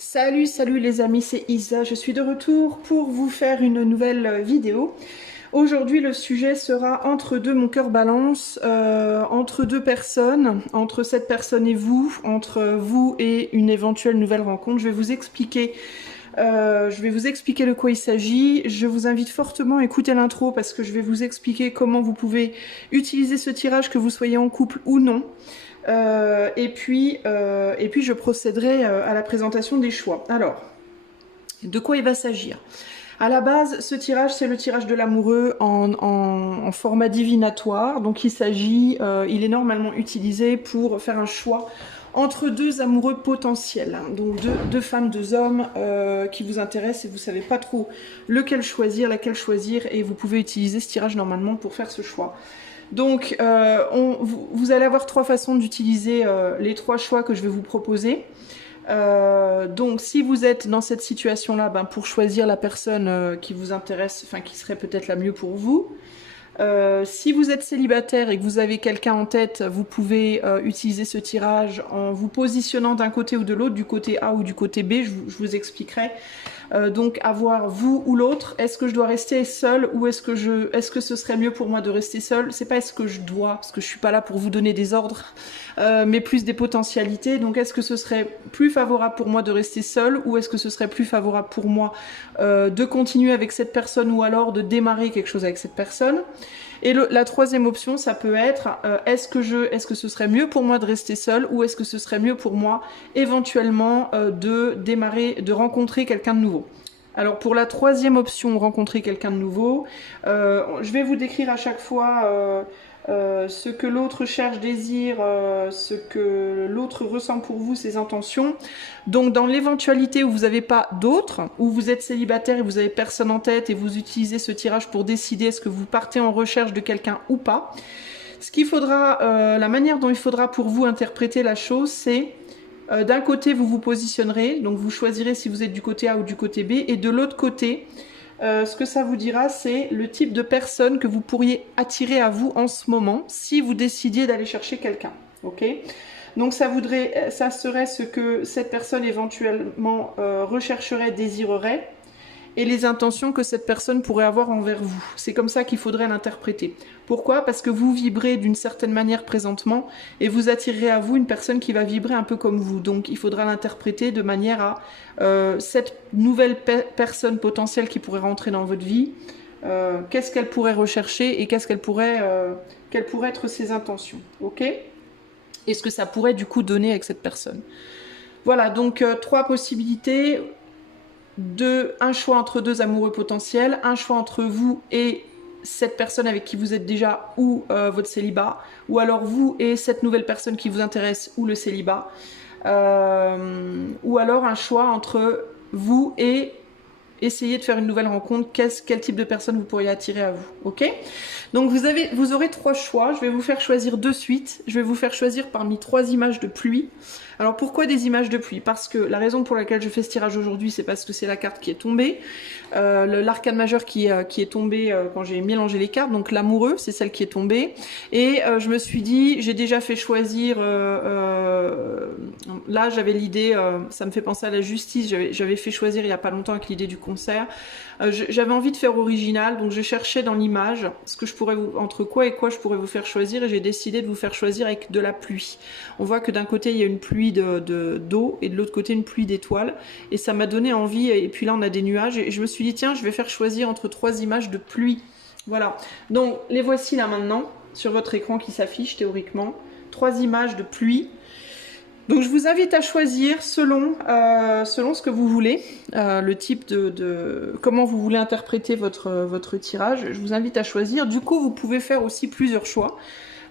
Salut les amis, c'est Isa, je suis de retour pour vous faire une nouvelle vidéo. Aujourd'hui le sujet sera entre deux, mon cœur balance, entre deux personnes, entre cette personne et vous, entre vous et une éventuelle nouvelle rencontre. Je vais vous expliquer de quoi il s'agit. Je vous invite fortement à écouter l'intro parce que je vais vous expliquer comment vous pouvez utiliser ce tirage, que vous soyez en couple ou non. Et puis je procéderai à la présentation des choix. Alors, de quoi il va s'agir? À la base, ce tirage, c'est le tirage de l'amoureux en format divinatoire. Donc il est normalement utilisé pour faire un choix entre deux amoureux potentiels. Donc deux femmes, deux hommes qui vous intéressent et vous savez pas trop laquelle choisir, et vous pouvez utiliser ce tirage normalement pour faire ce choix. Donc, vous allez avoir trois façons d'utiliser les trois choix que je vais vous proposer. Donc, si vous êtes dans cette situation-là, pour choisir la personne qui vous intéresse, enfin qui serait peut-être la mieux pour vous. Si vous êtes célibataire et que vous avez quelqu'un en tête, vous pouvez utiliser ce tirage en vous positionnant d'un côté ou de l'autre, du côté A ou du côté B, je vous expliquerai. Donc avoir vous ou l'autre, est-ce que je dois rester seule ou est-ce que ce serait mieux pour moi de rester seule? C'est pas est-ce que je dois, parce que je suis pas là pour vous donner des ordres, mais plus des potentialités. Donc est-ce que ce serait plus favorable pour moi de rester seule ou est-ce que ce serait plus favorable pour moi de continuer avec cette personne ou alors de démarrer quelque chose avec cette personne? Et la troisième option, ça peut être est-ce que ce serait mieux pour moi de rester seule ou est-ce que ce serait mieux pour moi éventuellement de rencontrer quelqu'un de nouveau? Alors pour la troisième option, rencontrer quelqu'un de nouveau, je vais vous décrire à chaque fois ce que l'autre cherche, désire, ce que l'autre ressent pour vous, ses intentions. Donc dans l'éventualité où vous n'avez pas d'autres, où vous êtes célibataire et vous avez personne en tête et vous utilisez ce tirage pour décider est-ce que vous partez en recherche de quelqu'un ou pas, la manière dont il faudra pour vous interpréter la chose, c'est d'un côté vous vous positionnerez, donc vous choisirez si vous êtes du côté A ou du côté B, et de l'autre côté, ce que ça vous dira, c'est le type de personne que vous pourriez attirer à vous en ce moment si vous décidiez d'aller chercher quelqu'un. Ok? Donc ça serait ce que cette personne éventuellement rechercherait, désirerait, et les intentions que cette personne pourrait avoir envers vous. C'est comme ça qu'il faudrait l'interpréter. Pourquoi? Parce que vous vibrez d'une certaine manière présentement et vous attirerez à vous une personne qui va vibrer un peu comme vous. Donc il faudra l'interpréter de manière à cette nouvelle personne potentielle qui pourrait rentrer dans votre vie, qu'est-ce qu'elle pourrait rechercher et quelles pourraient être ses intentions. Ok? Et ce que ça pourrait du coup donner avec cette personne. Voilà, donc trois possibilités. Un choix entre deux amoureux potentiels, un choix entre vous et cette personne avec qui vous êtes déjà ou votre célibat, ou alors vous et cette nouvelle personne qui vous intéresse ou le célibat, ou alors un choix entre vous et essayer de faire une nouvelle rencontre, quel type de personne vous pourriez attirer à vous, ok? Donc vous aurez trois choix, je vais vous faire choisir de suite, je vais vous faire choisir parmi trois images de pluie. Alors pourquoi des images de pluie? Parce que la raison pour laquelle je fais ce tirage aujourd'hui, c'est parce que c'est la carte qui est tombée, l'arcane majeur qui est tombée quand j'ai mélangé les cartes, donc l'amoureux, c'est celle qui est tombée, et je me suis dit, j'ai déjà fait choisir, là j'avais l'idée, ça me fait penser à la justice, j'avais fait choisir il y a pas longtemps avec l'idée du concert, j'avais envie de faire original, donc je cherchais dans l'image entre quoi et quoi je pourrais vous faire choisir, et j'ai décidé de vous faire choisir avec de la pluie. On voit que d'un côté il y a une pluie d'eau et de l'autre côté une pluie d'étoiles, et ça m'a donné envie, et puis là on a des nuages, et je me suis dit tiens, je vais faire choisir entre trois images de pluie. Voilà, donc les voici là maintenant sur votre écran qui s'affiche théoriquement, trois images de pluie. Donc je vous invite à choisir selon ce que vous voulez, le type comment vous voulez interpréter votre tirage. Je vous invite à choisir. Du coup, vous pouvez faire aussi plusieurs choix.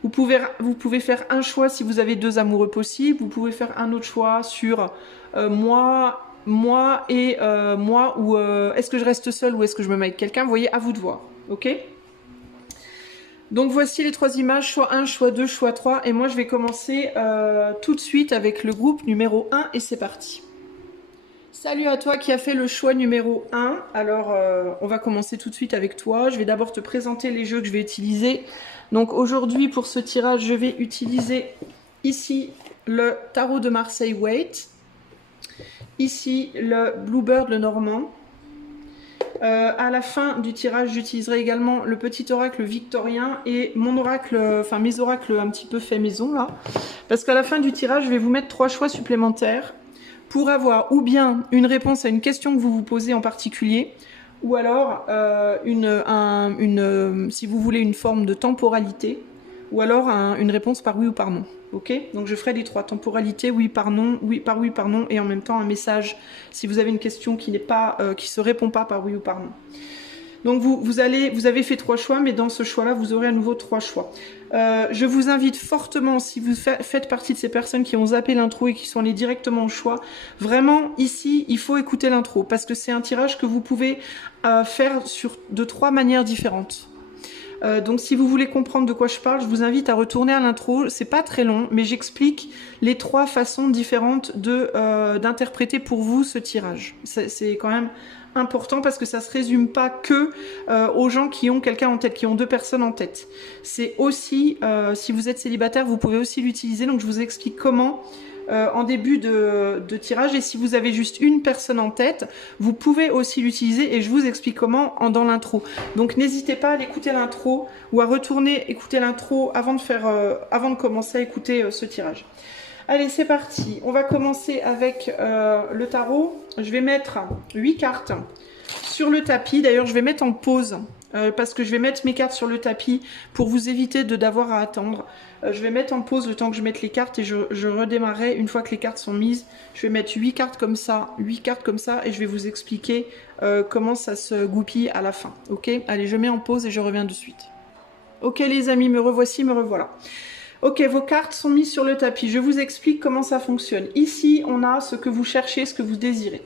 Vous pouvez faire un choix si vous avez deux amoureux possibles. Vous pouvez faire un autre choix sur moi et moi, ou est-ce que je reste seule ou est-ce que je me mets avec quelqu'un. Vous voyez, à vous de voir. Ok? Donc voici les trois images, choix 1, choix 2, choix 3. Et moi je vais commencer tout de suite avec le groupe numéro 1 et c'est parti. Salut à toi qui as fait le choix numéro 1. Alors on va commencer tout de suite avec toi. Je vais d'abord te présenter les jeux que je vais utiliser. Donc aujourd'hui pour ce tirage je vais utiliser ici le tarot de Marseille Waite. Ici, le Bluebird, le Normand. À la fin du tirage, j'utiliserai également le petit oracle victorien et mon oracle, enfin mes oracles un petit peu fait maison là. Parce qu'à la fin du tirage, je vais vous mettre 3 choix supplémentaires pour avoir ou bien une réponse à une question que vous vous posez en particulier, ou alors si vous voulez une forme de temporalité, ou alors une réponse par oui ou par non. Ok, donc je ferai les 3 temporalités, oui par non, oui par non, et en même temps un message si vous avez une question qui n'est pas, qui se répond pas par oui ou par non. Donc vous avez fait 3 choix, mais dans ce choix-là, vous aurez à nouveau 3 choix. Je vous invite fortement, si vous faites partie de ces personnes qui ont zappé l'intro et qui sont allées directement au choix, vraiment ici, il faut écouter l'intro parce que c'est un tirage que vous pouvez faire de 3 manières différentes. Donc si vous voulez comprendre de quoi je parle, je vous invite à retourner à l'intro. C'est pas très long, mais j'explique les 3 façons différentes d'interpréter pour vous ce tirage. C'est quand même important parce que ça se résume pas que aux gens qui ont quelqu'un en tête, qui ont 2 personnes en tête. C'est aussi, si vous êtes célibataire, vous pouvez aussi l'utiliser. Donc je vous explique comment en début de tirage, et si vous avez juste une personne en tête, vous pouvez aussi l'utiliser et je vous explique comment dans l'intro. Donc n'hésitez pas à aller écouter l'intro ou à retourner écouter l'intro avant de commencer à écouter ce tirage. Allez, c'est parti. On va commencer avec le tarot. Je vais mettre 8 cartes sur le tapis. D'ailleurs, je vais mettre en pause parce que je vais mettre mes cartes sur le tapis pour vous éviter d'avoir à attendre. Je vais mettre en pause le temps que je mette les cartes et je redémarrerai une fois que les cartes sont mises. Je vais mettre 8 cartes comme ça, 8 cartes comme ça et je vais vous expliquer comment ça se goupille à la fin. Ok? Allez, je mets en pause et je reviens de suite. Ok les amis, me revoici, me revoilà. Ok, vos cartes sont mises sur le tapis. Je vous explique comment ça fonctionne. Ici, on a ce que vous cherchez, ce que vous désirez.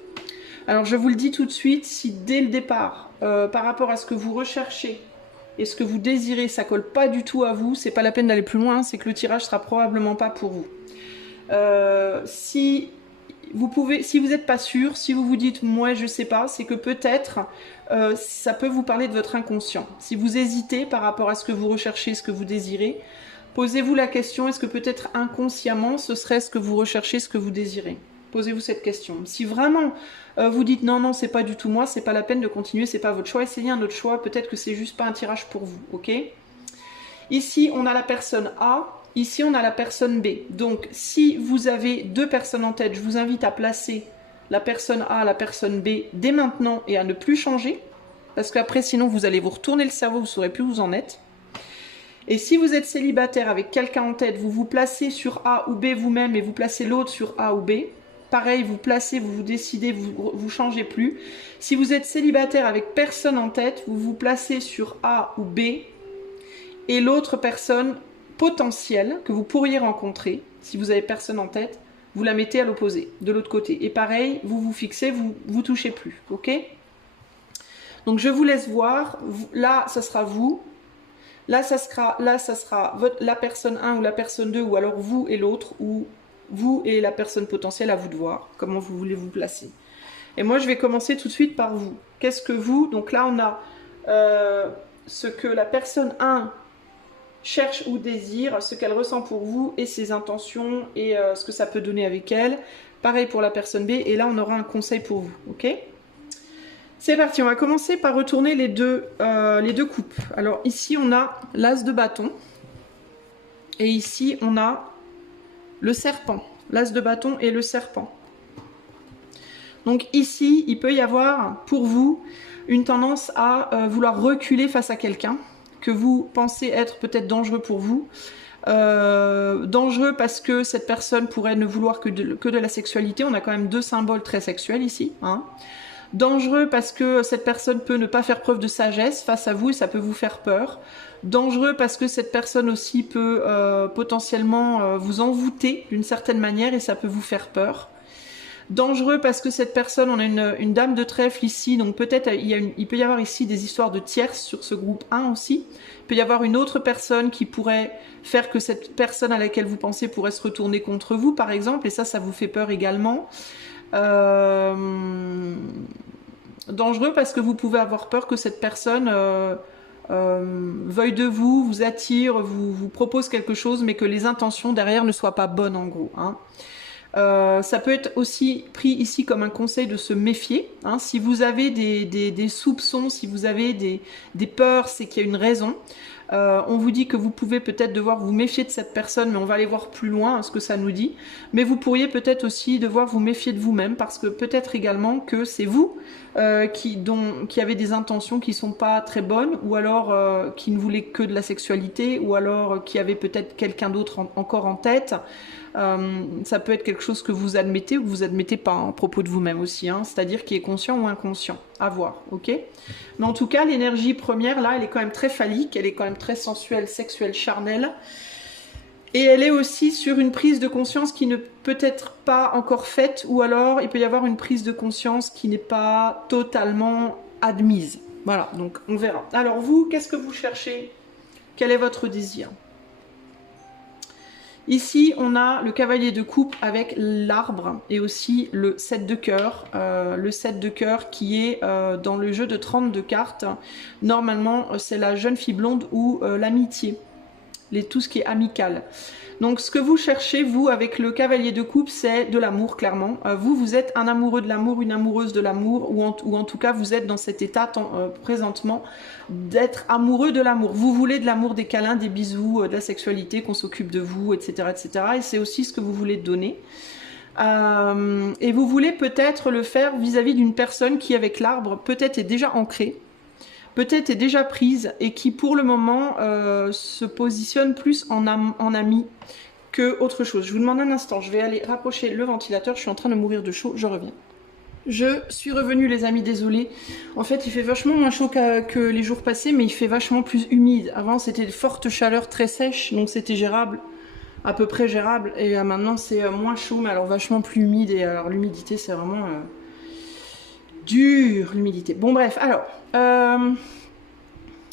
Alors, je vous le dis tout de suite, si dès le départ, par rapport à ce que vous recherchez et ce que vous désirez, ça colle pas du tout à vous, c'est pas la peine d'aller plus loin, c'est que le tirage sera probablement pas pour vous. Si vous n'êtes pas sûr, si vous vous dites moi je sais pas, c'est que peut-être ça peut vous parler de votre inconscient. Si vous hésitez par rapport à ce que vous recherchez, ce que vous désirez, posez-vous la question, est-ce que peut-être inconsciemment ce serait ce que vous recherchez, ce que vous désirez? Posez-vous cette question. Si vraiment vous dites non, non, c'est pas du tout moi, c'est pas la peine de continuer, c'est pas votre choix, essayez un autre choix, peut-être que c'est juste pas un tirage pour vous, ok? Ici, on a la personne A, ici, on a la personne B. Donc, si vous avez 2 personnes en tête, je vous invite à placer la personne A, la personne B dès maintenant et à ne plus changer, parce qu'après, sinon, vous allez vous retourner le cerveau, vous ne saurez plus où vous en êtes. Et si vous êtes célibataire avec quelqu'un en tête, vous vous placez sur A ou B vous-même et vous placez l'autre sur A ou B. Pareil, vous placez, vous décidez, vous changez plus. Si vous êtes célibataire avec personne en tête, vous vous placez sur A ou B et l'autre personne potentielle que vous pourriez rencontrer, si vous avez personne en tête, vous la mettez à l'opposé, de l'autre côté. Et pareil, vous vous fixez, vous touchez plus, ok? Donc je vous laisse voir. Là, ça sera vous. Là, ça sera la personne 1 ou la personne 2, ou alors vous et l'autre, ou vous et la personne potentielle, à vous de voir comment vous voulez vous placer. Et moi, je vais commencer tout de suite par vous. Qu'est-ce que vous? Donc là, on a ce que la personne 1 cherche ou désire, ce qu'elle ressent pour vous et ses intentions et ce que ça peut donner avec elle. Pareil pour la personne B. Et là, on aura un conseil pour vous. Ok? C'est parti, on va commencer par retourner les deux coupes. Alors ici, on a l'as de bâton. Et ici, on a le serpent. L'as de bâton et le serpent. Donc ici, il peut y avoir, pour vous, une tendance à vouloir reculer face à quelqu'un que vous pensez être peut-être dangereux pour vous. Dangereux parce que cette personne pourrait ne vouloir que de la sexualité. On a quand même 2 symboles très sexuels ici, hein. Dangereux parce que cette personne peut ne pas faire preuve de sagesse face à vous et ça peut vous faire peur. Dangereux parce que cette personne aussi peut potentiellement vous envoûter d'une certaine manière et ça peut vous faire peur. Dangereux parce que cette personne, on a une dame de trèfle ici, donc peut-être il peut y avoir ici des histoires de tierces sur ce groupe 1 aussi. Il peut y avoir une autre personne qui pourrait faire que cette personne à laquelle vous pensez pourrait se retourner contre vous par exemple, et ça vous fait peur également. Dangereux parce que vous pouvez avoir peur que cette personne veuille de vous, vous attire, vous propose quelque chose, mais que les intentions derrière ne soient pas bonnes en gros, hein. Ça peut être aussi pris ici comme un conseil de se méfier. Hein. Si vous avez des soupçons, si vous avez des peurs, c'est qu'il y a une raison. On vous dit que vous pouvez peut-être devoir vous méfier de cette personne, mais on va aller voir plus loin hein, ce que ça nous dit. Mais vous pourriez peut-être aussi devoir vous méfier de vous-même, parce que peut-être également que c'est vous qui avez des intentions qui sont pas très bonnes, ou alors qui ne voulez que de la sexualité, ou alors qui avait peut-être quelqu'un d'autre encore en tête. Ça peut être quelque chose que vous admettez ou que vous admettez pas hein, à propos de vous-même aussi, hein, c'est-à-dire qui est conscient ou inconscient, à voir, ok. Mais en tout cas, l'énergie première là, elle est quand même très phallique, elle est quand même très sensuelle, sexuelle, charnelle, et elle est aussi sur une prise de conscience qui ne peut être pas encore faite, ou alors il peut y avoir une prise de conscience qui n'est pas totalement admise. Voilà, donc on verra. Alors vous, qu'est-ce que vous cherchez? Quel est votre désir? Ici, on a le cavalier de coupe avec l'arbre et aussi le 7 de cœur. Le 7 de cœur qui est dans le jeu de 32 cartes. Normalement, c'est la jeune fille blonde ou l'amitié. Tout ce qui est amical. Donc, ce que vous cherchez, vous, avec le cavalier de coupe, c'est de l'amour, clairement. Vous êtes un amoureux de l'amour, une amoureuse de l'amour, ou en tout cas, vous êtes dans cet état présentement d'être amoureux de l'amour. Vous voulez de l'amour, des câlins, des bisous, de la sexualité, qu'on s'occupe de vous, etc., etc. Et c'est aussi ce que vous voulez donner. Et vous voulez peut-être le faire vis-à-vis d'une personne qui, avec l'arbre, peut-être est déjà ancrée, peut-être est déjà prise et qui pour le moment se positionne plus en ami que autre chose. Je vous demande un instant, je vais aller rapprocher le ventilateur, je suis en train de mourir de chaud, je reviens. Je suis revenue les amis, désolé. En fait il fait vachement moins chaud que les jours passés, mais il fait vachement plus humide. Avant c'était de fortes chaleurs très sèches, donc c'était gérable, à peu près gérable, et maintenant c'est moins chaud, mais alors vachement plus humide, et alors l'humidité c'est vraiment... dur l'humidité. Bon bref, alors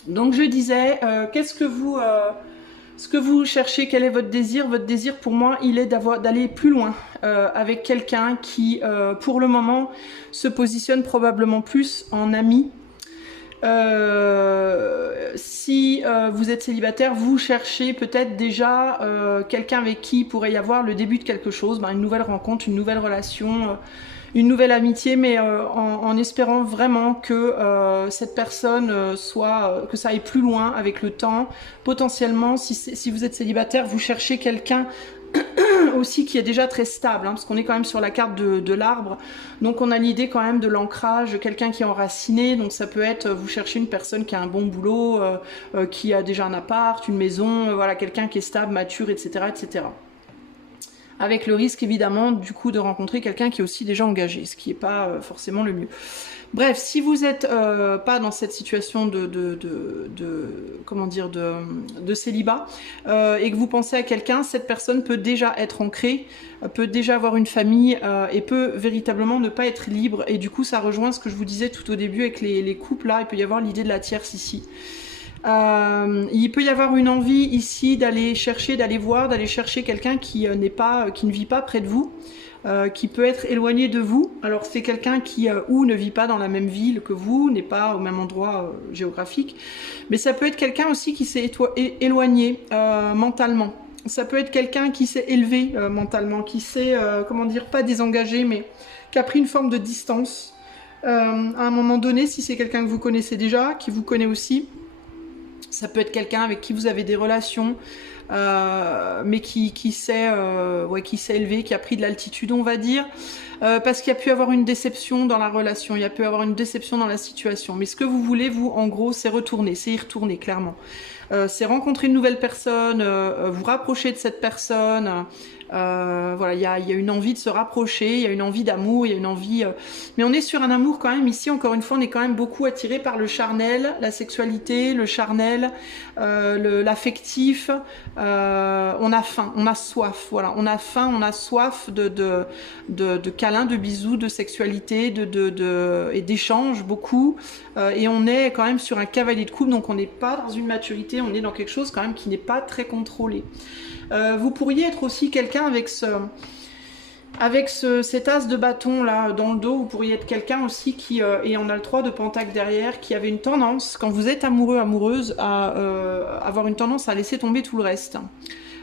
donc je disais qu'est-ce que vous ce que vous cherchez, quel est votre désir? Votre désir pour moi il est d'aller plus loin avec quelqu'un qui pour le moment se positionne probablement plus en ami. Si vous êtes célibataire, vous cherchez peut-être déjà quelqu'un avec qui il pourrait y avoir le début de quelque chose, une nouvelle rencontre, une nouvelle relation, une nouvelle amitié, mais en espérant vraiment que cette personne que ça aille plus loin avec le temps. Potentiellement, si vous êtes célibataire, vous cherchez quelqu'un aussi qui est déjà très stable, hein, parce qu'on est quand même sur la carte de l'arbre, donc on a l'idée quand même de l'ancrage, quelqu'un qui est enraciné, donc ça peut être, vous cherchez une personne qui a un bon boulot, qui a déjà un appart, une maison, voilà, quelqu'un qui est stable, mature, etc., etc. Avec le risque évidemment du coup de rencontrer quelqu'un qui est aussi déjà engagé, ce qui n'est pas forcément le mieux. Bref, si vous n'êtes pas dans cette situation de célibat et que vous pensez à quelqu'un, cette personne peut déjà être ancrée, peut déjà avoir une famille et peut véritablement ne pas être libre. Et du coup, ça rejoint ce que je vous disais tout au début avec les couples là. Il peut y avoir l'idée de la tierce ici. Il peut y avoir une envie ici d'aller chercher, d'aller chercher quelqu'un qui ne vit pas près de vous, qui peut être éloigné de vous. Alors c'est quelqu'un qui ou ne vit pas dans la même ville que vous, n'est pas au même endroit géographique, mais ça peut être quelqu'un aussi qui s'est éloigné mentalement. Ça peut être quelqu'un qui s'est élevé mentalement, qui s'est, pas désengagé, mais qui a pris une forme de distance. À un moment donné, si c'est quelqu'un que vous connaissez déjà, qui vous connaît aussi, ça peut être quelqu'un avec qui vous avez des relations, mais qui s'est élevé, qui a pris de l'altitude, on va dire, parce qu'il y a pu avoir une déception dans la relation, il y a pu avoir une déception dans la situation. Mais ce que vous voulez, vous, en gros, c'est retourner, c'est y retourner, clairement. C'est rencontrer une nouvelle personne, vous rapprocher de cette personne. Voilà, il y a une envie de se rapprocher, il y a une envie d'amour, il y a une envie... Mais on est sur un amour quand même, ici, encore une fois, on est quand même beaucoup attiré par le charnel, la sexualité, le charnel, l'affectif. On a faim, on a soif, voilà. On a faim, on a soif de câlins, de bisous, de sexualité, et d'échanges, beaucoup. Et on est quand même sur un cavalier de coupe, donc on n'est pas dans une maturité, on est dans quelque chose quand même qui n'est pas très contrôlé. Vous pourriez être aussi quelqu'un avec cet as de bâton là dans le dos. Vous pourriez être quelqu'un aussi qui, et on a le 3 de pentacle derrière, qui avait une tendance, quand vous êtes amoureux, amoureuse, à avoir une tendance à laisser tomber tout le reste.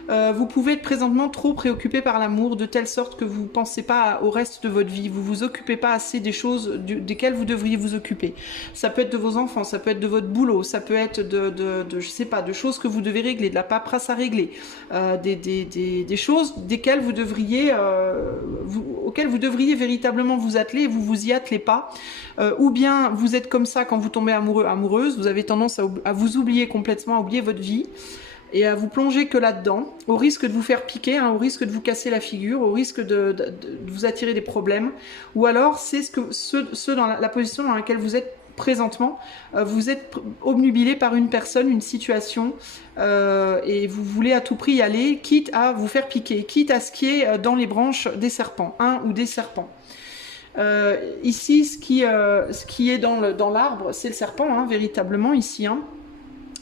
Vous pouvez être présentement trop préoccupé par l'amour, de telle sorte que vous ne pensez pas au reste de votre vie. Vous vous occupez pas assez des choses desquelles vous devriez vous occuper. Ça peut être de vos enfants, ça peut être de votre boulot, ça peut être je sais pas, de choses que vous devez régler, de la paperasse à régler, des choses desquelles vous devriez, auxquelles vous devriez véritablement vous atteler et vous vous y attelez pas. Ou bien vous êtes comme ça quand vous tombez amoureux, amoureuse, vous avez tendance à vous oublier complètement, à oublier votre vie et à vous plonger que là-dedans, au risque de vous faire piquer, hein, au risque de vous casser la figure, au risque de vous attirer des problèmes. Ou alors c'est ce dans la position dans laquelle vous êtes présentement, vous êtes obnubilé par une personne, une situation, et vous voulez à tout prix y aller, quitte à vous faire piquer, quitte à ce qui est dans les branches des serpents, un ou des serpents. Ici, ce qui est dans l'arbre, c'est le serpent, hein, véritablement, ici. Hein.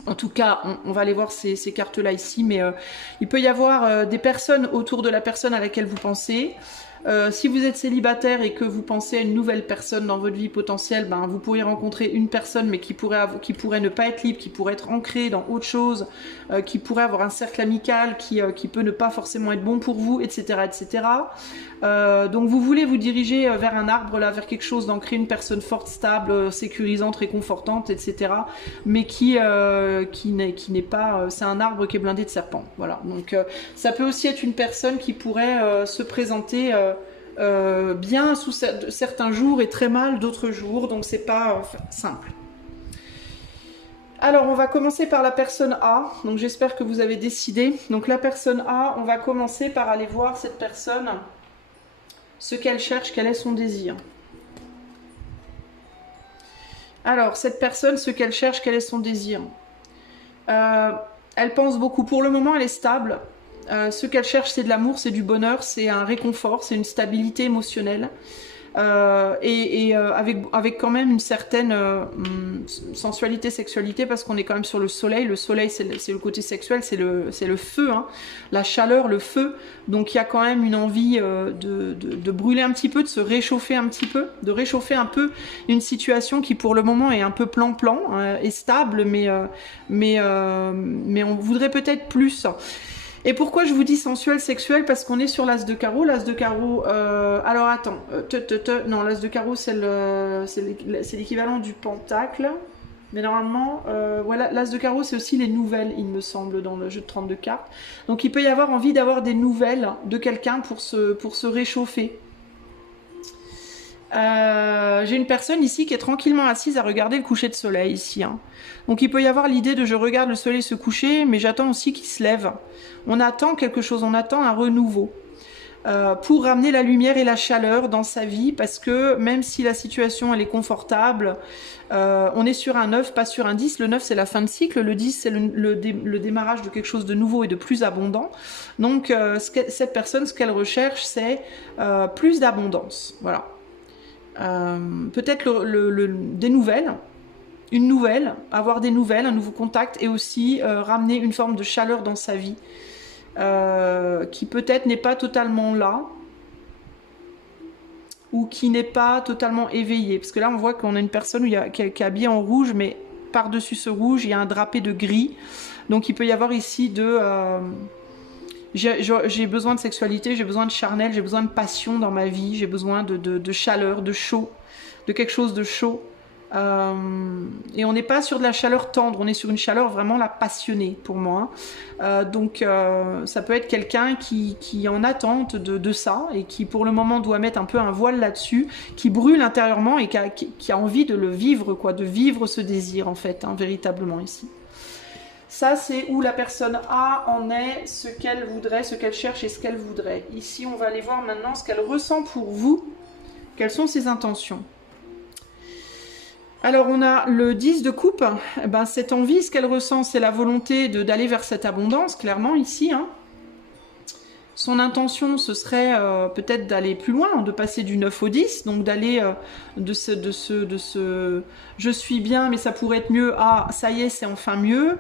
En tout cas, on va aller voir ces cartes-là ici, mais il peut y avoir des personnes autour de la personne à laquelle vous pensez. Si vous êtes célibataire et que vous pensez à une nouvelle personne dans votre vie potentielle, ben, vous pourriez rencontrer une personne mais qui pourrait ne pas être libre, qui pourrait être ancrée dans autre chose, qui pourrait avoir un cercle amical qui peut ne pas forcément être bon pour vous, etc. etc. Donc vous voulez vous diriger vers un arbre, là, vers quelque chose d'ancré, une personne forte, stable, sécurisante, réconfortante, etc. Mais qui n'est pas... c'est un arbre qui est blindé de serpents. Voilà. Donc ça peut aussi être une personne qui pourrait se présenter... bien sous certains jours et très mal d'autres jours, donc c'est pas simple. Alors on va commencer par la personne A, donc j'espère que vous avez décidé. Donc la personne A, on va commencer par aller voir cette personne, ce qu'elle cherche, quel est son désir. Alors cette personne, ce qu'elle cherche, quel est son désir. Elle pense beaucoup, pour le moment elle est stable. Ce qu'elle cherche, c'est de l'amour, c'est du bonheur, c'est un réconfort, c'est une stabilité émotionnelle. Avec quand même une certaine sensualité, sexualité, parce qu'on est quand même sur le soleil. Le soleil, c'est le côté sexuel, c'est le feu, hein, la chaleur, le feu. Donc il y a quand même une envie de brûler un petit peu, de se réchauffer un petit peu, de réchauffer un peu une situation qui pour le moment est un peu plan-plan, est stable, mais on voudrait peut-être plus. Et pourquoi je vous dis sensuel, sexuel? Parce qu'on est sur l'as de carreau. L'as de carreau, alors attends, non, l'as de carreau c'est l'équivalent du pentacle. Mais normalement, voilà, l'as de carreau c'est aussi les nouvelles, il me semble, dans le jeu de 32 cartes. Donc il peut y avoir envie d'avoir des nouvelles de quelqu'un pour se réchauffer. J'ai une personne ici qui est tranquillement assise à regarder le coucher de soleil ici. Hein. Donc il peut y avoir l'idée de je regarde le soleil se coucher, mais j'attends aussi qu'il se lève. On attend quelque chose, on attend un renouveau. Pour ramener la lumière et la chaleur dans sa vie, parce que même si la situation elle est confortable, on est sur un 9, pas sur un 10. Le 9 c'est la fin de cycle, le 10 c'est le démarrage de quelque chose de nouveau et de plus abondant. Donc cette personne, ce qu'elle recherche, c'est plus d'abondance. Voilà. Peut-être des nouvelles, une nouvelle, avoir des nouvelles, un nouveau contact, et aussi ramener une forme de chaleur dans sa vie qui peut-être n'est pas totalement là ou qui n'est pas totalement éveillée, parce que là on voit qu'on a une personne qui est habillée en rouge, mais par-dessus ce rouge il y a un drapé de gris, donc il peut y avoir ici j'ai besoin de sexualité, j'ai besoin de charnel, j'ai besoin de passion dans ma vie, j'ai besoin de chaleur, de chaud, de quelque chose de chaud. Et on n'est pas sur de la chaleur tendre, on est sur une chaleur vraiment la passionnée pour moi. Donc ça peut être quelqu'un qui est en attente de ça et qui pour le moment doit mettre un peu un voile là-dessus, qui brûle intérieurement et qui a envie de le vivre, quoi, de vivre ce désir en fait, hein, véritablement ici. Ça, c'est où la personne A en est, ce qu'elle voudrait, ce qu'elle cherche et ce qu'elle voudrait. Ici, on va aller voir maintenant ce qu'elle ressent pour vous. Quelles sont ses intentions? Alors, on a le 10 de coupe. Eh ben, cette envie, ce qu'elle ressent, c'est la volonté d'aller vers cette abondance, clairement, ici. Hein. Son intention, ce serait peut-être d'aller plus loin, de passer du 9 au 10, donc d'aller de ce je suis bien, mais ça pourrait être mieux, ah, ça y est, c'est enfin mieux.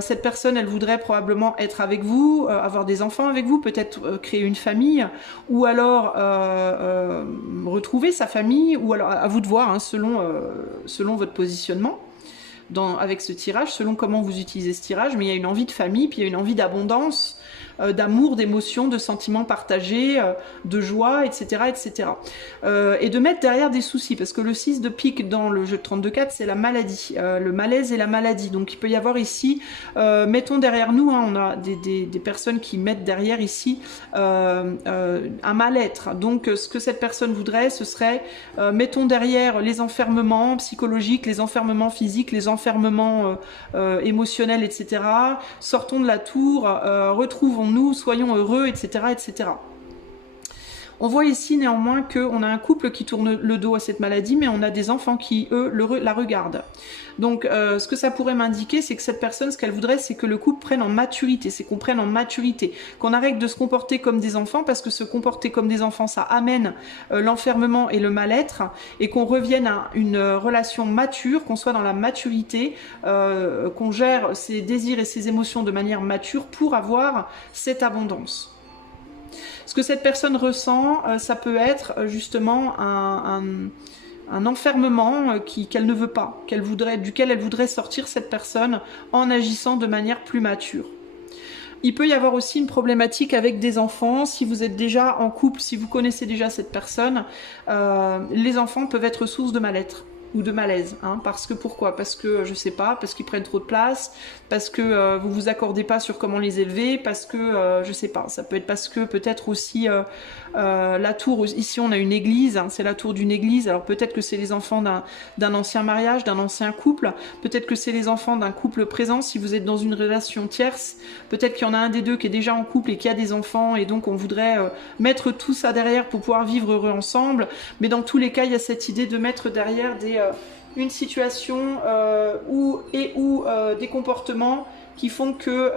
Cette personne, elle voudrait probablement être avec vous, avoir des enfants avec vous, peut-être créer une famille, ou alors retrouver sa famille, ou alors à vous de voir, hein, selon votre positionnement. Avec ce tirage, selon comment vous utilisez ce tirage, mais il y a une envie de famille, puis il y a une envie d'abondance, d'amour, d'émotion, de sentiments partagés, de joie, etc. etc. Et de mettre derrière des soucis, parce que le 6 de pique dans le jeu de 32-4, c'est la maladie, le malaise et la maladie. Donc il peut y avoir ici, mettons derrière nous, hein, on a des personnes qui mettent derrière ici un mal-être. Donc ce que cette personne voudrait, ce serait, mettons derrière les enfermements psychologiques, les enfermements physiques, les enfermements émotionnels, etc. Sortons de la tour, retrouvons-nous, soyons heureux, etc. etc. On voit ici néanmoins qu'on a un couple qui tourne le dos à cette maladie, mais on a des enfants qui, eux, la regardent. Donc, ce que ça pourrait m'indiquer, c'est que cette personne, ce qu'elle voudrait, c'est que le couple prenne en maturité, c'est qu'on prenne en maturité, qu'on arrête de se comporter comme des enfants, parce que se comporter comme des enfants, ça amène l'enfermement et le mal-être, et qu'on revienne à une relation mature, qu'on soit dans la maturité, qu'on gère ses désirs et ses émotions de manière mature pour avoir cette abondance. Ce que cette personne ressent, ça peut être justement un enfermement qu'elle ne veut pas, duquel elle voudrait sortir cette personne en agissant de manière plus mature. Il peut y avoir aussi une problématique avec des enfants. Si vous êtes déjà en couple, si vous connaissez déjà cette personne, les enfants peuvent être source de mal-être ou de malaise, hein, parce que pourquoi? Parce que je sais pas, parce qu'ils prennent trop de place, parce que vous vous accordez pas sur comment les élever, parce que je sais pas, ça peut être parce que peut-être aussi la tour, ici on a une église, hein, c'est la tour d'une église, alors peut-être que c'est les enfants d'un ancien mariage, d'un ancien couple, peut-être que c'est les enfants d'un couple présent, si vous êtes dans une relation tierce, peut-être qu'il y en a un des deux qui est déjà en couple et qui a des enfants, et donc on voudrait mettre tout ça derrière pour pouvoir vivre heureux ensemble, mais dans tous les cas il y a cette idée de mettre derrière une situation ou des comportements qui font que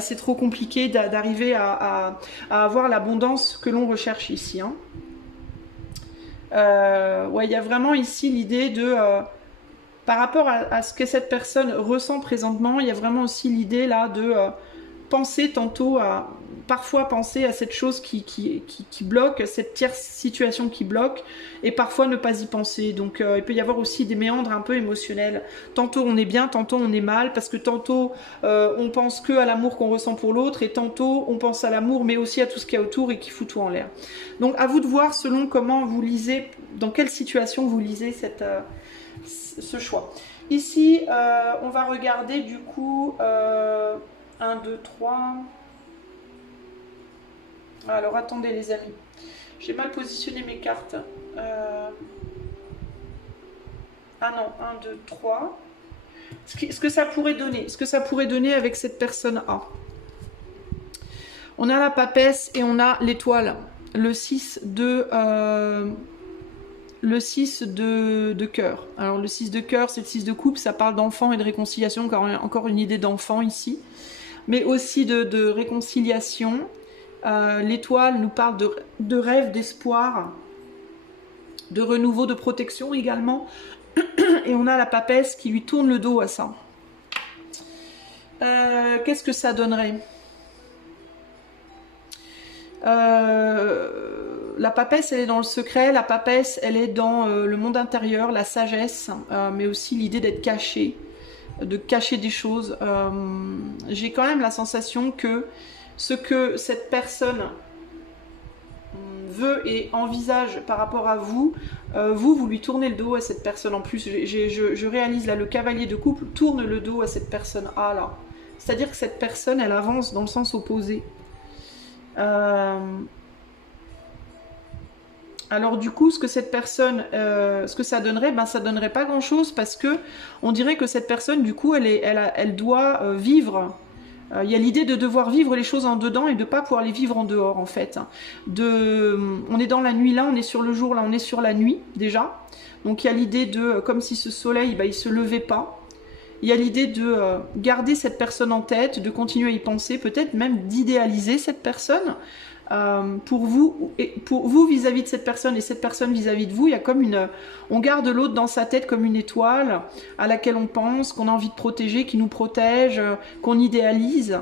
c'est trop compliqué d'arriver à avoir l'abondance que l'on recherche ici. Hein. Ouais, il y a vraiment ici l'idée de... par rapport à ce que cette personne ressent présentement, il y a vraiment aussi l'idée là de penser tantôt à... Parfois penser à cette chose qui bloque, cette tierce situation qui bloque, et parfois ne pas y penser. Donc il peut y avoir aussi des méandres un peu émotionnels. Tantôt on est bien, tantôt on est mal, parce que tantôt on pense que à l'amour qu'on ressent pour l'autre, et tantôt on pense à l'amour, mais aussi à tout ce qu'il y a autour et qui fout tout en l'air. Donc à vous de voir selon comment vous lisez, dans quelle situation vous lisez ce choix. Ici, on va regarder du coup 1, 2, 3... Alors attendez les amis, j'ai mal positionné mes cartes. Ah non, 1, 2, 3. Ce que ça pourrait donner, avec cette personne A. On a la papesse et on a l'étoile. Le 6 de cœur. Alors le 6 de cœur, c'est le 6 de coupe, ça parle d'enfant et de réconciliation, encore une idée d'enfant ici. Mais aussi de réconciliation. L'étoile nous parle de rêve, d'espoir, de renouveau, de protection également. Et on a la papesse qui lui tourne le dos à ça. Qu'est-ce que ça donnerait? La papesse, elle est dans le secret. La papesse, elle est dans le monde intérieur, la sagesse, mais aussi l'idée d'être caché, de cacher des choses. J'ai quand même la sensation que ce que cette personne veut et envisage par rapport à vous, vous lui tournez le dos à cette personne. En plus, je réalise là, le cavalier de couple tourne le dos à cette personne A là. C'est-à-dire que cette personne, elle avance dans le sens opposé. Alors du coup, ce que cette personne, ce que ça donnerait, ça donnerait pas grand-chose, parce que on dirait que cette personne, du coup, elle doit vivre. Il y a l'idée de devoir vivre les choses en dedans et de ne pas pouvoir les vivre en dehors, en fait. On est dans la nuit là, on est sur le jour là, on est sur la nuit déjà. Donc il y a l'idée de, comme si ce soleil, il ne se levait pas. Il y a l'idée de garder cette personne en tête, de continuer à y penser, peut-être même d'idéaliser cette personne. Pour vous vis-à-vis de cette personne et cette personne vis-à-vis de vous, il y a comme on garde l'autre dans sa tête comme une étoile à laquelle on pense, qu'on a envie de protéger, qui nous protège, qu'on idéalise,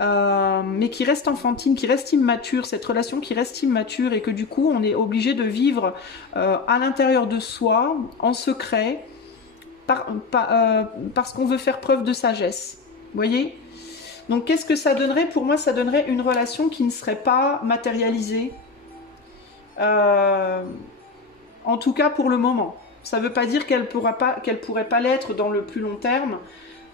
mais qui reste enfantine, qui reste immature, cette relation qui reste immature, et que du coup on est obligé de vivre à l'intérieur de soi, en secret, parce qu'on veut faire preuve de sagesse. Vous voyez ? Donc qu'est-ce que ça donnerait? Pour moi, ça donnerait une relation qui ne serait pas matérialisée. En tout cas pour le moment. Ça ne veut pas dire qu'elle pourrait pas l'être dans le plus long terme.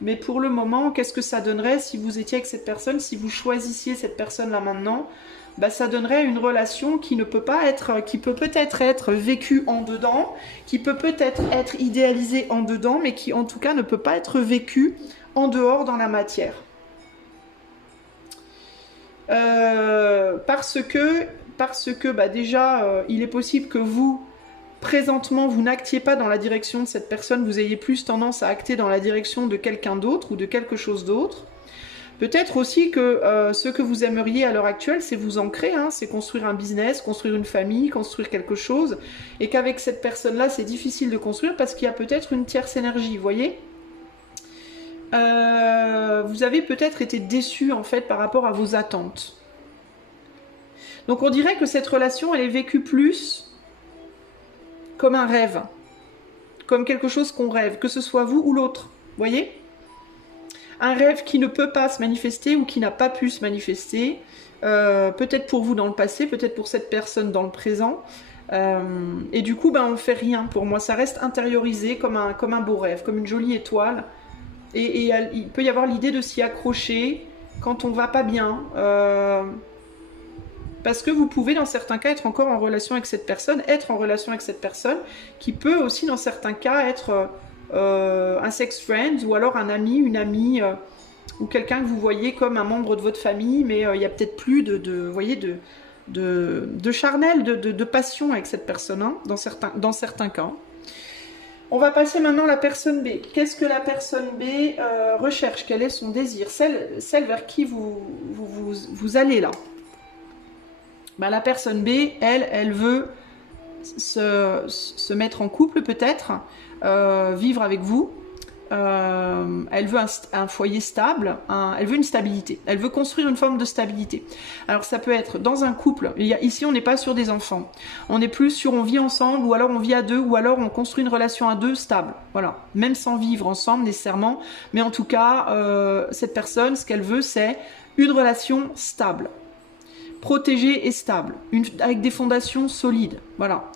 Mais pour le moment, qu'est-ce que ça donnerait si vous étiez avec cette personne, si vous choisissiez cette personne-là maintenant? Bah, ça donnerait une relation qui ne peut pas être, qui peut peut-être être vécue en dedans, qui peut peut-être être idéalisée en dedans, mais qui en tout cas ne peut pas être vécue en dehors dans la matière. Parce que bah déjà, il est possible que vous, présentement, vous n'actiez pas dans la direction de cette personne, vous ayez plus tendance à acter dans la direction de quelqu'un d'autre ou de quelque chose d'autre. Peut-être aussi que ce que vous aimeriez à l'heure actuelle, c'est vous ancrer, hein, c'est construire un business, construire une famille, construire quelque chose, et qu'avec cette personne-là, c'est difficile de construire parce qu'il y a peut-être une tierce énergie, vous voyez? Vous avez peut-être été déçu en fait par rapport à vos attentes. Donc on dirait que cette relation, elle est vécue plus comme un rêve, comme quelque chose qu'on rêve, que ce soit vous ou l'autre, vous voyez? Un rêve qui ne peut pas se manifester ou qui n'a pas pu se manifester, peut-être pour vous dans le passé, peut-être pour cette personne dans le présent, et du coup, ben, on ne fait rien. Pour moi, ça reste intériorisé comme un beau rêve, comme une jolie étoile, et il peut y avoir l'idée de s'y accrocher quand on ne va pas bien, parce que vous pouvez dans certains cas être encore en relation avec cette personne, qui peut aussi dans certains cas être un sex friend ou alors un ami, une amie ou quelqu'un que vous voyez comme un membre de votre famille, mais il y a peut-être plus vous voyez, de charnel, de passion avec cette personne, hein, dans certains cas. On va passer maintenant à la personne B. Qu'est-ce que la personne B recherche? Quel est son désir? Celle vers qui vous allez là. Ben, la personne B, elle veut se mettre en couple peut-être, vivre avec vous. Elle veut un foyer stable, elle veut une stabilité. Elle veut construire une forme de stabilité. Alors ça peut être dans un couple. Ici, on n'est pas sur des enfants. On est plus sur on vit ensemble, ou alors on vit à deux, ou alors on construit une relation à deux stable. Voilà. Même sans vivre ensemble nécessairement. Mais en tout cas, cette personne, ce qu'elle veut, c'est une relation stable. Protégée et stable. Avec des fondations solides. Voilà.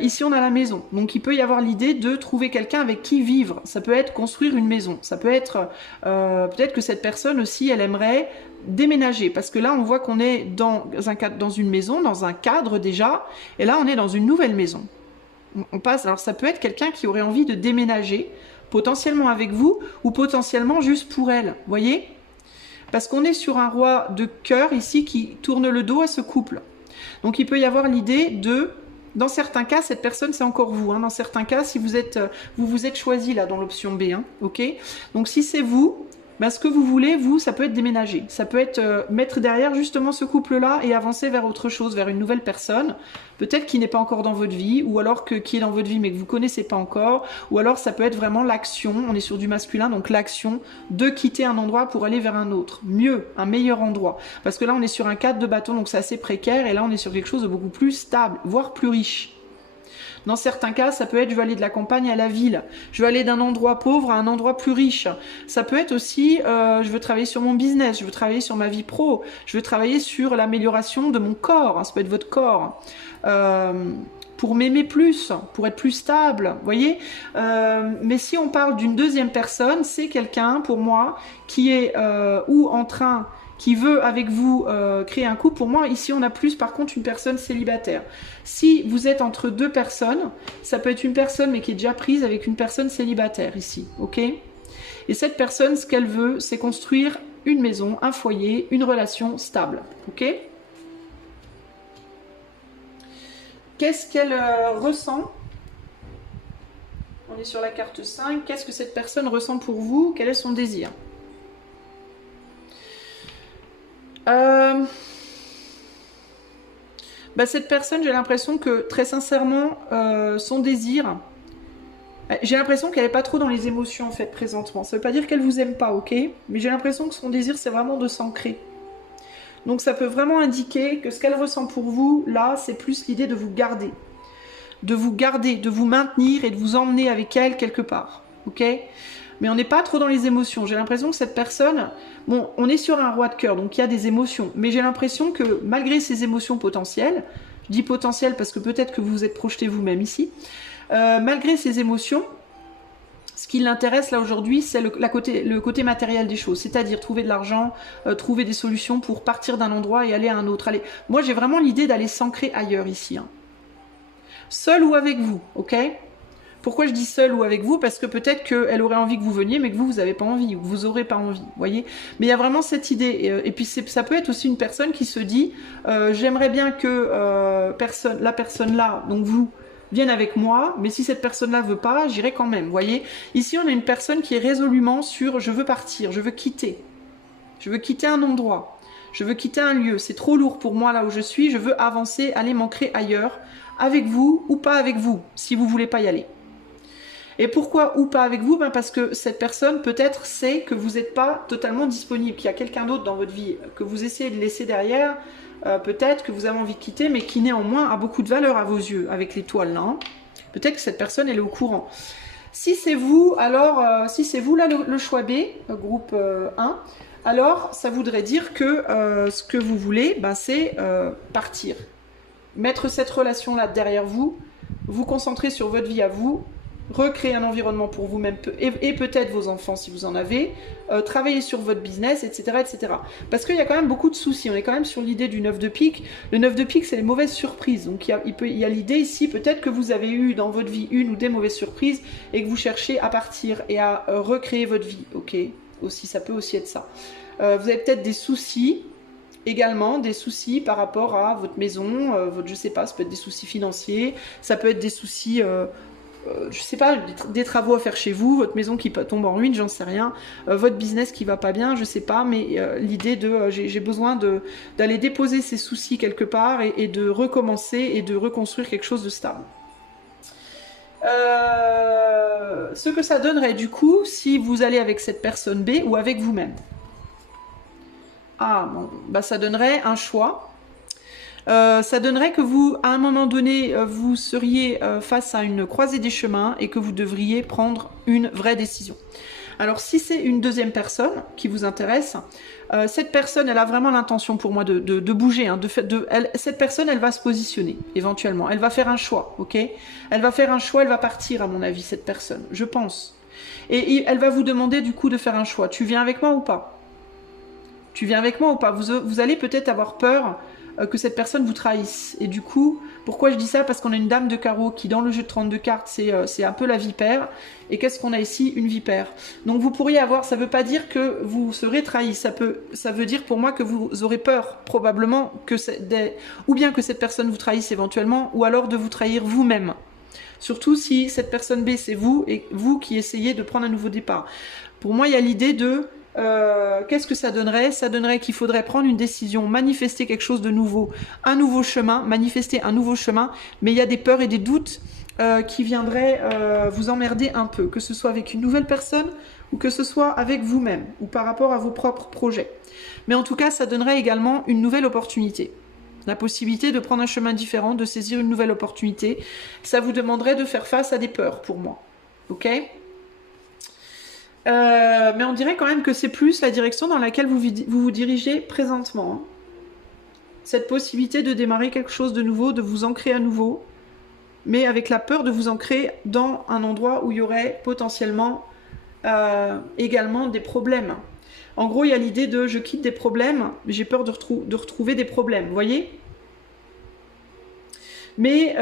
Ici, on a la maison. Donc, il peut y avoir l'idée de trouver quelqu'un avec qui vivre. Ça peut être construire une maison. Ça peut être... peut-être que cette personne aussi, elle aimerait déménager. Parce que là, on voit qu'on est dans une maison, dans un cadre déjà. Et là, on est dans une nouvelle maison. On passe... Alors, ça peut être quelqu'un qui aurait envie de déménager, potentiellement avec vous, ou potentiellement juste pour elle. Vous voyez ? Parce qu'on est sur un roi de cœur ici qui tourne le dos à ce couple. Donc, il peut y avoir l'idée de... Dans certains cas, cette personne, c'est encore vous. Hein. Dans certains cas, si vous vous êtes choisi là dans l'option B, hein, ok. Donc si c'est vous, ben, ce que vous voulez, vous, ça peut être déménager. Ça peut être mettre derrière justement ce couple-là et avancer vers autre chose, vers une nouvelle personne. Peut-être qui n'est pas encore dans votre vie, ou alors qui est dans votre vie mais que vous connaissez pas encore. Ou alors ça peut être vraiment l'action, on est sur du masculin, donc l'action de quitter un endroit pour aller vers un autre. Mieux, un meilleur endroit. Parce que là, on est sur un cadre de bâton, donc c'est assez précaire. Et là, on est sur quelque chose de beaucoup plus stable, voire plus riche. Dans certains cas, ça peut être je veux aller de la campagne à la ville, je veux aller d'un endroit pauvre à un endroit plus riche. Ça peut être aussi je veux travailler sur mon business, je veux travailler sur ma vie pro, je veux travailler sur l'amélioration de mon corps, hein, ça peut être votre corps. Pour m'aimer plus, pour être plus stable, vous voyez. Mais si on parle d'une deuxième personne, c'est quelqu'un, pour moi, qui est ou en train... qui veut avec vous créer un couple. Pour moi, ici, on a plus par contre une personne célibataire. Si vous êtes entre deux personnes, ça peut être une personne mais qui est déjà prise avec une personne célibataire ici, ok? Et cette personne, ce qu'elle veut, c'est construire une maison, un foyer, une relation stable, ok? Qu'est-ce qu'elle ressent? On est sur la carte 5. Qu'est-ce que cette personne ressent pour vous? Quel est son désir? Bah, cette personne, j'ai l'impression que très sincèrement, son désir, j'ai l'impression qu'elle n'est pas trop dans les émotions en fait présentement. Ça veut pas dire qu'elle vous aime pas, ok? Mais j'ai l'impression que son désir, c'est vraiment de s'ancrer. Donc ça peut vraiment indiquer que ce qu'elle ressent pour vous, là, c'est plus l'idée de vous garder. De vous garder, de vous maintenir et de vous emmener avec elle quelque part, ok? mais on n'est pas trop dans les émotions. J'ai l'impression que cette personne, bon, on est sur un roi de cœur, donc il y a des émotions, mais j'ai l'impression que malgré ces émotions potentielles, je dis potentielles parce que peut-être que vous vous êtes projeté vous-même ici, malgré ces émotions, ce qui l'intéresse là aujourd'hui, c'est le côté matériel des choses, c'est-à-dire trouver de l'argent, trouver des solutions pour partir d'un endroit et aller à un autre. Allez, moi j'ai vraiment l'idée d'aller s'ancrer ailleurs ici, hein. Seul ou avec vous, ok? Pourquoi je dis seul ou avec vous? Parce que peut-être qu'elle aurait envie que vous veniez, mais que vous n'avez pas envie, ou que vous n'aurez pas envie, vous voyez? Mais il y a vraiment cette idée. Et puis ça peut être aussi une personne qui se dit, j'aimerais bien que la personne là, donc vous, vienne avec moi, mais si cette personne-là veut pas, j'irai quand même, vous voyez? Ici, on a une personne qui est résolument sur, je veux partir, je veux quitter. Je veux quitter un endroit. Je veux quitter un lieu. C'est trop lourd pour moi là où je suis. Je veux avancer, aller m'ancrer ailleurs, avec vous ou pas avec vous, si vous voulez pas y aller. Et pourquoi ou pas avec vous? Ben parce que cette personne peut-être sait que vous n'êtes pas totalement disponible, qu'il y a quelqu'un d'autre dans votre vie, que vous essayez de laisser derrière, peut-être que vous avez envie de quitter, mais qui néanmoins a beaucoup de valeur à vos yeux, avec l'étoile là, hein. Peut-être que cette personne, elle est au courant. Si c'est vous, alors, si c'est vous là le choix B, groupe 1, alors ça voudrait dire que ce que vous voulez, ben, c'est partir. Mettre cette relation-là derrière vous, vous concentrer sur votre vie à vous, recréer un environnement pour vous-même et peut-être vos enfants si vous en avez, travailler sur votre business, etc. etc. Parce qu'il y a quand même beaucoup de soucis, on est quand même sur l'idée du 9 de pique. Le 9 de pique, c'est les mauvaises surprises. Donc il y a l'idée ici, peut-être que vous avez eu dans votre vie une ou des mauvaises surprises et que vous cherchez à partir et à recréer votre vie. Ok, aussi, ça peut aussi être ça. Vous avez peut-être des soucis, également des soucis par rapport à votre maison, votre, je sais pas, ça peut être des soucis financiers, ça peut être des soucis, je sais pas, des travaux à faire chez vous, votre maison qui tombe en ruine, j'en sais rien, votre business qui va pas bien, je sais pas, mais l'idée de j'ai besoin d'aller déposer ces soucis quelque part et de recommencer et de reconstruire quelque chose de stable. Ce que ça donnerait du coup si vous allez avec cette personne B ou avec vous-même. Ah, bon, bah ça donnerait un choix. Ça donnerait que vous, à un moment donné, vous seriez face à une croisée des chemins et que vous devriez prendre une vraie décision. Alors, si c'est une deuxième personne qui vous intéresse, cette personne, elle a vraiment l'intention pour moi de bouger. Hein, cette personne, elle va se positionner, éventuellement. Elle va faire un choix, ok? Elle va faire un choix, elle va partir, à mon avis, cette personne, je pense. Et elle va vous demander, du coup, de faire un choix. Tu viens avec moi ou pas? Tu viens avec moi ou pas? Vous allez peut-être avoir peur que cette personne vous trahisse. Et du coup, pourquoi je dis ça? Parce qu'on a une dame de carreau qui, dans le jeu de 32 cartes, c'est un peu la vipère. Et qu'est-ce qu'on a ici? Une vipère. Donc vous pourriez avoir, ça ne veut pas dire que vous serez trahi. Ça veut dire pour moi que vous aurez peur, probablement, ou bien que cette personne vous trahisse éventuellement, ou alors de vous trahir vous-même. Surtout si cette personne B, c'est vous, et vous qui essayez de prendre un nouveau départ. Pour moi, il y a l'idée de... qu'est-ce que ça donnerait? Ça donnerait qu'il faudrait prendre une décision, manifester quelque chose de nouveau, un nouveau chemin, manifester un nouveau chemin, mais il y a des peurs et des doutes qui viendraient vous emmerder un peu, que ce soit avec une nouvelle personne ou que ce soit avec vous-même ou par rapport à vos propres projets. Mais en tout cas, ça donnerait également une nouvelle opportunité. La possibilité de prendre un chemin différent, de saisir une nouvelle opportunité. Ça vous demanderait de faire face à des peurs pour moi. Ok ? mais on dirait quand même que c'est plus la direction dans laquelle vous dirigez présentement. Hein. Cette possibilité de démarrer quelque chose de nouveau, de vous ancrer à nouveau, mais avec la peur de vous ancrer dans un endroit où il y aurait potentiellement également des problèmes. En gros, il y a l'idée de je quitte des problèmes, mais j'ai peur de retrouver des problèmes, vous voyez ? Mais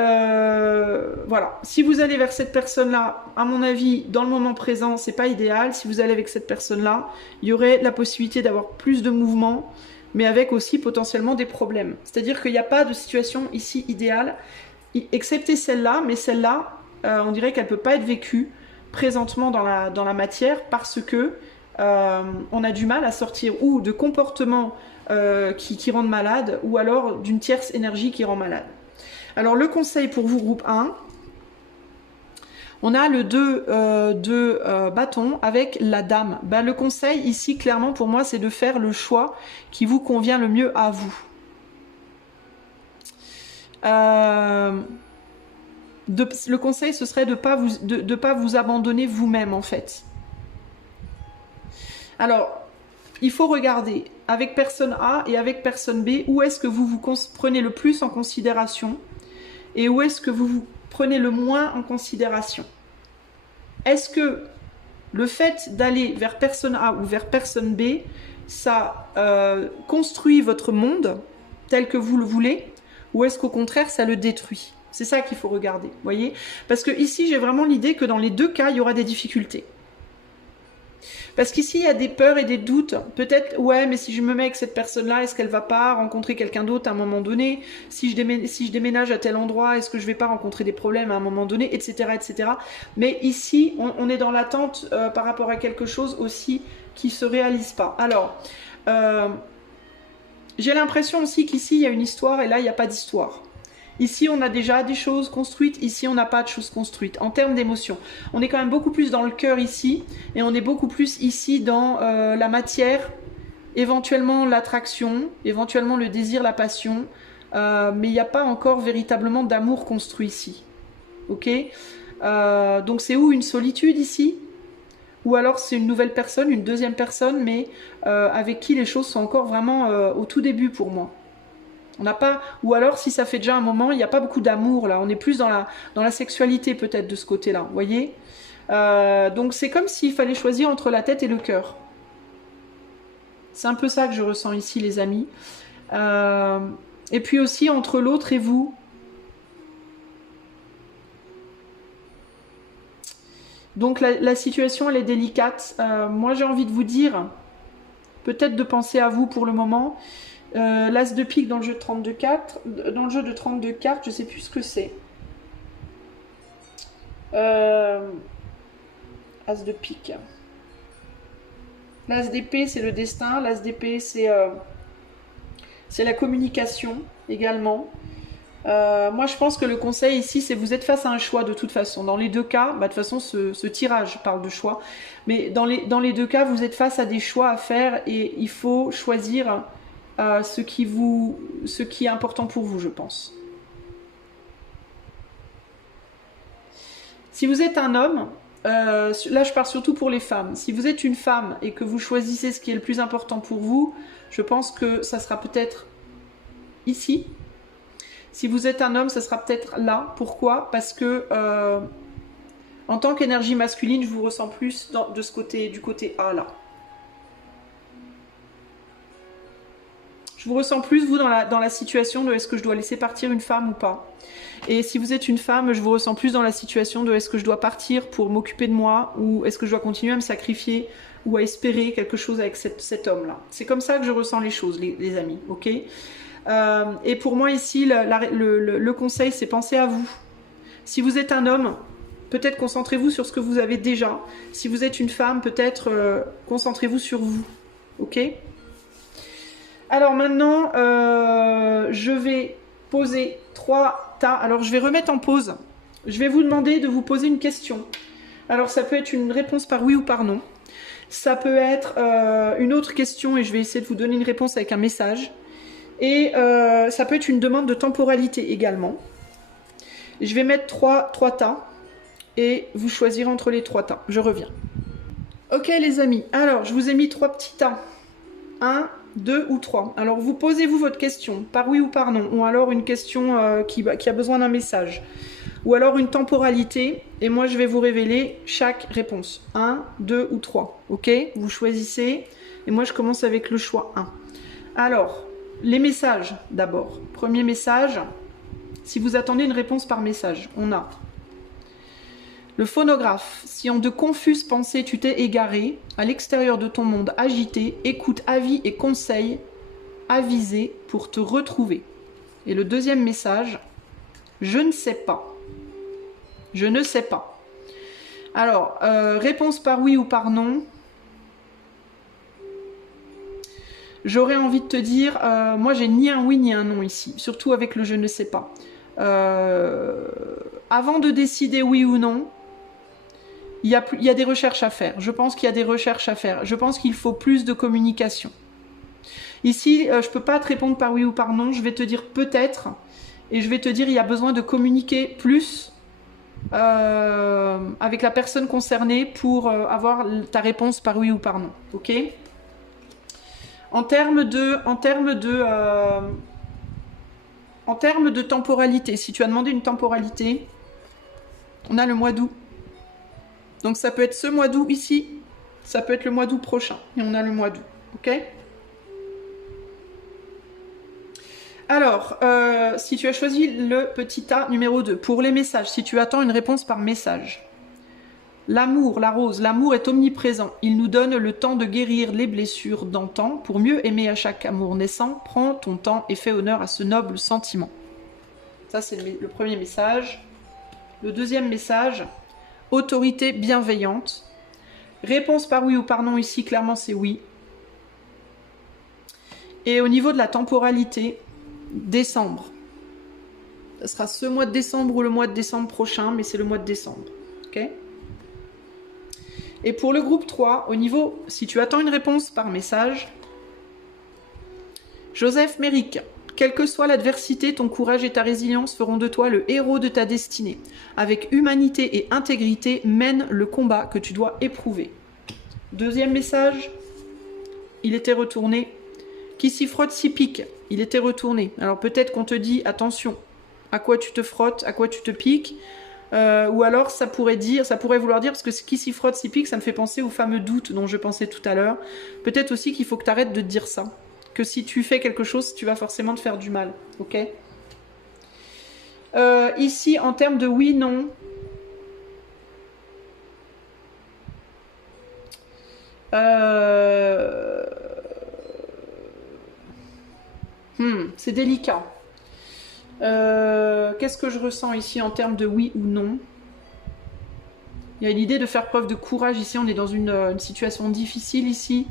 voilà, si vous allez vers cette personne-là, à mon avis, dans le moment présent, c'est pas idéal. Si vous allez avec cette personne-là, il y aurait la possibilité d'avoir plus de mouvements, mais avec aussi potentiellement des problèmes. C'est-à-dire qu'il n'y a pas de situation ici idéale, excepté celle-là, mais celle-là, on dirait qu'elle ne peut pas être vécue présentement dans la matière parce que on a du mal à sortir ou de comportements qui rendent malade, ou alors d'une tierce énergie qui rend malade. Alors, le conseil pour vous, groupe 1, on a le 2 bâtons avec la dame. Ben, le conseil ici, clairement, pour moi, c'est de faire le choix qui vous convient le mieux à vous. Le conseil, ce serait de pas vous abandonner vous-même, en fait. Alors, il faut regarder avec personne A et avec personne B, où est-ce que vous vous prenez le plus en considération et où est-ce que vous vous prenez le moins en considération. Est-ce que le fait d'aller vers personne A ou vers personne B, ça construit votre monde tel que vous le voulez, ou est-ce qu'au contraire, ça le détruit? C'est ça qu'il faut regarder, vous voyez? Parce que ici, j'ai vraiment l'idée que dans les deux cas, il y aura des difficultés. Parce qu'ici, il y a des peurs et des doutes. Peut-être, ouais, mais si je me mets avec cette personne-là, est-ce qu'elle va pas rencontrer quelqu'un d'autre à un moment donné? Si je déménage à tel endroit, est-ce que je vais pas rencontrer des problèmes à un moment donné, etc., etc. Mais ici, on est dans l'attente par rapport à quelque chose aussi qui se réalise pas. Alors, j'ai l'impression aussi qu'ici, il y a une histoire et là, il n'y a pas d'histoire. Ici, on a déjà des choses construites. Ici, on n'a pas de choses construites. En termes d'émotion, on est quand même beaucoup plus dans le cœur ici. Et on est beaucoup plus ici dans la matière, éventuellement l'attraction, éventuellement le désir, la passion. Mais il n'y a pas encore véritablement d'amour construit ici. Ok? Donc, c'est où une solitude ici? Ou alors c'est une nouvelle personne, une deuxième personne, mais avec qui les choses sont encore vraiment au tout début pour moi. On n'a pas, ou alors si ça fait déjà un moment, il n'y a pas beaucoup d'amour là. On est plus dans la sexualité peut-être de ce côté-là, vous voyez. Donc c'est comme s'il fallait choisir entre la tête et le cœur. C'est un peu ça que je ressens ici, les amis. Et puis aussi entre l'autre et vous. Donc la situation elle est délicate. Moi j'ai envie de vous dire, peut-être de penser à vous pour le moment. L'as de pique dans le jeu de 32 cartes, je sais plus ce que c'est. As de pique. L'as d'épée c'est le destin, l'as d'épée c'est la communication également. Moi je pense que le conseil ici c'est vous êtes face à un choix de toute façon. Dans les deux cas, de toute façon ce tirage parle de choix, mais dans les deux cas vous êtes face à des choix à faire et il faut choisir ce qui est important pour vous, je pense. Si vous êtes un homme, là je parle surtout pour les femmes. Si vous êtes une femme et que vous choisissez ce qui est le plus important pour vous, je pense que ça sera peut-être ici. Si vous êtes un homme, ça sera peut-être là. Pourquoi? Parce que en tant qu'énergie masculine, je vous ressens plus du côté A là. Je vous ressens plus, vous, dans la situation de est-ce que je dois laisser partir une femme ou pas. Et si vous êtes une femme, je vous ressens plus dans la situation de est-ce que je dois partir pour m'occuper de moi ou est-ce que je dois continuer à me sacrifier ou à espérer quelque chose avec cet homme-là. C'est comme ça que je ressens les choses, les amis, ok? Et pour moi ici, le conseil, c'est penser à vous. Si vous êtes un homme, peut-être concentrez-vous sur ce que vous avez déjà. Si vous êtes une femme, peut-être concentrez-vous sur vous, ok? Alors maintenant, je vais poser 3 tas. Alors je vais remettre en pause. Je vais vous demander de vous poser une question. Alors ça peut être une réponse par oui ou par non. Ça peut être une autre question et je vais essayer de vous donner une réponse avec un message. Et ça peut être une demande de temporalité également. Je vais mettre 3 tas et vous choisirez entre les 3 tas. Je reviens. Ok les amis, alors je vous ai mis 3 petits tas. 1, 2 ou 3. Alors vous posez-vous votre question, par oui ou par non, ou alors une question qui a besoin d'un message, ou alors une temporalité, et moi je vais vous révéler chaque réponse. 1, 2 ou 3, ok? Vous choisissez, et moi je commence avec le choix 1. Alors, les messages d'abord. Premier message, si vous attendez une réponse par message, on a le phonographe. Si en de confuses pensées tu t'es égaré, à l'extérieur de ton monde agité, écoute avis et conseils avisés pour te retrouver. Et le deuxième message, je ne sais pas. Je ne sais pas. Alors, réponse par oui ou par non. J'aurais envie de te dire, moi j'ai ni un oui ni un non ici, surtout avec le je ne sais pas. Avant de décider oui ou non, il y a des recherches à faire. Je pense qu'il y a des recherches à faire. Je pense qu'il faut plus de communication. Ici, je ne peux pas te répondre par oui ou par non. Je vais te dire peut-être. Et je vais te dire il y a besoin de communiquer plus avec la personne concernée pour avoir ta réponse par oui ou par non. Ok? En termes de temporalité, si tu as demandé une temporalité, on a le mois d'août. Donc ça peut être ce mois d'août ici, ça peut être le mois d'août prochain. Et on a le mois d'août. Ok? Alors, si tu as choisi le petit A numéro 2, pour les messages, si tu attends une réponse par message. L'amour, la rose, l'amour est omniprésent. Il nous donne le temps de guérir les blessures d'antan. Pour mieux aimer à chaque amour naissant, prends ton temps et fais honneur à ce noble sentiment. Ça, c'est le premier message. Le deuxième message, autorité bienveillante. Réponse par oui ou par non, ici, clairement, c'est oui. Et au niveau de la temporalité, décembre. Ça sera ce mois de décembre ou le mois de décembre prochain, mais c'est le mois de décembre. Ok ? Et pour le groupe 3, au niveau, si tu attends une réponse par message, Joseph Méric, quelle que soit l'adversité, ton courage et ta résilience feront de toi le héros de ta destinée. Avec humanité et intégrité, mène le combat que tu dois éprouver. Deuxième message, il était retourné. Qui s'y frotte s'y pique. Il était retourné. Alors peut-être qu'on te dit, attention, à quoi tu te frottes, à quoi tu te piques. Ou alors ça pourrait vouloir dire, parce que qui s'y frotte s'y pique, ça me fait penser au fameux doute dont je pensais tout à l'heure. Peut-être aussi qu'il faut que tu arrêtes de te dire ça. Que si tu fais quelque chose, tu vas forcément te faire du mal. Ok ? Ici, en termes de oui, non. C'est délicat. Qu'est-ce que je ressens ici en termes de oui ou non? Il y a l'idée de faire preuve de courage ici. On est dans une situation difficile ici.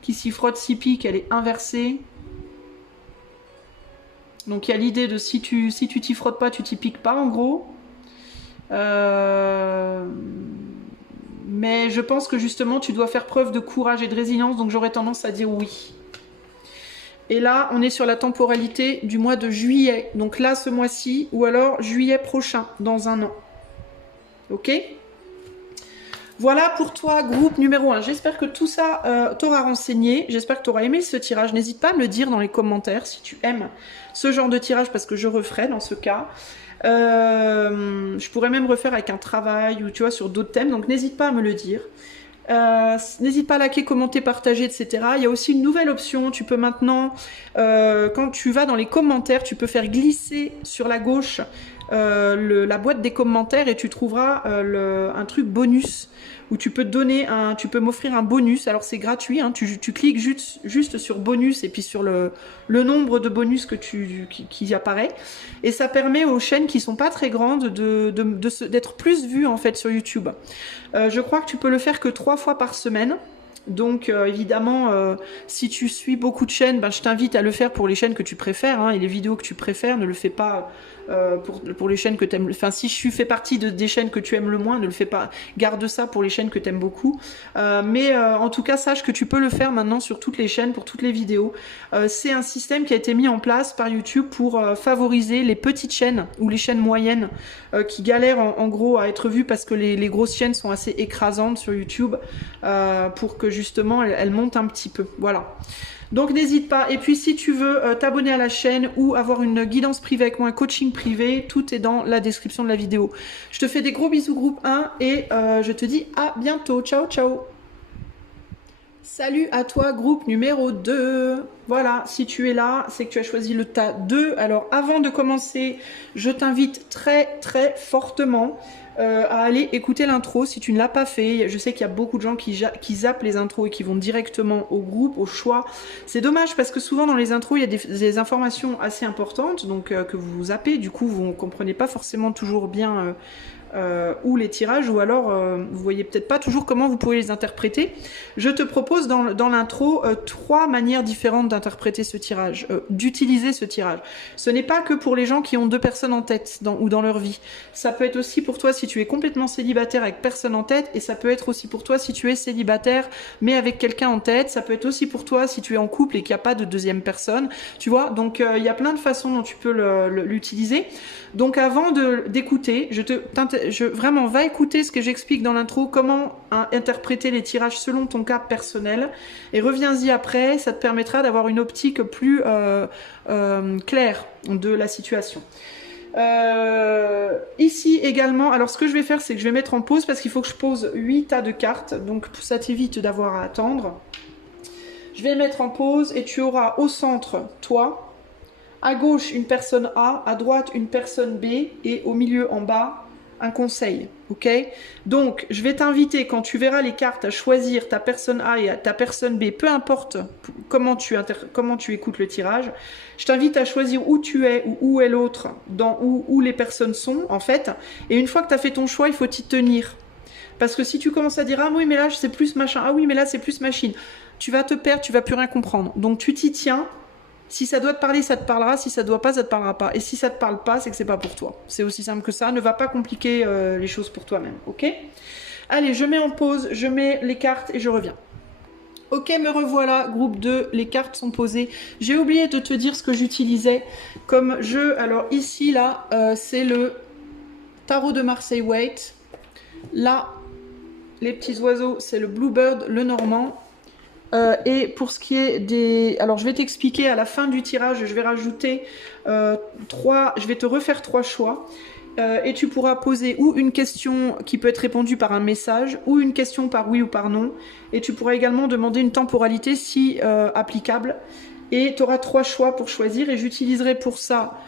Qui s'y frotte, s'y pique, elle est inversée. Donc il y a l'idée de si tu t'y frottes pas, tu t'y piques pas en gros. Mais je pense que justement tu dois faire preuve de courage et de résilience, donc j'aurais tendance à dire oui. Et là, on est sur la temporalité du mois de juillet. Donc là, ce mois-ci, ou alors juillet prochain, dans un an. Ok ? Voilà pour toi, groupe numéro 1. J'espère que tout ça t'aura renseigné. J'espère que tu auras aimé ce tirage. N'hésite pas à me le dire dans les commentaires si tu aimes ce genre de tirage, parce que je referai dans ce cas. Je pourrais même refaire avec un travail ou tu vois sur d'autres thèmes. Donc n'hésite pas à me le dire. N'hésite pas à liker, commenter, partager, etc. Il y a aussi une nouvelle option. Tu peux maintenant, quand tu vas dans les commentaires, tu peux faire glisser sur la gauche la boîte des commentaires et tu trouveras un truc bonus où tu peux m'offrir un bonus. Alors c'est gratuit, hein, tu cliques juste sur bonus et puis sur le nombre de bonus qui apparaît, et ça permet aux chaînes qui sont pas très grandes d'être plus vues en fait sur YouTube. Je crois que tu peux le faire que 3 fois par semaine. Donc évidemment, si tu suis beaucoup de chaînes, je t'invite à le faire pour les chaînes que tu préfères, hein, et les vidéos que tu préfères. Ne le fais pas pour les chaînes que tu aimes. Enfin, si je fais partie des chaînes que tu aimes le moins, ne le fais pas. Garde ça pour les chaînes que tu aimes beaucoup. Mais en tout cas, sache que tu peux le faire maintenant sur toutes les chaînes, pour toutes les vidéos. C'est un système qui a été mis en place par YouTube pour favoriser les petites chaînes ou les chaînes moyennes qui galèrent en gros à être vues parce que les grosses chaînes sont assez écrasantes sur YouTube, pour que justement elles montent un petit peu. Voilà. Donc n'hésite pas. Et puis si tu veux t'abonner à la chaîne ou avoir une guidance privée avec moi, un coaching privé, tout est dans la description de la vidéo. Je te fais des gros bisous groupe 1 et je te dis à bientôt. Ciao, ciao. Salut à toi groupe numéro 2. Voilà, si tu es là, c'est que tu as choisi le tas 2. Alors avant de commencer, je t'invite très très fortement à aller écouter l'intro si tu ne l'as pas fait. Je sais qu'il y a beaucoup de gens qui zappent les intros et qui vont directement au groupe, au choix. C'est dommage parce que souvent dans les intros, il y a des informations assez importantes, donc que vous zappez. Du coup, vous ne comprenez pas forcément toujours bien ou les tirages, ou alors vous voyez peut-être pas toujours comment vous pouvez les interpréter. Je te propose dans l'intro 3 manières différentes d'interpréter ce tirage, d'utiliser ce tirage. Ce n'est pas que pour les gens qui ont 2 personnes en tête ou dans leur vie. Ça peut être aussi pour toi si tu es complètement célibataire avec personne en tête, et ça peut être aussi pour toi si tu es célibataire mais avec quelqu'un en tête. Ça peut être aussi pour toi si tu es en couple et qu'il n'y a pas de deuxième personne. Tu vois, donc il y a plein de façons dont tu peux l'utiliser. Donc avant d'écouter, je vraiment, va écouter ce que j'explique dans l'intro, comment interpréter les tirages selon ton cas personnel, et reviens-y après, ça te permettra d'avoir une optique plus claire de la situation. Ici également, alors ce que je vais faire, c'est que je vais mettre en pause parce qu'il faut que je pose 8 tas de cartes, donc ça t'évite d'avoir à attendre. Je vais mettre en pause et tu auras au centre, toi, à gauche une personne A, à droite une personne B et au milieu en bas un conseil, ok? Donc je vais t'inviter quand tu verras les cartes à choisir ta personne A et ta personne B, peu importe comment tu écoutes le tirage, je t'invite à choisir où tu es ou où est l'autre, où les personnes sont en fait, et une fois que tu as fait ton choix, il faut t'y tenir. Parce que si tu commences à dire « Ah oui, mais là, c'est plus machin. Ah oui, mais là, c'est plus machine. » Tu vas te perdre, tu vas plus rien comprendre. Donc, tu t'y tiens. Si ça doit te parler, ça te parlera. Si ça doit pas, ça te parlera pas. Et si ça te parle pas, c'est que c'est pas pour toi. C'est aussi simple que ça. Ne va pas compliquer les choses pour toi-même. Ok? Allez, je mets en pause, je mets les cartes et je reviens. Ok, me revoilà, groupe 2, les cartes sont posées. J'ai oublié de te dire ce que j'utilisais comme jeu. Alors ici, là, c'est le tarot de Marseille Waite. Là, les petits oiseaux, c'est le Bluebird, le normand. Et pour ce qui est des... Alors, je vais t'expliquer à la fin du tirage, je vais rajouter je vais te refaire 3 choix. Et tu pourras poser ou une question qui peut être répondue par un message, ou une question par oui ou par non. Et tu pourras également demander une temporalité si applicable. Et tu auras 3 choix pour choisir. Et j'utiliserai pour ça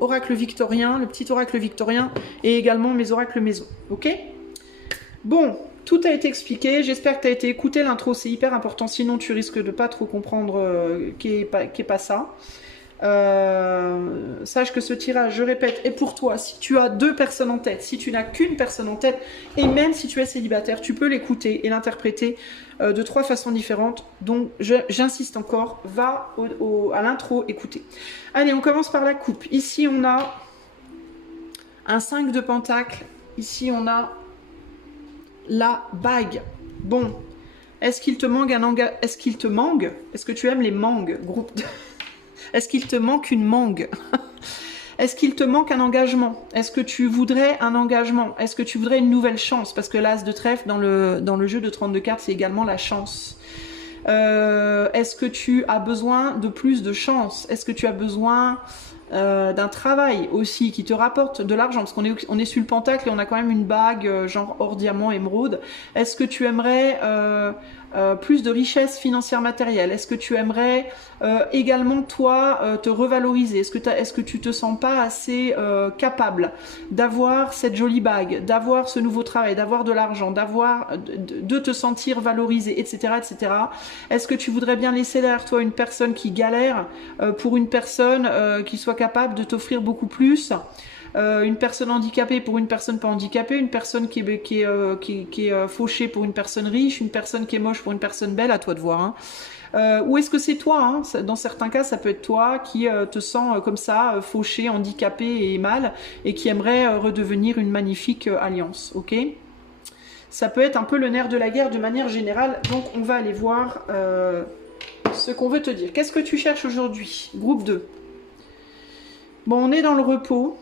oracle victorien, le petit oracle victorien, et également mes oracles maison. Ok? Bon, tout a été expliqué. J'espère que tu as été écouté. L'intro, c'est hyper important. Sinon, tu risques de pas trop comprendre qui est pas ça. Sache que ce tirage, je répète, est pour toi si tu as 2 personnes en tête, si tu n'as qu'une personne en tête, et même si tu es célibataire, tu peux l'écouter et l'interpréter de 3 façons différentes. Donc j'insiste encore, va à l'intro écouter. Allez, on commence par la coupe. Ici on a un 5 de pentacle, ici on a la bague. Bon, est-ce qu'il te manque un engagement? Est-ce qu'il te manque? Est-ce que tu aimes les mangues, groupe de... Est-ce qu'il te manque une mangue? Est-ce qu'il te manque un engagement? Est-ce que tu voudrais un engagement? Est-ce que tu voudrais une nouvelle chance? Parce que l'as de trèfle dans le jeu de 32 cartes, c'est également la chance. Est-ce que tu as besoin de plus de chance? Est-ce que tu as besoin d'un travail aussi qui te rapporte de l'argent? Parce qu'on est sur le pentacle et on a quand même une bague genre or diamant émeraude. Est-ce que tu aimerais plus de richesse financière matérielle? Est-ce que tu aimerais également toi te revaloriser? Est-ce que tu te sens pas assez capable d'avoir cette jolie bague, d'avoir ce nouveau travail, d'avoir de l'argent, de te sentir valorisé, etc., etc. Est-ce que tu voudrais bien laisser derrière toi une personne qui galère pour une personne qui soit capable de t'offrir beaucoup plus? Une personne handicapée pour une personne pas handicapée, une personne qui est fauchée pour une personne riche, une personne qui est moche pour une personne belle, à toi de voir. Hein. Ou est-ce que c'est toi, hein? Dans certains cas, ça peut être toi qui te sens comme ça, fauché, handicapé et mal, et qui aimerait redevenir une magnifique alliance, ok? Ça peut être un peu le nerf de la guerre de manière générale, donc on va aller voir ce qu'on veut te dire. Qu'est-ce que tu cherches aujourd'hui? Groupe 2. Bon, on est dans le repos.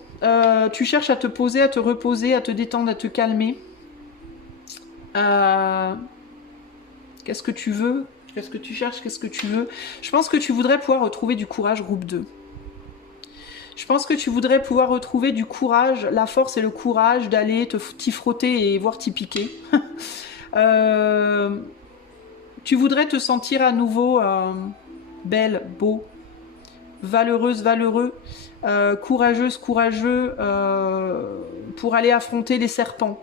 Tu cherches à te poser, à te reposer, à te détendre, à te calmer. Qu'est-ce que tu veux? Qu'est-ce que tu cherches? Qu'est-ce que tu veux? Je pense que tu voudrais pouvoir retrouver du courage, groupe 2. Je pense que tu voudrais pouvoir retrouver du courage, la force et le courage d'aller t'y frotter et voir t'y piquer. Tu voudrais te sentir à nouveau belle, beau, valeureuse, valeureux. Courageuse, courageux pour aller affronter les serpents.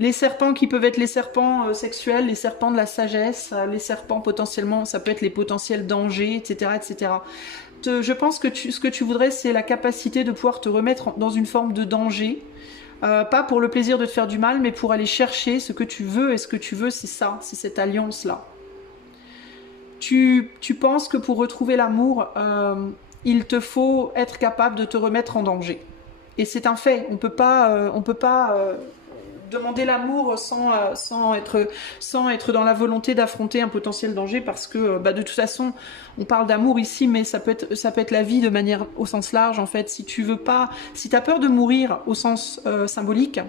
Les serpents qui peuvent être les serpents sexuels, les serpents de la sagesse, les serpents potentiellement, ça peut être les potentiels dangers, etc. etc. Je pense que ce que tu voudrais, c'est la capacité de pouvoir te remettre dans une forme de danger, pas pour le plaisir de te faire du mal, mais pour aller chercher ce que tu veux, et ce que tu veux, c'est ça, c'est cette alliance-là. Tu penses que pour retrouver l'amour, il te faut être capable de te remettre en danger. Et c'est un fait. On peut pas demander l'amour sans être dans la volonté d'affronter un potentiel danger, parce que de toute façon, on parle d'amour ici, mais ça peut être la vie de manière au sens large en fait. Si tu as peur de mourir au sens symbolique,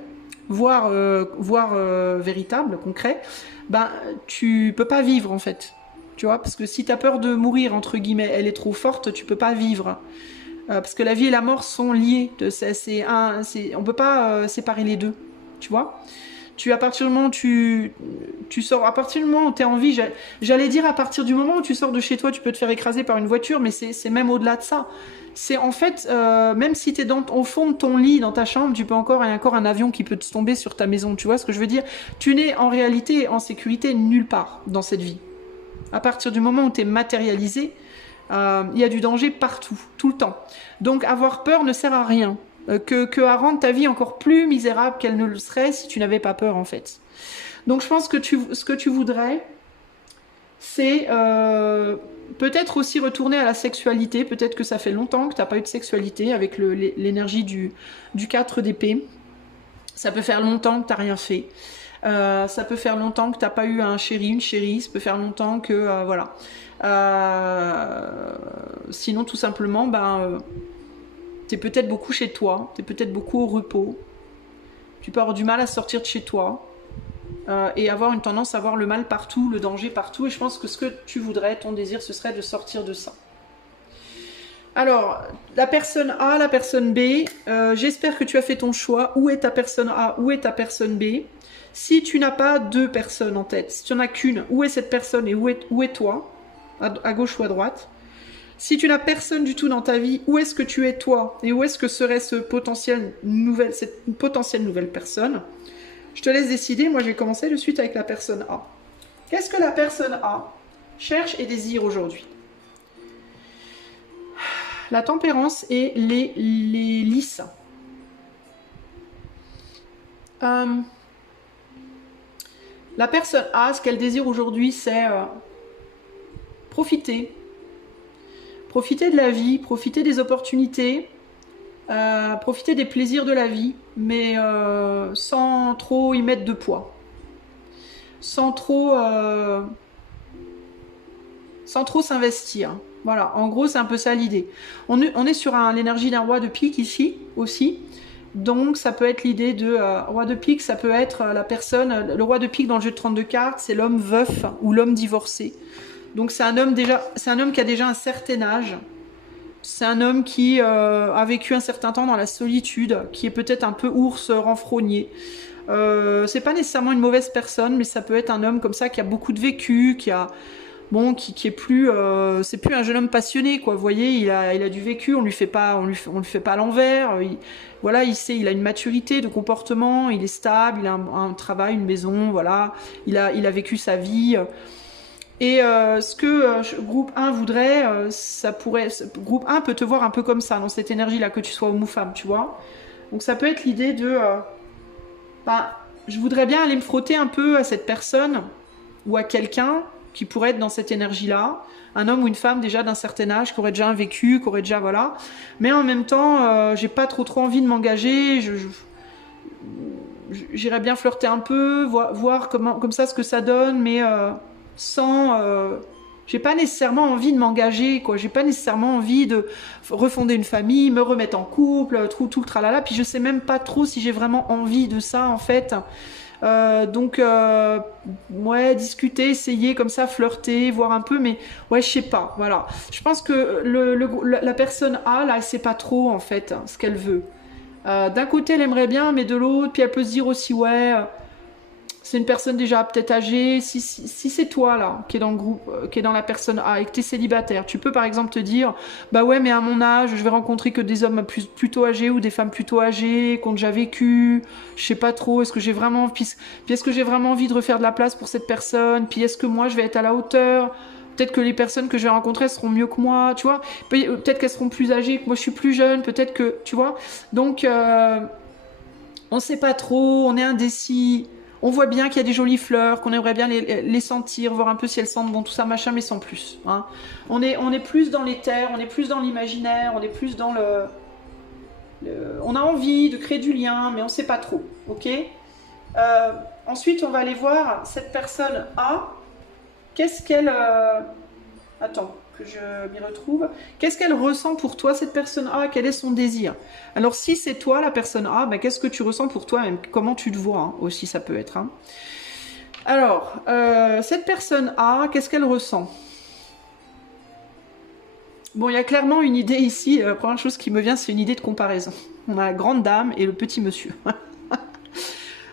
voire véritable, concret, tu peux pas vivre en fait. Tu vois, parce que si tu as peur de mourir, entre guillemets, elle est trop forte, tu peux pas vivre. Parce que la vie et la mort sont liées. On peut pas séparer les deux. Tu vois, à partir du moment où tu sors, à partir du moment où tu es en vie, j'allais dire à partir du moment où tu sors de chez toi, tu peux te faire écraser par une voiture, mais c'est même au-delà de ça. C'est en fait, même si tu es au fond de ton lit, dans ta chambre, tu peux encore un avion qui peut te tomber sur ta maison. Tu vois ce que je veux dire? Tu n'es en réalité en sécurité nulle part dans cette vie. À partir du moment où tu es matérialisé, il y a du danger partout, tout le temps. Donc avoir peur ne sert à rien. Que à rendre ta vie encore plus misérable qu'elle ne le serait si tu n'avais pas peur en fait. Donc je pense que ce que tu voudrais, c'est peut-être aussi retourner à la sexualité. Peut-être que ça fait longtemps que tu n'as pas eu de sexualité avec l'énergie du 4 d'épée. Ça peut faire longtemps que tu n'as rien fait. Ça peut faire longtemps que tu n'as pas eu un chéri, une chérie. Ça peut faire longtemps que... voilà. Sinon tout simplement, t'es peut-être beaucoup chez toi, t'es peut-être beaucoup au repos, tu peux avoir du mal à sortir de chez toi et avoir une tendance à voir le mal partout, le danger partout, et je pense que ce que tu voudrais, ton désir, ce serait de sortir de ça. Alors, la personne A, la personne B, j'espère que tu as fait ton choix. Où est ta personne A, où est ta personne B? Si tu n'as pas deux personnes en tête, si tu n'en as qu'une, où est cette personne et où est toi, à gauche ou à droite? Si tu n'as personne du tout dans ta vie, où est-ce que tu es toi? Et où est-ce que serait cette potentielle nouvelle personne? Je te laisse décider. Moi, je vais commencer de suite avec la personne A. Qu'est-ce que la personne A cherche et désire aujourd'hui? La tempérance et les lys. La personne A, ce qu'elle désire aujourd'hui, c'est profiter. Profiter de la vie, profiter des opportunités, profiter des plaisirs de la vie, mais sans trop y mettre de poids. Sans trop s'investir. Voilà, en gros, c'est un peu ça l'idée. On est sur l'énergie d'un roi de pique ici aussi. Donc, ça peut être l'idée de roi de pique, ça peut être la personne... Le roi de pique dans le jeu de 32 cartes, c'est l'homme veuf ou l'homme divorcé. Donc c'est un homme qui a déjà un certain âge. C'est un homme qui a vécu un certain temps dans la solitude, qui est peut-être un peu ours renfrogné. C'est pas nécessairement une mauvaise personne, mais ça peut être un homme comme ça qui a beaucoup de vécu, qui est plus, c'est plus un jeune homme passionné quoi. Vous voyez, il a du vécu, on lui fait pas à l'envers. Voilà, il a une maturité de comportement, il est stable, il a un travail, une maison, voilà. Il a vécu sa vie. Et ce que groupe 1 voudrait, groupe 1 peut te voir un peu comme ça, dans cette énergie-là, que tu sois homme ou femme, tu vois. Donc ça peut être l'idée de... je voudrais bien aller me frotter un peu à cette personne, ou à quelqu'un qui pourrait être dans cette énergie-là, un homme ou une femme déjà d'un certain âge, qui aurait déjà un vécu, qui aurait déjà... Voilà. Mais en même temps, j'ai pas trop envie de m'engager, j'irais bien flirter un peu, voir comme ça ce que ça donne, mais... j'ai pas nécessairement envie de m'engager, quoi. J'ai pas nécessairement envie de refonder une famille, me remettre en couple, tout le tralala. Puis je sais même pas trop si j'ai vraiment envie de ça, en fait. Donc, ouais, discuter, essayer comme ça, flirter, voir un peu, mais ouais, je sais pas. Voilà. Je pense que la personne A, là, elle sait pas trop, en fait, ce qu'elle veut. D'un côté, elle aimerait bien, mais de l'autre, puis elle peut se dire aussi, ouais... C'est une personne déjà peut-être âgée. Si c'est toi là qui est dans le groupe, qui est dans la personne A et que tu es célibataire, tu peux par exemple te dire bah ouais, mais à mon âge, je vais rencontrer que des hommes plutôt âgés ou des femmes plutôt âgées, qui ont déjà vécu. Je sais pas trop. Est-ce que j'ai vraiment puis est-ce que j'ai vraiment envie de refaire de la place pour cette personne? Puis est-ce que moi je vais être à la hauteur? Peut-être que les personnes que je vais rencontrer seront mieux que moi, tu vois. Peut-être qu'elles seront plus âgées, que moi je suis plus jeune. Peut-être que tu vois. Donc on sait pas trop. On est indécis. On voit bien qu'il y a des jolies fleurs, qu'on aimerait bien les sentir, voir un peu si elles sentent bon, tout ça, machin, mais sans plus. Hein. On est plus dans l'éther, on est plus dans l'imaginaire, on est plus dans on a envie de créer du lien, mais on sait pas trop, ok? Ensuite, on va aller voir cette personne A. Qu'est-ce qu'elle... Attends, que je m'y retrouve. Qu'est-ce qu'elle ressent pour toi, cette personne A? Quel est son désir? Alors, si c'est toi, la personne A, ben, qu'est-ce que tu ressens pour toi-même? Comment tu te vois, hein, aussi, ça peut être. Hein. Alors, cette personne A, qu'est-ce qu'elle ressent? Bon, il y a clairement une idée ici. La première chose qui me vient, c'est une idée de comparaison. On a la grande dame et le petit monsieur.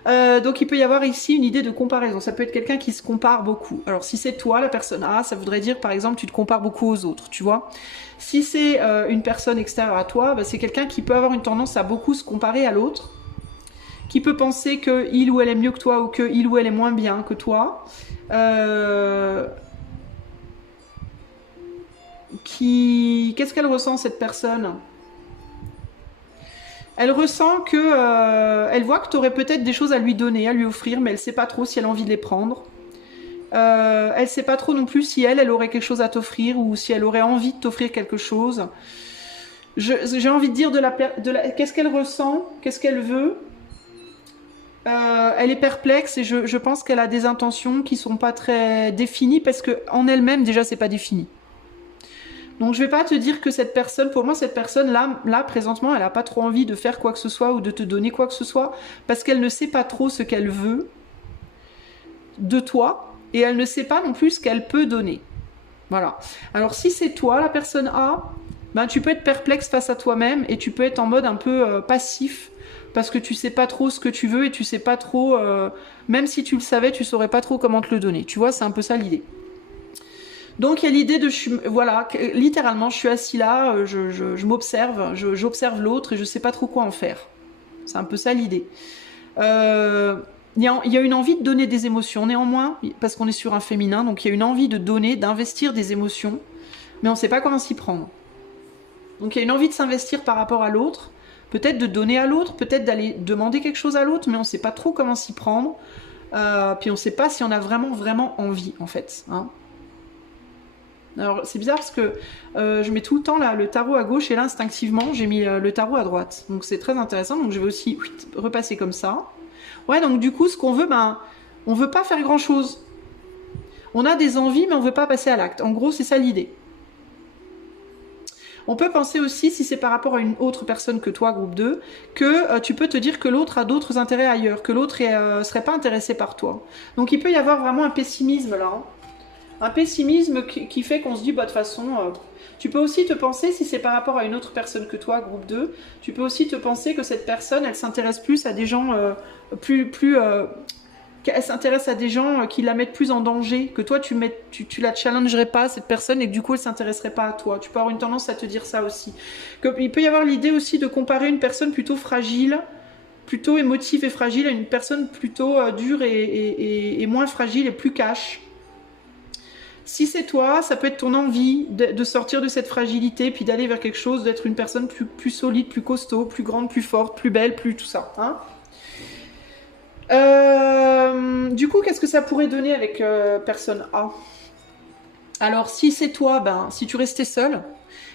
Donc il peut y avoir ici une idée de comparaison. Ça peut être quelqu'un qui se compare beaucoup. Alors si c'est toi, la personne A, ça voudrait dire par exemple tu te compares beaucoup aux autres, tu vois. Si c'est une personne extérieure à toi, bah, c'est quelqu'un qui peut avoir une tendance à beaucoup se comparer à l'autre, qui peut penser que il ou elle est mieux que toi ou que il ou elle est moins bien que toi. Qu'est-ce qu'elle ressent, cette personne? Elle ressent que, elle voit que tu aurais peut-être des choses à lui donner, à lui offrir, mais elle sait pas trop si elle a envie de les prendre. Elle sait pas trop non plus si elle aurait quelque chose à t'offrir ou si elle aurait envie de t'offrir quelque chose. J'ai envie de dire qu'est-ce qu'elle ressent, qu'est-ce qu'elle veut. Elle est perplexe et je pense qu'elle a des intentions qui sont pas très définies parce que en elle-même déjà c'est pas défini. Donc je vais pas te dire que cette personne, pour moi cette personne là présentement, elle a pas trop envie de faire quoi que ce soit ou de te donner quoi que ce soit parce qu'elle ne sait pas trop ce qu'elle veut de toi et elle ne sait pas non plus ce qu'elle peut donner. Voilà. Alors si c'est toi la personne A, ben tu peux être perplexe face à toi-même et tu peux être en mode un peu passif parce que tu sais pas trop ce que tu veux et tu sais pas trop, même si tu le savais, tu saurais pas trop comment te le donner. Tu vois, c'est un peu ça l'idée. Donc il y a l'idée de, voilà, littéralement, je suis assis là, je m'observe, j'observe l'autre et je sais pas trop quoi en faire. C'est un peu ça l'idée. Il y a une envie de donner des émotions néanmoins, parce qu'on est sur un féminin, donc il y a une envie de donner, d'investir des émotions, mais on ne sait pas comment s'y prendre. Donc il y a une envie de s'investir par rapport à l'autre, peut-être de donner à l'autre, peut-être d'aller demander quelque chose à l'autre, mais on ne sait pas trop comment s'y prendre, puis on ne sait pas si on a vraiment envie en fait. Hein. Alors c'est bizarre parce que je mets tout le temps là, le tarot à gauche et là instinctivement j'ai mis le tarot à droite. Donc c'est très intéressant, donc je vais aussi repasser comme ça. Ouais, donc du coup ce qu'on veut, ben on veut pas faire grand chose. On a des envies mais on veut pas passer à l'acte. En gros c'est ça l'idée. On peut penser aussi, si c'est par rapport à une autre personne que toi, groupe 2, que tu peux te dire que l'autre a d'autres intérêts ailleurs, que l'autre serait pas intéressé par toi. Donc il peut y avoir vraiment un pessimisme là. Hein. Un pessimisme qui fait qu'on se dit, bah de toute façon, tu peux aussi te penser, si c'est par rapport à une autre personne que toi, groupe 2, tu peux aussi te penser que cette personne, elle s'intéresse plus à des gens elle s'intéresse à des gens qui la mettent plus en danger, que toi tu la challengerais pas, cette personne, et que du coup elle s'intéresserait pas à toi. Tu peux avoir une tendance à te dire ça aussi. Il peut y avoir l'idée aussi de comparer une personne plutôt fragile, plutôt émotive et fragile, à une personne plutôt dure et moins fragile et plus cash. Si c'est toi, ça peut être ton envie de sortir de cette fragilité, puis d'aller vers quelque chose, d'être une personne plus solide, plus costaud, plus grande, plus forte, plus belle, plus tout ça. Hein. Du coup, qu'est-ce que ça pourrait donner avec personne A? Alors, si c'est toi, ben, si tu restais seul,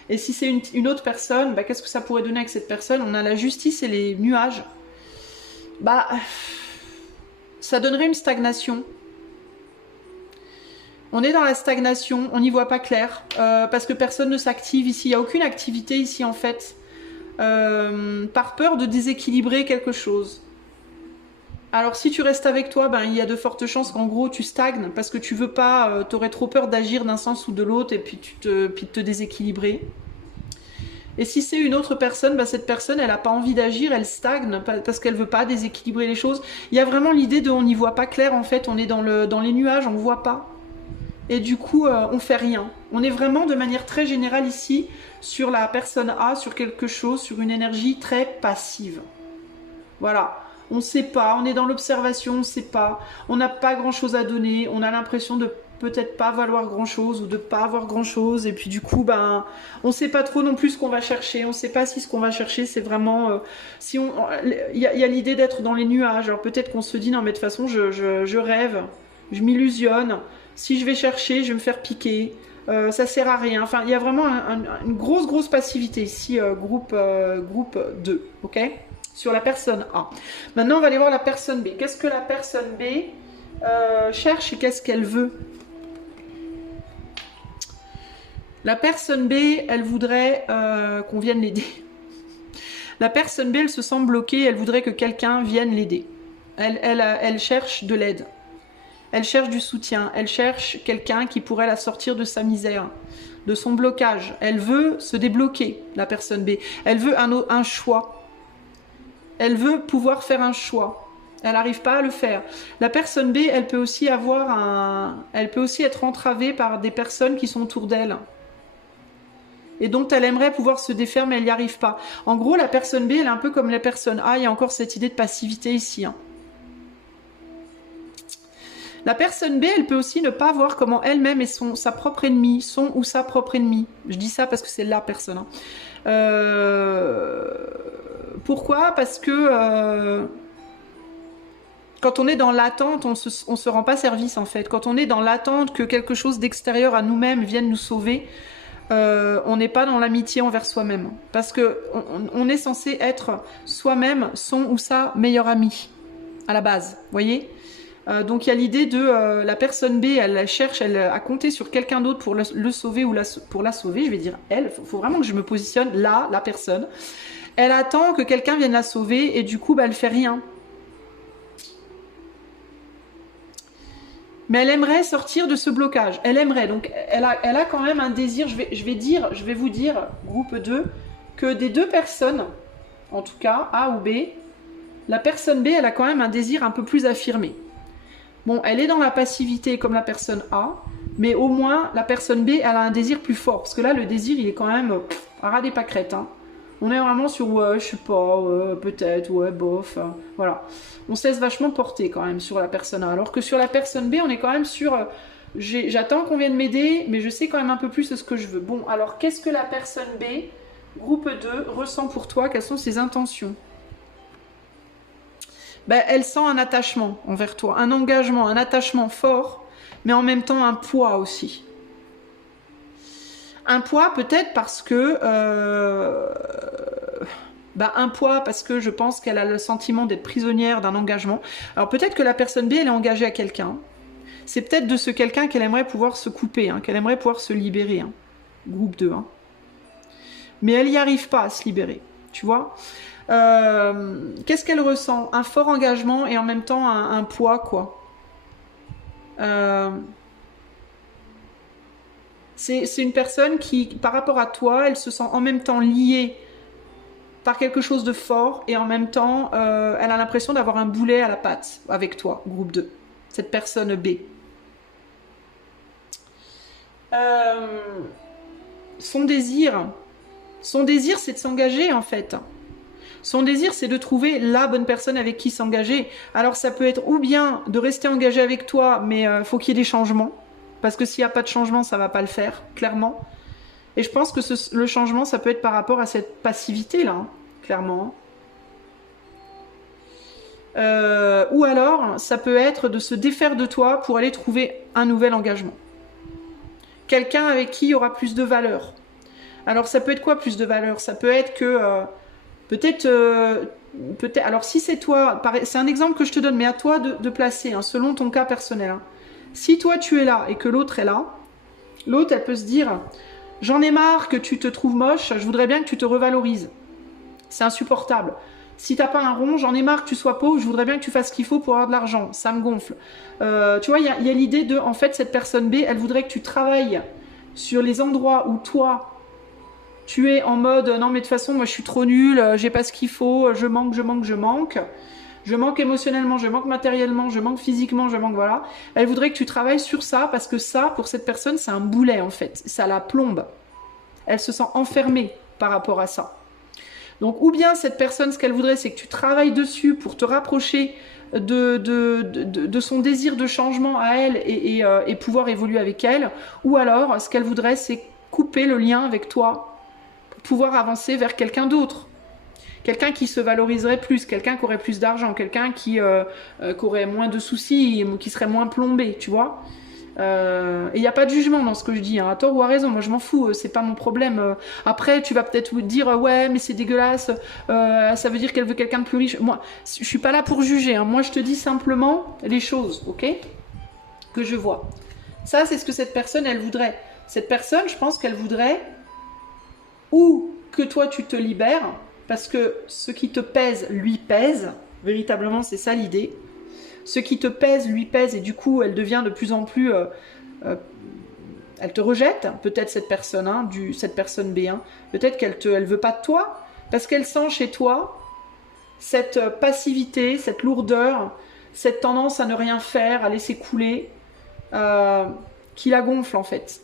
et si c'est une autre personne, ben, qu'est-ce que ça pourrait donner avec cette personne? On a la justice et les nuages. Bah, ça donnerait une stagnation. On est dans la stagnation, on n'y voit pas clair, parce que personne ne s'active ici. Il n'y a aucune activité ici, en fait, par peur de déséquilibrer quelque chose. Alors si tu restes avec toi, ben, il y a de fortes chances qu'en gros tu stagnes, parce que tu veux pas, t'aurais trop peur d'agir d'un sens ou de l'autre, et puis de te déséquilibrer. Et si c'est une autre personne, ben, cette personne, elle n'a pas envie d'agir, elle stagne, parce qu'elle veut pas déséquilibrer les choses. Il y a vraiment l'idée de on n'y voit pas clair, en fait, on est dans les nuages, on ne voit pas. Et du coup, on fait rien. On est vraiment de manière très générale ici sur la personne A, sur quelque chose, sur une énergie très passive. Voilà. On ne sait pas, on est dans l'observation, on ne sait pas. On n'a pas grand-chose à donner, on a l'impression de peut-être pas valoir grand-chose ou de pas avoir grand-chose. Et puis du coup, ben, on ne sait pas trop non plus ce qu'on va chercher. On ne sait pas si ce qu'on va chercher, c'est vraiment... il y a l'idée d'être dans les nuages. Alors peut-être qu'on se dit, non mais de toute façon, je rêve, je m'illusionne. Si je vais chercher, je vais me faire piquer. Ça sert à rien. Enfin, il y a vraiment une grosse passivité ici, groupe 2. Ok ? sur la personne A. Maintenant, on va aller voir la personne B. Qu'est-ce que la personne B cherche et qu'est-ce qu'elle veut? La personne B, elle voudrait qu'on vienne l'aider. La personne B, elle se sent bloquée, elle voudrait que quelqu'un vienne l'aider. Elle cherche de l'aide. Elle cherche du soutien. Elle cherche quelqu'un qui pourrait la sortir de sa misère, de son blocage. Elle veut se débloquer, la personne B. Elle veut un choix. Elle veut pouvoir faire un choix. Elle n'arrive pas à le faire. La personne B, elle peut aussi elle peut aussi être entravée par des personnes qui sont autour d'elle et dont elle aimerait pouvoir se défaire, mais elle n'y arrive pas. En gros, la personne B, elle est un peu comme la personne A. Il y a encore cette idée de passivité ici. Hein. La personne B, elle peut aussi ne pas voir comment elle-même est sa propre ennemie, son ou sa propre ennemie. Je dis ça parce que c'est la personne. Hein. Pourquoi? Parce que quand on est dans l'attente, on se rend pas service en fait. Quand on est dans l'attente que quelque chose d'extérieur à nous-mêmes vienne nous sauver, on n'est pas dans l'amitié envers soi-même. Parce que on est censé être soi-même son ou sa meilleure amie à la base, voyez. Donc il y a l'idée de la personne B, elle cherche à compter sur quelqu'un d'autre pour le sauver ou pour la sauver. Je vais dire elle, faut vraiment que je me positionne là, la personne. Elle attend que quelqu'un vienne la sauver et du coup, elle fait rien. Mais elle aimerait sortir de ce blocage. Elle aimerait. Donc, elle a quand même un désir. Je vais vous dire, groupe 2, que des deux personnes, en tout cas, A ou B, la personne B, elle a quand même un désir un peu plus affirmé. Bon, elle est dans la passivité comme la personne A, mais au moins, la personne B, elle a un désir plus fort. Parce que là, le désir, il est quand même à ras des pâquerettes. Hein. On est vraiment sur, ouais, je sais pas, peut-être, ouais, bof. Voilà. On se laisse vachement porter quand même sur la personne A. Alors que sur la personne B, on est quand même sur, j'attends qu'on vienne m'aider, mais je sais quand même un peu plus ce que je veux. Bon, alors, qu'est-ce que la personne B, groupe 2, ressent pour toi? Quelles sont ses intentions? Ben, elle sent un attachement envers toi, un engagement, un attachement fort, mais en même temps un poids aussi. Un poids peut-être parce que... un poids parce que je pense qu'elle a le sentiment d'être prisonnière d'un engagement. Alors peut-être que la personne B, elle est engagée à quelqu'un. C'est peut-être de ce quelqu'un qu'elle aimerait pouvoir se couper, hein, qu'elle aimerait pouvoir se libérer. Hein. Groupe 2. Hein. Mais elle n'y arrive pas à se libérer, tu vois. Qu'est-ce qu'elle ressent? Un fort engagement et en même temps un poids, quoi. C'est une personne qui, par rapport à toi, elle se sent en même temps liée par quelque chose de fort et en même temps, elle a l'impression d'avoir un boulet à la patte avec toi, groupe 2. Cette personne B. Son désir, c'est de s'engager en fait. Son désir, c'est de trouver la bonne personne avec qui s'engager. Alors ça peut être ou bien de rester engagé avec toi, mais faut qu'il y ait des changements. Parce que s'il n'y a pas de changement, ça ne va pas le faire, clairement. Et je pense que le changement, ça peut être par rapport à cette passivité-là, hein, clairement. Ou alors, ça peut être de se défaire de toi pour aller trouver un nouvel engagement. Quelqu'un avec qui il y aura plus de valeur. Alors ça peut être quoi plus de valeur? Ça peut être que... Peut-être, alors si c'est toi, c'est un exemple que je te donne, mais à toi de placer, hein, selon ton cas personnel. Hein. Si toi tu es là et que l'autre est là, l'autre elle peut se dire, j'en ai marre que tu te trouves moche, je voudrais bien que tu te revalorises. C'est insupportable. Si t'as pas un rond, j'en ai marre que tu sois pauvre, je voudrais bien que tu fasses ce qu'il faut pour avoir de l'argent. Ça me gonfle. Tu vois, il y a l'idée de, en fait, cette personne B, elle voudrait que tu travailles sur les endroits où toi, tu es en mode non mais de toute façon moi je suis trop nulle, j'ai pas ce qu'il faut, je manque, je manque émotionnellement, je manque matériellement, je manque physiquement, je manque voilà. Elle voudrait que tu travailles sur ça parce que ça pour cette personne c'est un boulet en fait, ça la plombe. Elle se sent enfermée par rapport à ça. Donc ou bien cette personne ce qu'elle voudrait c'est que tu travailles dessus pour te rapprocher de son désir de changement à elle et pouvoir évoluer avec elle, ou alors ce qu'elle voudrait c'est couper le lien avec toi pouvoir avancer vers quelqu'un d'autre. Quelqu'un qui se valoriserait plus, quelqu'un qui aurait plus d'argent, quelqu'un qui aurait moins de soucis, qui serait moins plombé, tu vois. Et il n'y a pas de jugement dans ce que je dis, hein, à tort ou à raison, moi je m'en fous, c'est pas mon problème. Après, tu vas peut-être dire, ouais, mais c'est dégueulasse, ça veut dire qu'elle veut quelqu'un de plus riche. Moi, je suis pas là pour juger, hein. Moi je te dis simplement les choses, ok, que je vois. Ça, c'est ce que cette personne, elle voudrait. Cette personne, je pense qu'elle voudrait ou que toi tu te libères, parce que ce qui te pèse, lui pèse, véritablement c'est ça l'idée. Ce qui te pèse, lui pèse, et du coup, elle devient de plus en plus... elle te rejette, peut-être cette personne, hein, cette personne B1. Peut-être elle veut pas de toi, parce qu'elle sent chez toi cette passivité, cette lourdeur, cette tendance à ne rien faire, à laisser couler, qui la gonfle en fait.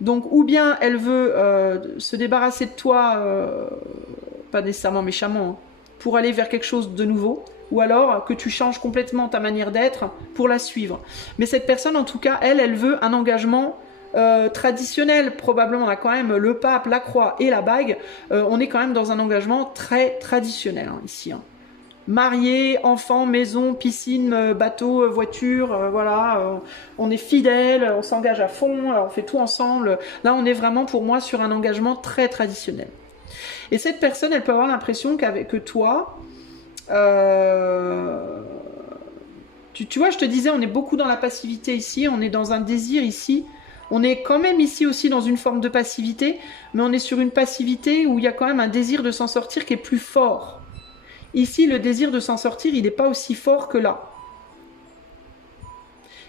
Donc, ou bien elle veut se débarrasser de toi, pas nécessairement méchamment, hein, pour aller vers quelque chose de nouveau, ou alors que tu changes complètement ta manière d'être pour la suivre. Mais cette personne, en tout cas, elle veut un engagement traditionnel, probablement. On a quand même le pape, la croix et la bague. On est quand même dans un engagement très traditionnel, hein, ici. Hein. Marié, enfant, maison, piscine, bateau, voiture, voilà. On est fidèle, on s'engage à fond, on fait tout ensemble. Là, on est vraiment, pour moi, sur un engagement très traditionnel. Et cette personne, elle peut avoir l'impression que toi, tu vois, je te disais, on est beaucoup dans la passivité ici, on est dans un désir ici, on est quand même ici aussi dans une forme de passivité, mais on est sur une passivité où il y a quand même un désir de s'en sortir qui est plus fort. Ici, le désir de s'en sortir, il n'est pas aussi fort que là.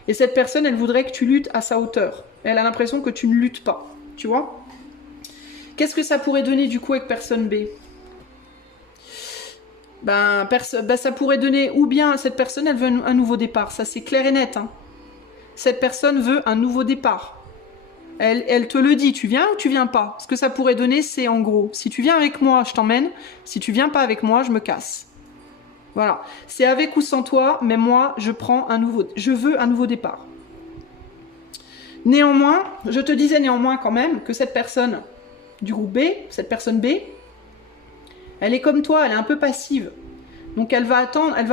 Et cette personne, elle voudrait que tu luttes à sa hauteur. Elle a l'impression que tu ne luttes pas, tu vois. Qu'est-ce que ça pourrait donner du coup avec personne B ? Ça pourrait donner, ou bien cette personne, elle veut un nouveau départ. Ça, c'est clair et net. Hein. Cette personne veut un nouveau départ. Elle te le dit, tu viens ou tu viens pas ? Ce que ça pourrait donner, c'est en gros, si tu viens avec moi, je t'emmène. Si tu viens pas avec moi, je me casse. Voilà. C'est avec ou sans toi, mais moi, je veux un nouveau départ. Néanmoins, je te disais néanmoins quand même que cette personne du groupe B, cette personne B, elle est comme toi, elle est un peu passive. Donc elle va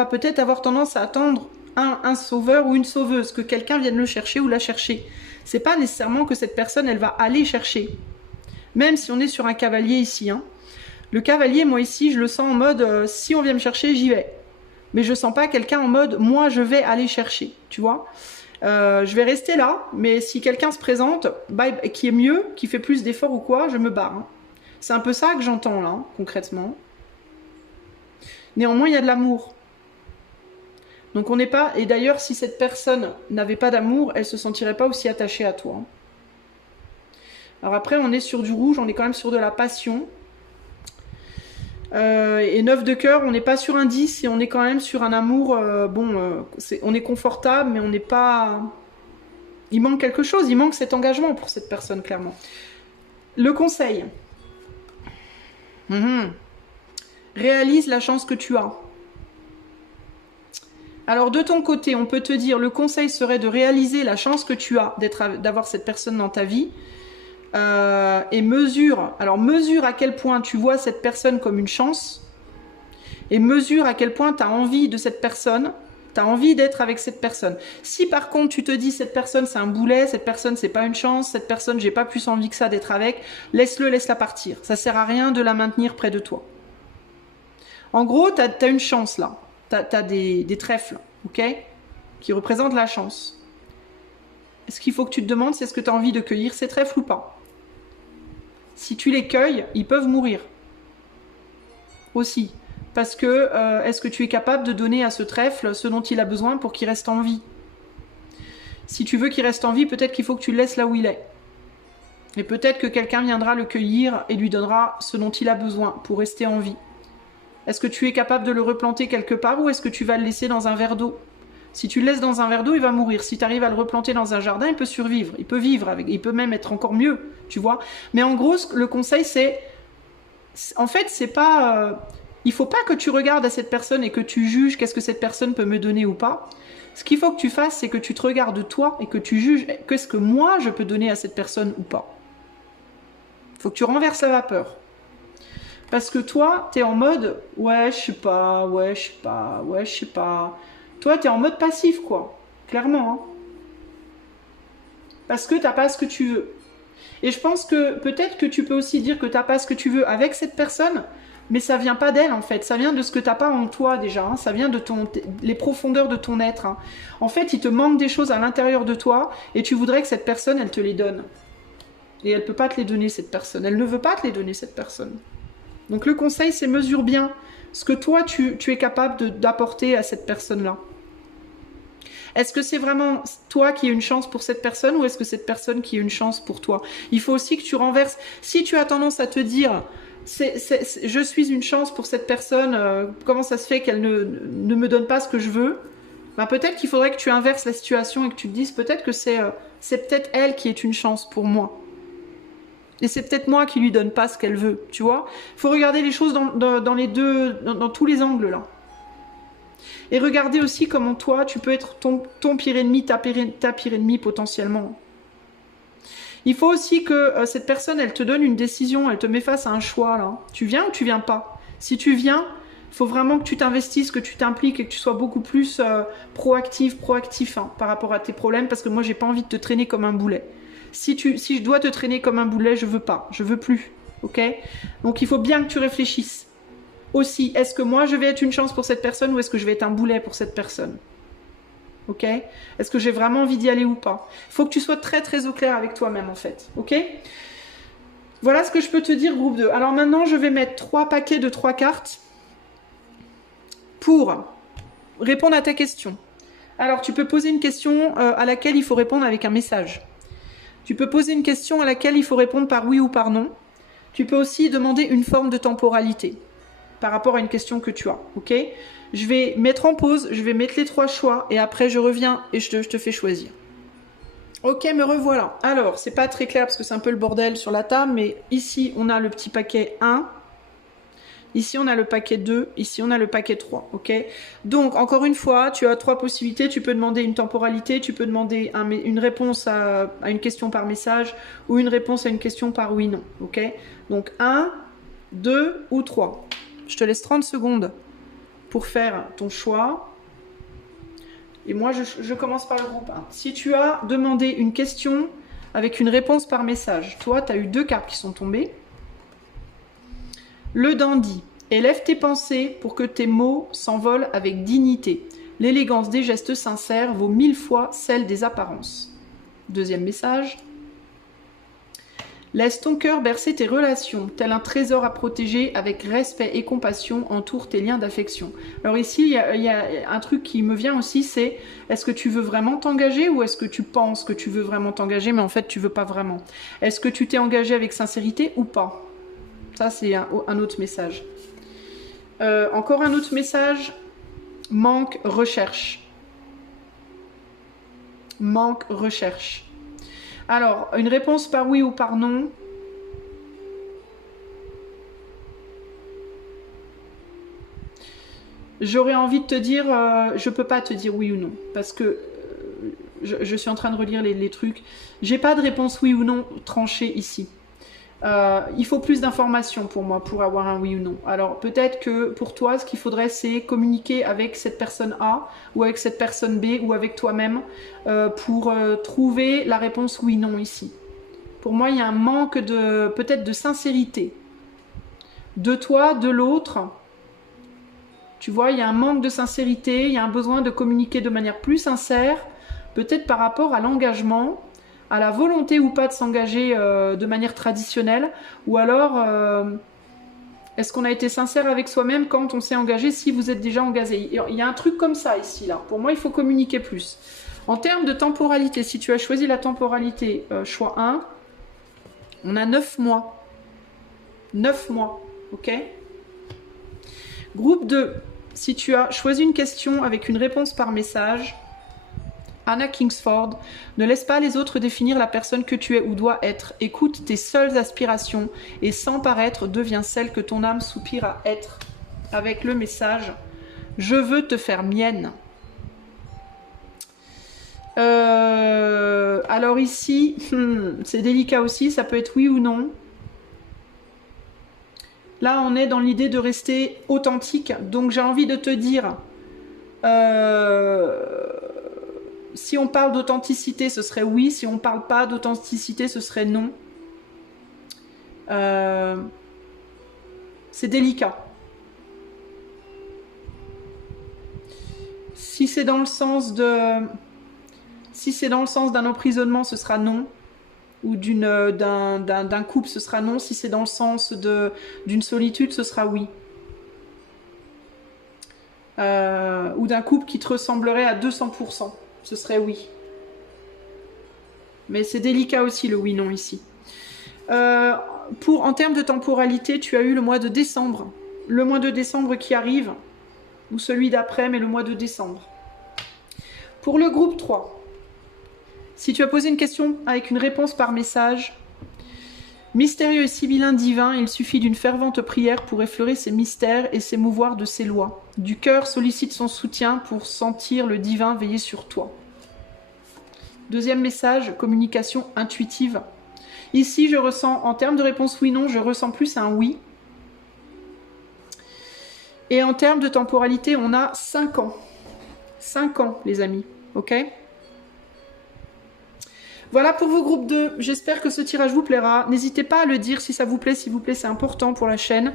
peut-être avoir tendance à attendre un sauveur ou une sauveuse, que quelqu'un vienne le chercher ou la chercher. C'est pas nécessairement que cette personne, elle va aller chercher. Même si on est sur un cavalier ici. Hein. Le cavalier, moi ici, je le sens en mode, si on vient me chercher, j'y vais. Mais je sens pas quelqu'un en mode, moi je vais aller chercher, tu vois. Je vais rester là, mais si quelqu'un se présente, qui est mieux, qui fait plus d'efforts ou quoi, je me barre. Hein. C'est un peu ça que j'entends là, concrètement. Néanmoins, il y a de l'amour. Donc on n'est pas... Et d'ailleurs, si cette personne n'avait pas d'amour, elle ne se sentirait pas aussi attachée à toi. Alors après, on est sur du rouge, on est quand même sur de la passion. Et 9 de cœur, on n'est pas sur un 10 et on est quand même sur un amour... on est confortable, mais on n'est pas... Il manque quelque chose, il manque cet engagement pour cette personne, clairement. Le conseil. Réalise la chance que tu as. Alors de ton côté, on peut te dire, le conseil serait de réaliser la chance que tu as d'avoir cette personne dans ta vie et mesure à quel point tu vois cette personne comme une chance et mesure à quel point tu as envie de cette personne, tu as envie d'être avec cette personne. Si par contre tu te dis cette personne c'est un boulet, cette personne c'est pas une chance, cette personne j'ai pas plus envie que ça d'être avec, laisse-la partir. Ça sert à rien de la maintenir près de toi. En gros, tu as une chance là. T'as des trèfles, ok, qui représentent la chance. Ce qu'il faut que tu te demandes, c'est est-ce que tu as envie de cueillir ces trèfles ou pas. Si tu les cueilles, ils peuvent mourir. Aussi. Parce que, est-ce que tu es capable de donner à ce trèfle ce dont il a besoin pour qu'il reste en vie ? Si tu veux qu'il reste en vie, peut-être qu'il faut que tu le laisses là où il est. Et peut-être que quelqu'un viendra le cueillir et lui donnera ce dont il a besoin pour rester en vie. Est-ce que tu es capable de le replanter quelque part ou est-ce que tu vas le laisser dans un verre d'eau ? Si tu le laisses dans un verre d'eau, il va mourir. Si tu arrives à le replanter dans un jardin, il peut survivre. Il peut vivre avec. Il peut même être encore mieux, tu vois. Mais en gros, le conseil, c'est... En fait, c'est pas... Il faut pas que tu regardes à cette personne et que tu juges qu'est-ce que cette personne peut me donner ou pas. Ce qu'il faut que tu fasses, c'est que tu te regardes toi et que tu juges qu'est-ce que moi, je peux donner à cette personne ou pas. Il faut que tu renverses la vapeur. Parce que toi, t'es en mode « ouais, je sais pas, ouais, je sais pas, ouais, je sais pas ». Toi, t'es en mode passif, quoi. Clairement. Hein. parce que t'as pas ce que tu veux. Et je pense que peut-être que tu peux aussi dire que t'as pas ce que tu veux avec cette personne, mais ça vient pas d'elle en fait, ça vient de ce que t'as pas en toi déjà, hein. Ça vient de les profondeurs de ton être, hein. En fait, il te manque des choses à l'intérieur de toi et tu voudrais que cette personne, elle te les donne. Et elle peut pas te les donner, cette personne. Elle ne veut pas te les donner, cette personne. Donc le conseil, c'est mesure bien ce que toi, tu es capable d'apporter à cette personne-là. Est-ce que c'est vraiment toi qui as une chance pour cette personne ou est-ce que cette personne qui a une chance pour toi? Il faut aussi que tu renverses. Si tu as tendance à te dire je suis une chance pour cette personne, comment ça se fait qu'elle ne me donne pas ce que je veux? Ben, peut-être qu'il faudrait que tu inverses la situation et que tu te dises peut-être que c'est peut-être elle qui est une chance pour moi. Et c'est peut-être moi qui lui donne pas ce qu'elle veut, tu vois? Il faut regarder les choses dans les deux, dans tous les angles là. Et regardez aussi comment toi, tu peux être ton pire ennemi, ta pire ennemie potentiellement. Il faut aussi que cette personne, elle te donne une décision, elle te met face à un choix, là. Tu viens ou tu viens pas? Si tu viens, il faut vraiment que tu t'investisses, que tu t'impliques et que tu sois beaucoup plus proactif hein, par rapport à tes problèmes, parce que moi, j'ai pas envie de te traîner comme un boulet. Si je dois te traîner comme un boulet, je veux pas, je veux plus, ok? Donc, il faut bien que tu réfléchisses. Aussi, est-ce que moi je vais être une chance pour cette personne ou est-ce que je vais être un boulet pour cette personne? Ok? Est-ce que j'ai vraiment envie d'y aller ou pas? Il faut que tu sois très très au clair avec toi-même en fait. Ok? Voilà ce que je peux te dire, groupe 2. Alors maintenant, je vais mettre 3 paquets de 3 cartes pour répondre à ta question. Alors, tu peux poser une question à laquelle il faut répondre avec un message. Tu peux poser une question à laquelle il faut répondre par oui ou par non. Tu peux aussi demander une forme de temporalité par rapport à une question que tu as, ok? Je vais mettre en pause, je vais mettre les 3 choix et après je reviens et je te fais choisir. Ok, me revoilà. Alors, c'est pas très clair parce que c'est un peu le bordel sur la table, mais ici on a le petit paquet 1, ici on a le paquet 2, ici on a le paquet 3, ok? Donc, encore une fois, tu as 3 possibilités, tu peux demander une temporalité, tu peux demander une réponse à une question par message ou une réponse à une question par oui-non, ok? Donc, 1, 2 ou 3. Je te laisse 30 secondes pour faire ton choix. Et moi, je commence par le groupe 1. Si tu as demandé une question avec une réponse par message, toi, tu as eu 2 cartes qui sont tombées. Le dandy. Élève tes pensées pour que tes mots s'envolent avec dignité. L'élégance des gestes sincères vaut 1000 fois celle des apparences. Deuxième message. Laisse ton cœur bercer tes relations, tel un trésor à protéger, avec respect et compassion, entoure tes liens d'affection. Alors ici, il y a un truc qui me vient aussi, c'est est-ce que tu veux vraiment t'engager ou est-ce que tu penses que tu veux vraiment t'engager, mais en fait tu veux pas vraiment? Est-ce que tu t'es engagé avec sincérité ou pas? Ça, c'est un autre message. Encore un autre message, manque, recherche. Manque, recherche. Alors, une réponse par oui ou par non. J'aurais envie de te dire, je peux pas te dire oui ou non, parce que je suis en train de relire les trucs. J'ai pas de réponse oui ou non tranchée ici. Il faut plus d'informations pour moi pour avoir un oui ou non. Alors peut-être que pour toi, ce qu'il faudrait, c'est communiquer avec cette personne A ou avec cette personne B ou avec toi-même pour trouver la réponse oui-non ici. Pour moi, il y a un manque peut-être de sincérité de toi, de l'autre. Tu vois, il y a un manque de sincérité, il y a un besoin de communiquer de manière plus sincère, peut-être par rapport à l'engagement, à la volonté ou pas de s'engager de manière traditionnelle, ou alors est-ce qu'on a été sincère avec soi-même quand on s'est engagé, si vous êtes déjà engagé? Il y a un truc comme ça ici, là. Pour moi, il faut communiquer plus. En termes de temporalité, si tu as choisi la temporalité choix 1, on a 9 mois. 9 mois, ok? Groupe 2, si tu as choisi une question avec une réponse par message, Anna Kingsford, ne laisse pas les autres définir la personne que tu es ou dois être. Écoute tes seules aspirations et sans paraître, deviens celle que ton âme soupire à être. Avec le message, je veux te faire mienne. Alors ici, c'est délicat aussi, ça peut être oui ou non. Là, on est dans l'idée de rester authentique, donc j'ai envie de te dire... Si on parle d'authenticité, ce serait oui. Si on ne parle pas d'authenticité, ce serait non. C'est délicat. Si c'est dans le sens d'un emprisonnement, ce sera non. Ou d'un couple, ce sera non. Si c'est dans le sens d'une solitude, ce sera oui. Ou d'un couple qui te ressemblerait à 200%, ce serait oui. Mais c'est délicat aussi le oui-non ici. En termes de temporalité, tu as eu le mois de décembre. Le mois de décembre qui arrive, ou celui d'après, mais le mois de décembre. Pour le groupe 3, si tu as posé une question avec une réponse par message, mystérieux et sibyllin divin, il suffit d'une fervente prière pour effleurer ses mystères et s'émouvoir de ses lois. Du cœur sollicite son soutien pour sentir le divin veiller sur toi. Deuxième message, communication intuitive. Ici, je ressens, en termes de réponse oui-non, je ressens plus un oui. Et en termes de temporalité, on a 5 ans. 5 ans, les amis. Ok ? Voilà pour vos groupes 2. J'espère que ce tirage vous plaira. N'hésitez pas à le dire si ça vous plaît, s'il vous plaît, c'est important pour la chaîne.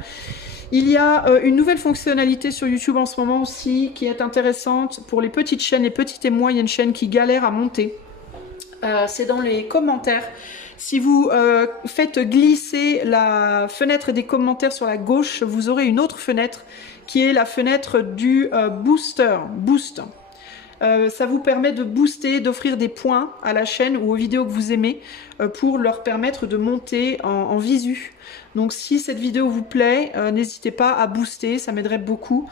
Il y a une nouvelle fonctionnalité sur YouTube en ce moment aussi qui est intéressante pour les petites chaînes, les petites et moyennes chaînes qui galèrent à monter. C'est dans les commentaires. Si vous faites glisser la fenêtre des commentaires sur la gauche, vous aurez une autre fenêtre qui est la fenêtre du boost. Ça vous permet de booster, d'offrir des points à la chaîne ou aux vidéos que vous aimez pour leur permettre de monter en visu. Donc si cette vidéo vous plaît, n'hésitez pas à booster, ça m'aiderait beaucoup.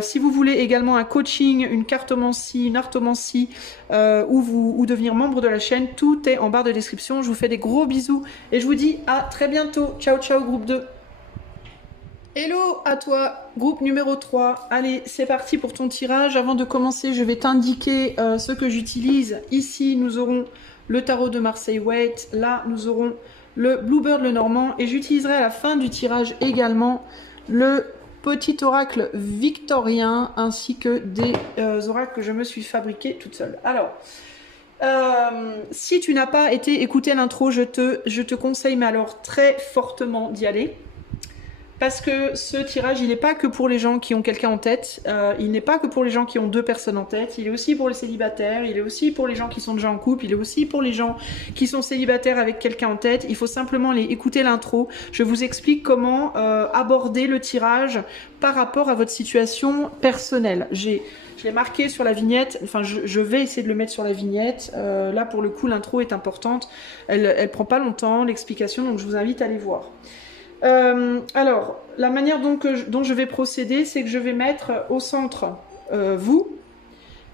Si vous voulez également un coaching, une cartomancie, une artomancie ou devenir membre de la chaîne, tout est en barre de description. Je vous fais des gros bisous et je vous dis à très bientôt. Ciao ciao groupe 2. Hello à toi, groupe numéro 3. Allez, c'est parti pour ton tirage. Avant de commencer, je vais t'indiquer ce que j'utilise. Ici, nous aurons le tarot de Marseille Waite. Là, nous aurons le Bluebird le Normand. Et j'utiliserai à la fin du tirage également le petit oracle victorien ainsi que des oracles que je me suis fabriqué toute seule. Alors, si tu n'as pas été écouter l'intro, je te conseille, mais alors très fortement d'y aller. Parce que ce tirage, il n'est pas que pour les gens qui ont quelqu'un en tête, il n'est pas que pour les gens qui ont 2 personnes en tête, il est aussi pour les célibataires, il est aussi pour les gens qui sont déjà en couple, il est aussi pour les gens qui sont célibataires avec quelqu'un en tête. Il faut simplement écouter l'intro. Je vous explique comment aborder le tirage par rapport à votre situation personnelle. Je l'ai marqué sur la vignette, enfin je vais essayer de le mettre sur la vignette. Là pour le coup, l'intro est importante, elle prend pas longtemps, l'explication, donc je vous invite à aller voir. Alors, la manière dont je vais procéder, c'est que je vais mettre au centre vous,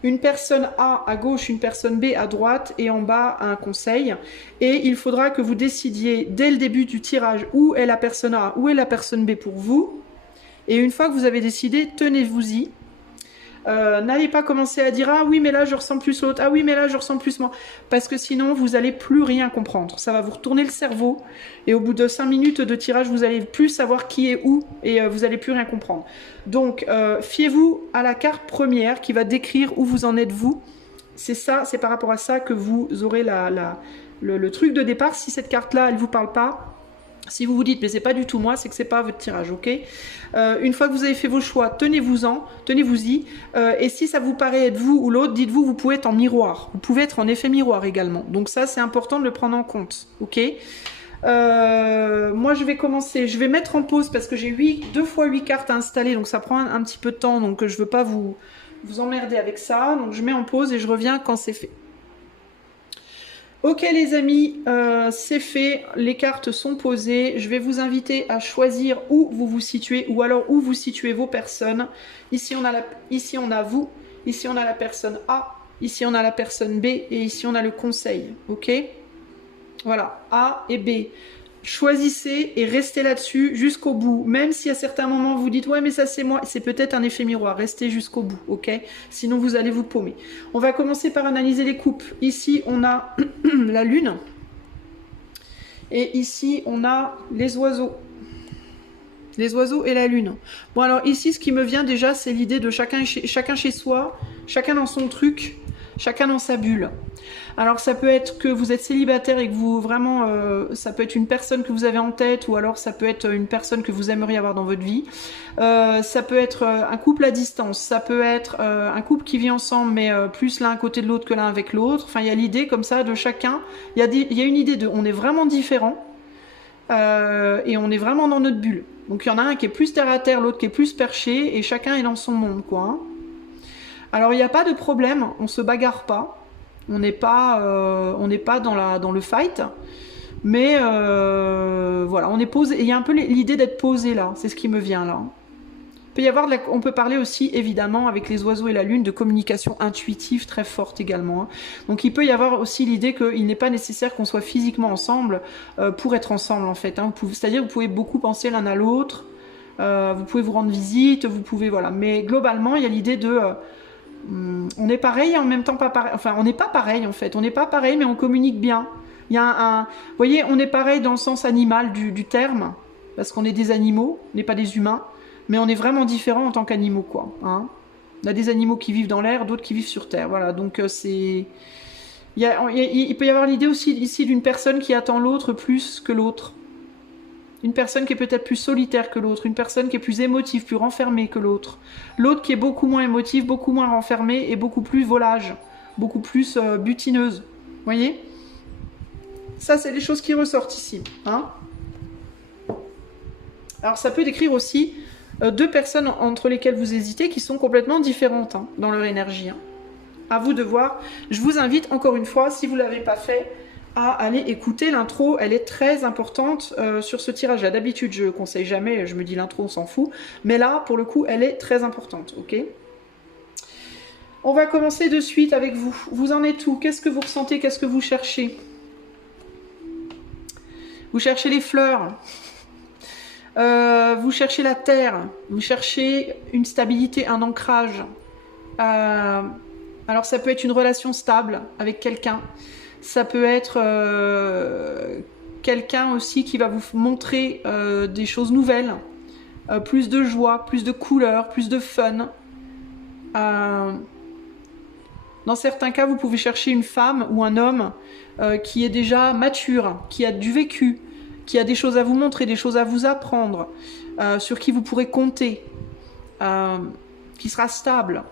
une personne A à gauche, une personne B à droite et en bas un conseil. Et il faudra que vous décidiez dès le début du tirage où est la personne A, où est la personne B pour vous. Et une fois que vous avez décidé, tenez-vous-y. N'allez pas commencer à dire « Ah oui, mais là, je ressens plus l'autre. Ah oui, mais là, je ressens plus moi. » Parce que sinon, vous n'allez plus rien comprendre. Ça va vous retourner le cerveau. Et au bout de 5 minutes de tirage, vous allez plus savoir qui est où. Et vous n'allez plus rien comprendre. Donc, fiez-vous à la carte première qui va décrire où vous en êtes vous. C'est ça, c'est par rapport à ça que vous aurez le truc de départ. Si cette carte-là, elle ne vous parle pas, si vous vous dites, mais c'est pas du tout moi, c'est que c'est pas votre tirage, ok? Une fois que vous avez fait vos choix, tenez-vous-y. Et si ça vous paraît être vous ou l'autre, dites-vous, vous pouvez être en miroir. Vous pouvez être en effet miroir également. Donc ça, c'est important de le prendre en compte, ok? Moi, je vais commencer. Je vais mettre en pause parce que j'ai 2 fois 8 cartes à installer, donc ça prend un petit peu de temps. Donc je veux pas vous emmerder avec ça. Donc je mets en pause et je reviens quand c'est fait. Ok les amis, c'est fait, les cartes sont posées. Je vais vous inviter à choisir où vous vous situez ou alors où vous situez vos personnes. Ici on a vous, ici on a la personne A, ici on a la personne B et ici on a le conseil. Ok? Voilà, A et B. Choisissez et restez là-dessus jusqu'au bout. Même si à certains moments vous dites ouais mais ça c'est moi, c'est peut-être un effet miroir. Restez jusqu'au bout, ok? Sinon vous allez vous paumer. On va commencer par analyser les coupes. Ici on a la lune et ici on a les oiseaux. Les oiseaux et la lune. Bon alors ici ce qui me vient déjà c'est l'idée de chacun chez soi, chacun dans son truc. chacun dans sa bulle. Alors ça peut être que vous êtes célibataire et que vous vraiment, ça peut être une personne que vous avez en tête, ou alors ça peut être une personne que vous aimeriez avoir dans votre vie. Ça peut être un couple à distance, ça peut être un couple qui vit ensemble mais plus l'un à côté de l'autre que l'un avec l'autre. Enfin il y a l'idée comme ça de chacun, il y a une idée de on est vraiment différents et on est vraiment dans notre bulle. Donc il y en a un qui est plus terre à terre, l'autre qui est plus perché, et chacun est dans son monde, quoi. Hein. Alors il n'y a pas de problème, on se bagarre pas, on n'est pas dans le fight, mais voilà, on est posé. Il y a un peu l'idée d'être posé là, c'est ce qui me vient là. Il peut y avoir on peut parler aussi évidemment avec les oiseaux et la lune de communication intuitive très forte également. Hein. Donc il peut y avoir aussi l'idée qu'il n'est pas nécessaire qu'on soit physiquement ensemble pour être ensemble en fait. Hein. C'est-à-dire vous pouvez beaucoup penser l'un à l'autre, vous pouvez vous rendre visite, vous pouvez voilà. Mais globalement il y a l'idée de on est pareil et en même temps pas pareil. Enfin on n'est pas pareil en fait. On n'est pas pareil mais on communique bien. Il y a vous voyez, on est pareil dans le sens animal du terme parce qu'on est des animaux, on n'est pas des humains. Mais on est vraiment différents en tant qu'animaux, quoi. Hein. On a des animaux qui vivent dans l'air, d'autres qui vivent sur Terre. Voilà, donc c'est... Il peut y avoir l'idée aussi ici d'une personne qui attend l'autre plus que l'autre. Une personne qui est peut-être plus solitaire que l'autre. Une personne qui est plus émotive, plus renfermée que l'autre. L'autre qui est beaucoup moins émotive, beaucoup moins renfermée et beaucoup plus volage. Beaucoup plus butineuse. Vous voyez? Ça, c'est les choses qui ressortent ici. Hein. Alors, ça peut décrire aussi... deux personnes entre lesquelles vous hésitez qui sont complètement différentes hein, dans leur énergie. Hein. À vous de voir. Je vous invite encore une fois, si vous ne l'avez pas fait, à aller écouter l'intro. Elle est très importante sur ce tirage-là. D'habitude, je ne conseille jamais, je me dis l'intro, on s'en fout. Mais là, pour le coup, elle est très importante. Ok ? On va commencer de suite avec vous. Vous en êtes où? Qu'est-ce que vous ressentez? Qu'est-ce que vous cherchez? Vous cherchez les fleurs. Vous cherchez la terre, vous cherchez une stabilité, un ancrage. Alors ça peut être une relation stable avec quelqu'un. Ça peut être quelqu'un aussi qui va vous montrer des choses nouvelles, plus de joie, plus de couleurs, plus de fun. Dans certains cas, vous pouvez chercher une femme ou un homme qui est déjà mature, qui a du vécu, qui a des choses à vous montrer, des choses à vous apprendre, sur qui vous pourrez compter, qui sera stable,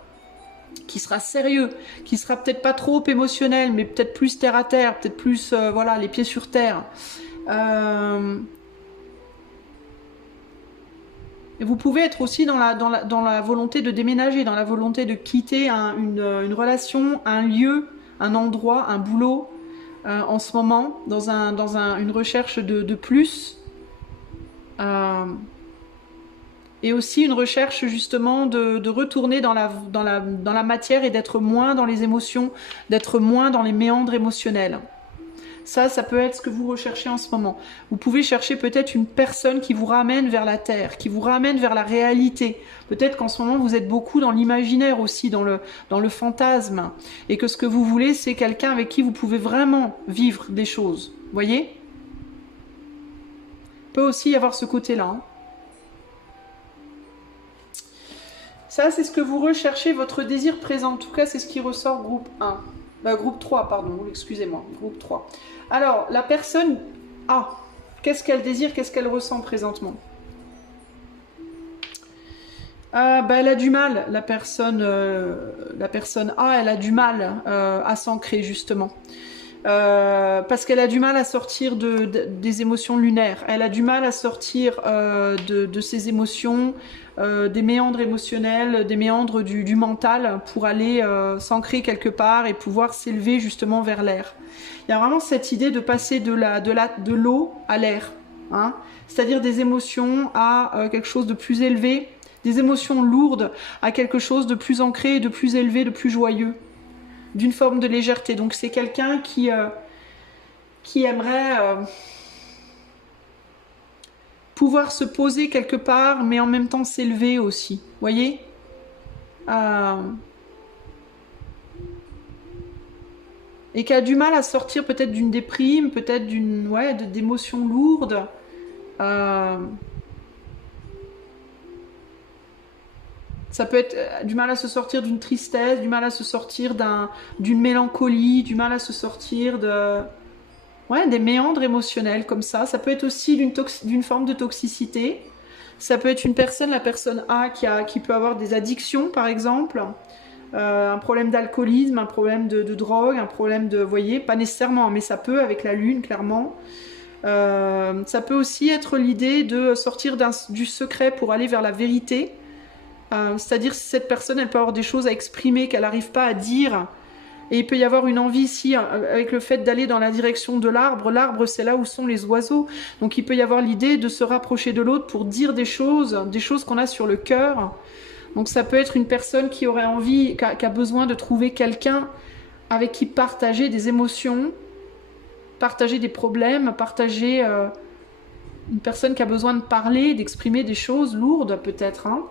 qui sera sérieux, qui sera peut-être pas trop émotionnel, mais peut-être plus terre à terre, peut-être plus voilà, les pieds sur terre. Et vous pouvez être aussi dans la volonté de déménager, dans la volonté de quitter une relation, un lieu, un endroit, un boulot, en ce moment, dans une recherche de plus. Et aussi une recherche justement de retourner dans la matière et d'être moins dans les émotions, d'être moins dans les méandres émotionnels. Ça peut être ce que vous recherchez en ce moment. Vous pouvez chercher peut-être une personne qui vous ramène vers la terre, qui vous ramène vers la réalité. Peut-être qu'en ce moment, vous êtes beaucoup dans l'imaginaire aussi, dans le fantasme. Et que ce que vous voulez, c'est quelqu'un avec qui vous pouvez vraiment vivre des choses. Vous voyez ? Il peut aussi y avoir ce côté-là. Hein. Ça, c'est ce que vous recherchez, votre désir présent. En tout cas, c'est ce qui ressort groupe 1. Groupe 3, pardon, excusez-moi, groupe 3. Alors, la personne A, qu'est-ce qu'elle désire, qu'est-ce qu'elle ressent présentement? Elle a du mal, la personne A, elle a du mal à s'ancrer justement. Parce qu'elle a du mal à sortir des émotions lunaires. Elle a du mal à sortir de ses émotions, des méandres émotionnels, des méandres du mental pour aller s'ancrer quelque part et pouvoir s'élever justement vers l'air. Il y a vraiment cette idée de passer de l'eau à l'air. Hein, c'est-à-dire des émotions à quelque chose de plus élevé, des émotions lourdes à quelque chose de plus ancré, de plus élevé, de plus joyeux. D'une forme de légèreté. Donc c'est quelqu'un qui aimerait pouvoir se poser quelque part, mais en même temps s'élever aussi. Vous voyez et qui a du mal à sortir peut-être d'une déprime, peut-être d'émotions lourdes. Ça peut être du mal à se sortir d'une tristesse, du mal à se sortir d'une mélancolie, du mal à se sortir de... Ouais, des méandres émotionnels comme ça. Ça peut être aussi d'une forme de toxicité. Ça peut être une personne, la personne A, qui peut avoir des addictions, par exemple. Un problème d'alcoolisme, un problème de drogue, un problème de... Vous voyez, pas nécessairement, mais ça peut avec la lune, clairement. Ça peut aussi être l'idée de sortir du secret pour aller vers la vérité. C'est-à-dire si cette personne, elle peut avoir des choses à exprimer qu'elle n'arrive pas à dire. Et il peut y avoir une envie ici, avec le fait d'aller dans la direction de l'arbre. L'arbre, c'est là où sont les oiseaux. Donc il peut y avoir l'idée de se rapprocher de l'autre pour dire des choses qu'on a sur le cœur. Donc ça peut être une personne qui aurait envie, qui a besoin de trouver quelqu'un avec qui partager des émotions, partager des problèmes, partager... une personne qui a besoin de parler, d'exprimer des choses lourdes peut-être, hein.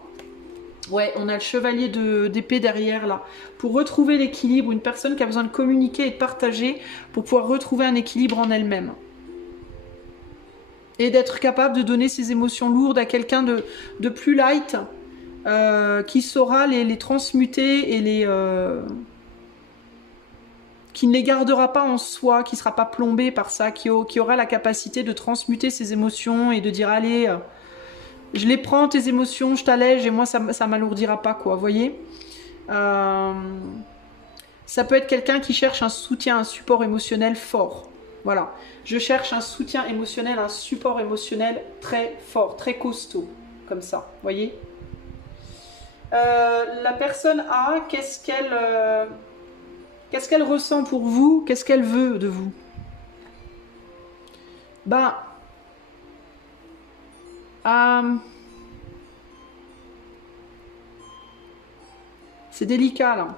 Ouais, on a le chevalier d'épée derrière là. Pour retrouver l'équilibre, une personne qui a besoin de communiquer et de partager pour pouvoir retrouver un équilibre en elle-même. Et d'être capable de donner ses émotions lourdes à quelqu'un de plus light, qui saura les transmuter et qui ne les gardera pas en soi, qui ne sera pas plombé par ça, qui aura la capacité de transmuter ses émotions et de dire allez... je les prends, tes émotions, je t'allège et moi, ça m'alourdira pas, quoi, vous voyez. Ça peut être quelqu'un qui cherche un soutien, un support émotionnel fort. Voilà. Je cherche un soutien émotionnel, un support émotionnel très fort, très costaud, comme ça, vous voyez. La personne A, qu'est-ce qu'elle ressent pour vous? Qu'est-ce qu'elle veut de vous? Bah... c'est délicat là.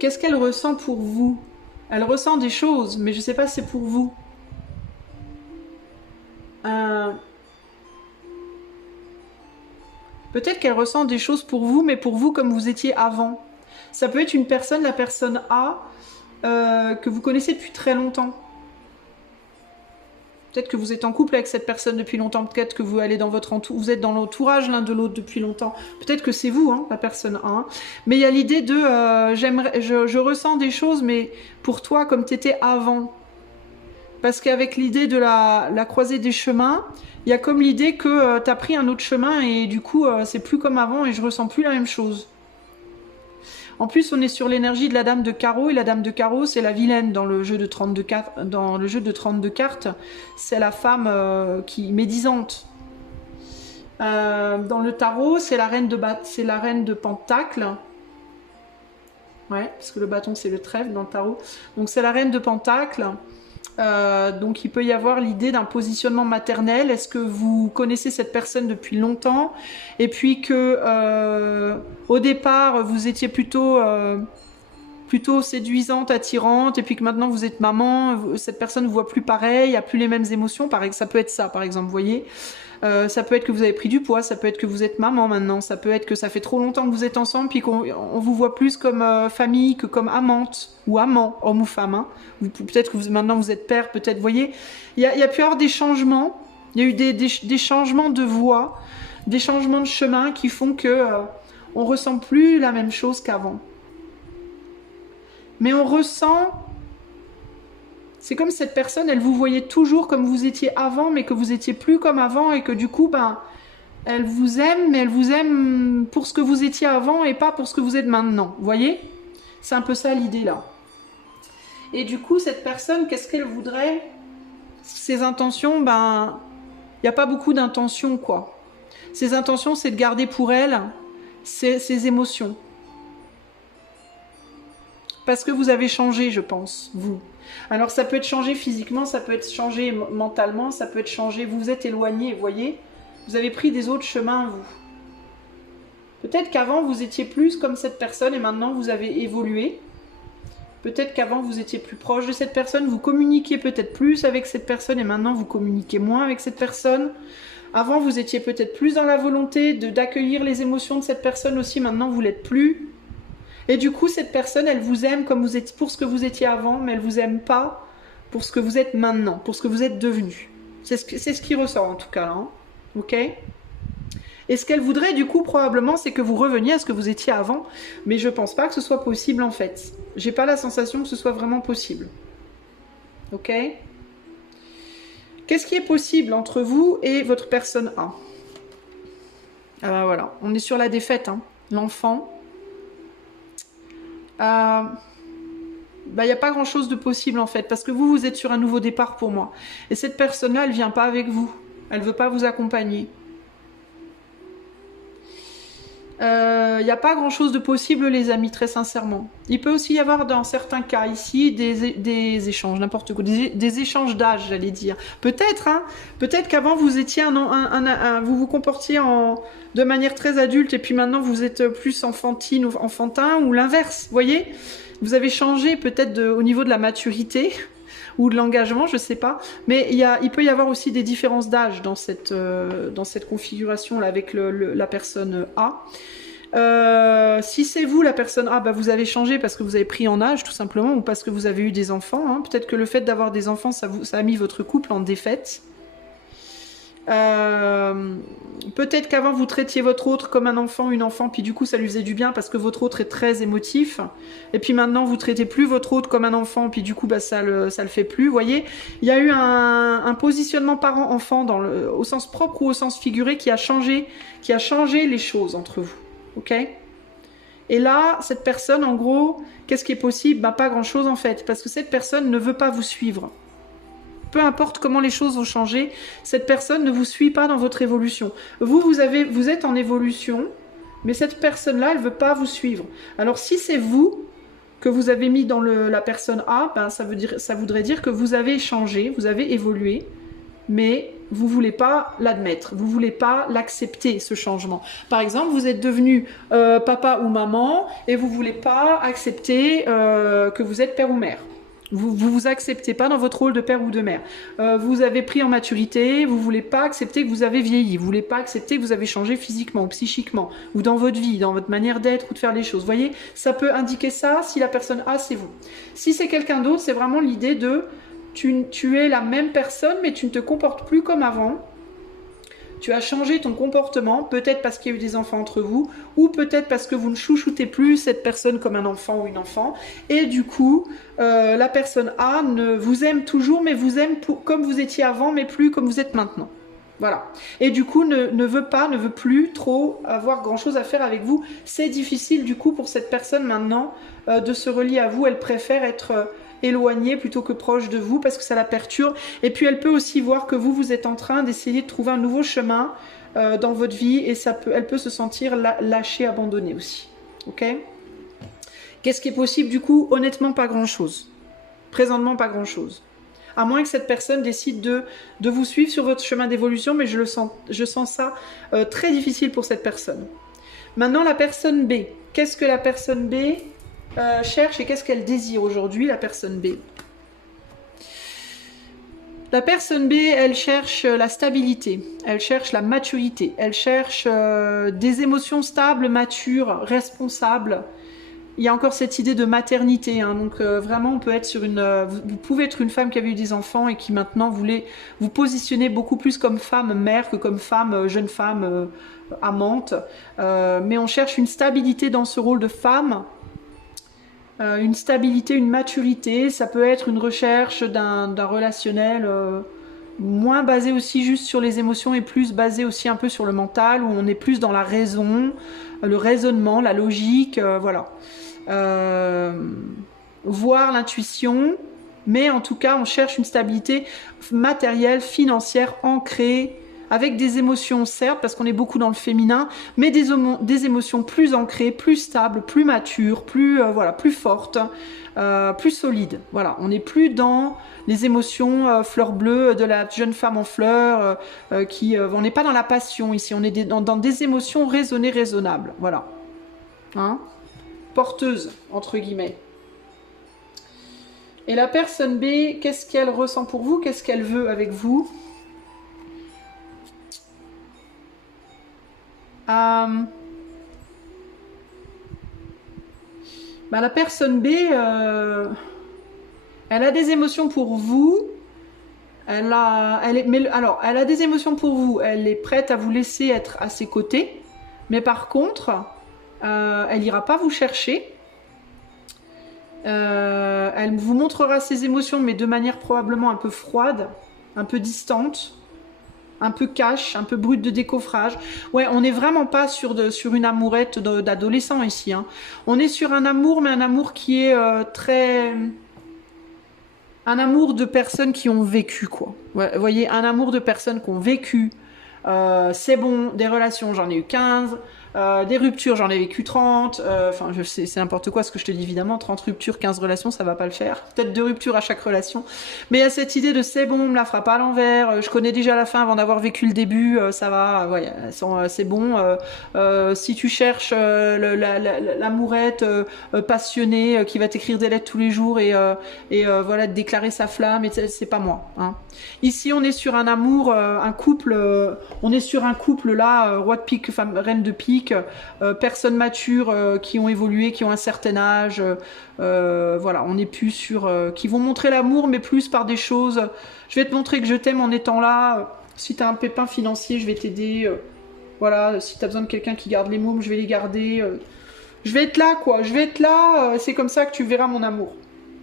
Qu'est-ce qu'elle ressent pour vous? Elle ressent des choses, mais je ne sais pas si c'est pour vous. Peut-être qu'elle ressent des choses pour vous, mais pour vous comme vous étiez avant. Ça peut être une personne, la personne A, que vous connaissez depuis très longtemps. Peut-être que vous êtes en couple avec cette personne depuis longtemps. Peut-être que vous allez dans vous êtes dans l'entourage l'un de l'autre depuis longtemps. Peut-être que c'est vous, hein, la personne 1. Mais il y a l'idée de je ressens des choses, mais pour toi comme tu étais avant. Parce qu'avec l'idée de la croisée des chemins, il y a comme l'idée que tu as pris un autre chemin et du coup c'est plus comme avant et je ressens plus la même chose. En plus, on est sur l'énergie de la dame de carreau, et la dame de carreau, c'est la vilaine dans le jeu de 32 cartes. C'est la femme qui médisante. Dans le tarot, c'est la reine de pentacle. Ouais, parce que le bâton, c'est le trèfle dans le tarot. Donc, c'est la reine de pentacle. Donc il peut y avoir l'idée d'un positionnement maternel. Est-ce que vous connaissez cette personne depuis longtemps et puis que au départ vous étiez plutôt séduisante, attirante, et puis que maintenant vous êtes maman, cette personne ne vous voit plus pareil, a plus les mêmes émotions, ça peut être ça par exemple, vous voyez. Ça peut être que vous avez pris du poids, ça peut être que vous êtes maman maintenant, ça peut être que ça fait trop longtemps que vous êtes ensemble puis qu'on vous voit plus comme famille que comme amante ou amant, homme ou femme. Hein. Peut-être que maintenant vous êtes père, peut-être, vous voyez. Il y a pu y avoir des changements, il y a eu des changements de voie, des changements de chemin qui font que on ressent plus la même chose qu'avant. Mais on ressent... C'est comme cette personne, elle vous voyait toujours comme vous étiez avant, mais que vous étiez plus comme avant, et que du coup, elle vous aime, mais elle vous aime pour ce que vous étiez avant et pas pour ce que vous êtes maintenant. Vous voyez? C'est un peu ça l'idée là. Et du coup, cette personne, qu'est-ce qu'elle voudrait? Ses intentions, il n'y a pas beaucoup d'intentions, quoi. Ses intentions, c'est de garder pour elle ses émotions. Parce que vous avez changé, je pense, vous. Alors ça peut être changé physiquement, ça peut être changé mentalement, ça peut être changé, vous vous êtes éloigné, vous voyez. Vous avez pris des autres chemins, vous. Peut-être qu'avant vous étiez plus comme cette personne et maintenant vous avez évolué. Peut-être qu'avant vous étiez plus proche de cette personne, vous communiquiez peut-être plus avec cette personne et maintenant vous communiquez moins avec cette personne. Avant vous étiez peut-être plus dans la volonté d'accueillir les émotions de cette personne aussi, maintenant vous l'êtes plus. Et du coup, cette personne, elle vous aime comme vous êtes pour ce que vous étiez avant, mais elle vous aime pas pour ce que vous êtes maintenant, pour ce que vous êtes devenu. C'est ce qu'il ressort en tout cas, hein. Ok? Et ce qu'elle voudrait, du coup, probablement, c'est que vous reveniez à ce que vous étiez avant. Mais je pense pas que ce soit possible, en fait. J'ai pas la sensation que ce soit vraiment possible. Ok? Qu'est-ce qui est possible entre vous et votre personne A? Ah ben voilà, on est sur la défaite, hein. L'enfant. Il n'y a pas grand-chose de possible, en fait, parce que vous êtes sur un nouveau départ pour moi. Et cette personne-là, elle vient pas avec vous. Elle veut pas vous accompagner. Il n'y a pas grand-chose de possible, les amis, très sincèrement. Il peut aussi y avoir, dans certains cas ici, des échanges, n'importe quoi, des échanges d'âge, j'allais dire. Peut-être, hein, peut-être qu'avant, vous étiez vous vous comportiez de manière très adulte, et puis maintenant, vous êtes plus enfantine ou enfantin, ou l'inverse, voyez? Vous avez changé peut-être au niveau de la maturité, ou de l'engagement, je sais pas. Mais il peut y avoir aussi des différences d'âge dans cette configuration-là avec la personne A. Si c'est vous, la personne A, bah, vous avez changé parce que vous avez pris en âge, tout simplement, ou parce que vous avez eu des enfants. Hein. Peut-être que le fait d'avoir des enfants, ça a mis votre couple en défaite. Peut-être qu'avant vous traitiez votre autre comme un enfant, une enfant, puis du coup ça lui faisait du bien parce que votre autre est très émotif. Et puis maintenant vous traitez plus votre autre comme un enfant, puis du coup bah, ça le fait plus. Vous voyez, il y a eu un positionnement parent-enfant au sens propre ou au sens figuré qui a changé les choses entre vous. Ok ? Et là, cette personne, en gros, qu'est-ce qui est possible ? Bah, pas grand-chose en fait, parce que cette personne ne veut pas vous suivre. Peu importe comment les choses vont changer, cette personne ne vous suit pas dans votre évolution. Vous êtes en évolution, mais cette personne-là, elle ne veut pas vous suivre. Alors si c'est vous que vous avez mis dans la personne A, ben, ça voudrait dire que vous avez changé, vous avez évolué, mais vous ne voulez pas l'admettre, vous ne voulez pas l'accepter, ce changement. Par exemple, vous êtes devenu papa ou maman, et vous ne voulez pas accepter que vous êtes père ou mère. Vous acceptez pas dans votre rôle de père ou de mère. Vous avez pris en maturité, vous voulez pas accepter que vous avez vieilli, vous voulez pas accepter que vous avez changé physiquement ou psychiquement, ou dans votre vie, dans votre manière d'être ou de faire les choses. Vous voyez, ça peut indiquer ça si la personne A, c'est vous. Si c'est quelqu'un d'autre, c'est vraiment l'idée de tu es la même personne, mais tu ne te comportes plus comme avant. Tu as changé ton comportement, peut-être parce qu'il y a eu des enfants entre vous, ou peut-être parce que vous ne chouchoutez plus cette personne comme un enfant ou une enfant, et du coup, la personne A vous aime toujours, mais vous aime comme vous étiez avant, mais plus comme vous êtes maintenant. Voilà. Et du coup, ne veut plus trop avoir grand-chose à faire avec vous. C'est difficile, du coup, pour cette personne maintenant de se relier à vous. Elle préfère être éloignée plutôt que proche de vous parce que ça la perturbe. Et puis, elle peut aussi voir que vous êtes en train d'essayer de trouver un nouveau chemin dans votre vie et elle peut se sentir lâchée, abandonnée aussi. Ok ? Qu'est-ce qui est possible, du coup ? Honnêtement, pas grand-chose. Présentement, pas grand-chose. À moins que cette personne décide de vous suivre sur votre chemin d'évolution, mais je sens ça très difficile pour cette personne. Maintenant, la personne B. Qu'est-ce que la personne B cherche et qu'est-ce qu'elle désire aujourd'hui, la personne B ? La personne B, elle cherche la stabilité, elle cherche la maturité, elle cherche des émotions stables, matures, responsables. Il y a encore cette idée de maternité, hein, donc vraiment on peut être sur vous pouvez être une femme qui avait eu des enfants et qui maintenant voulait vous positionner beaucoup plus comme femme mère que comme femme, jeune femme amante. Mais on cherche une stabilité dans ce rôle de femme, une stabilité, une maturité. Ça peut être une recherche d'un relationnel moins basé aussi juste sur les émotions et plus basé aussi un peu sur le mental, où on est plus dans la raison, le raisonnement, la logique, voilà. Voir l'intuition, mais en tout cas on cherche une stabilité matérielle, financière, ancrée, avec des émotions certes, parce qu'on est beaucoup dans le féminin, mais des émotions plus ancrées, plus stables, plus matures, plus fortes, plus solides. Voilà, on n'est plus dans les émotions fleurs bleues de la jeune femme en fleurs, on n'est pas dans la passion ici, on est dans des émotions raisonnées, raisonnables. Voilà. Hein ? Porteuse, entre guillemets. Et la personne B, qu'est-ce qu'elle ressent pour vous? Qu'est-ce qu'elle veut avec vous? La personne B, elle a des émotions pour vous. Alors, elle a des émotions pour vous. Elle est prête à vous laisser être à ses côtés. Mais par contre, elle ira pas vous chercher. Elle vous montrera ses émotions, mais de manière probablement un peu froide, un peu distante, un peu cash, un peu brute de décoffrage. Ouais, on n'est vraiment pas sur une amourette d'adolescent ici, hein. On est sur un amour, mais un amour qui est très... Un amour de personnes qui ont vécu, quoi. Ouais, vous voyez, un amour de personnes qui ont vécu. C'est bon, des relations, j'en ai eu 15. Des ruptures, j'en ai vécu 30. Enfin, c'est n'importe quoi ce que je te dis, évidemment. 30 ruptures, 15 relations, ça va pas le faire. Peut-être 2 ruptures à chaque relation. Mais il y a cette idée de c'est bon, on me la fera pas à l'envers. Je connais déjà la fin avant d'avoir vécu le début. Ça va, ouais, c'est bon. Si tu cherches l'amourette passionnée qui va t'écrire des lettres tous les jours et voilà, te déclarer sa flamme, c'est pas moi. Hein. Ici, on est sur un amour, un couple. On est sur un couple là, roi de pique, reine de pique, personnes matures qui ont évolué, qui ont un certain âge. Voilà, on n'est plus sur... qui vont montrer l'amour, mais plus par des choses. Je vais te montrer que je t'aime en étant là. Si tu as un pépin financier, je vais t'aider. Voilà, si tu as besoin de quelqu'un qui garde les mômes, je vais les garder. Je vais être là, quoi. Je vais être là. C'est comme ça que tu verras mon amour.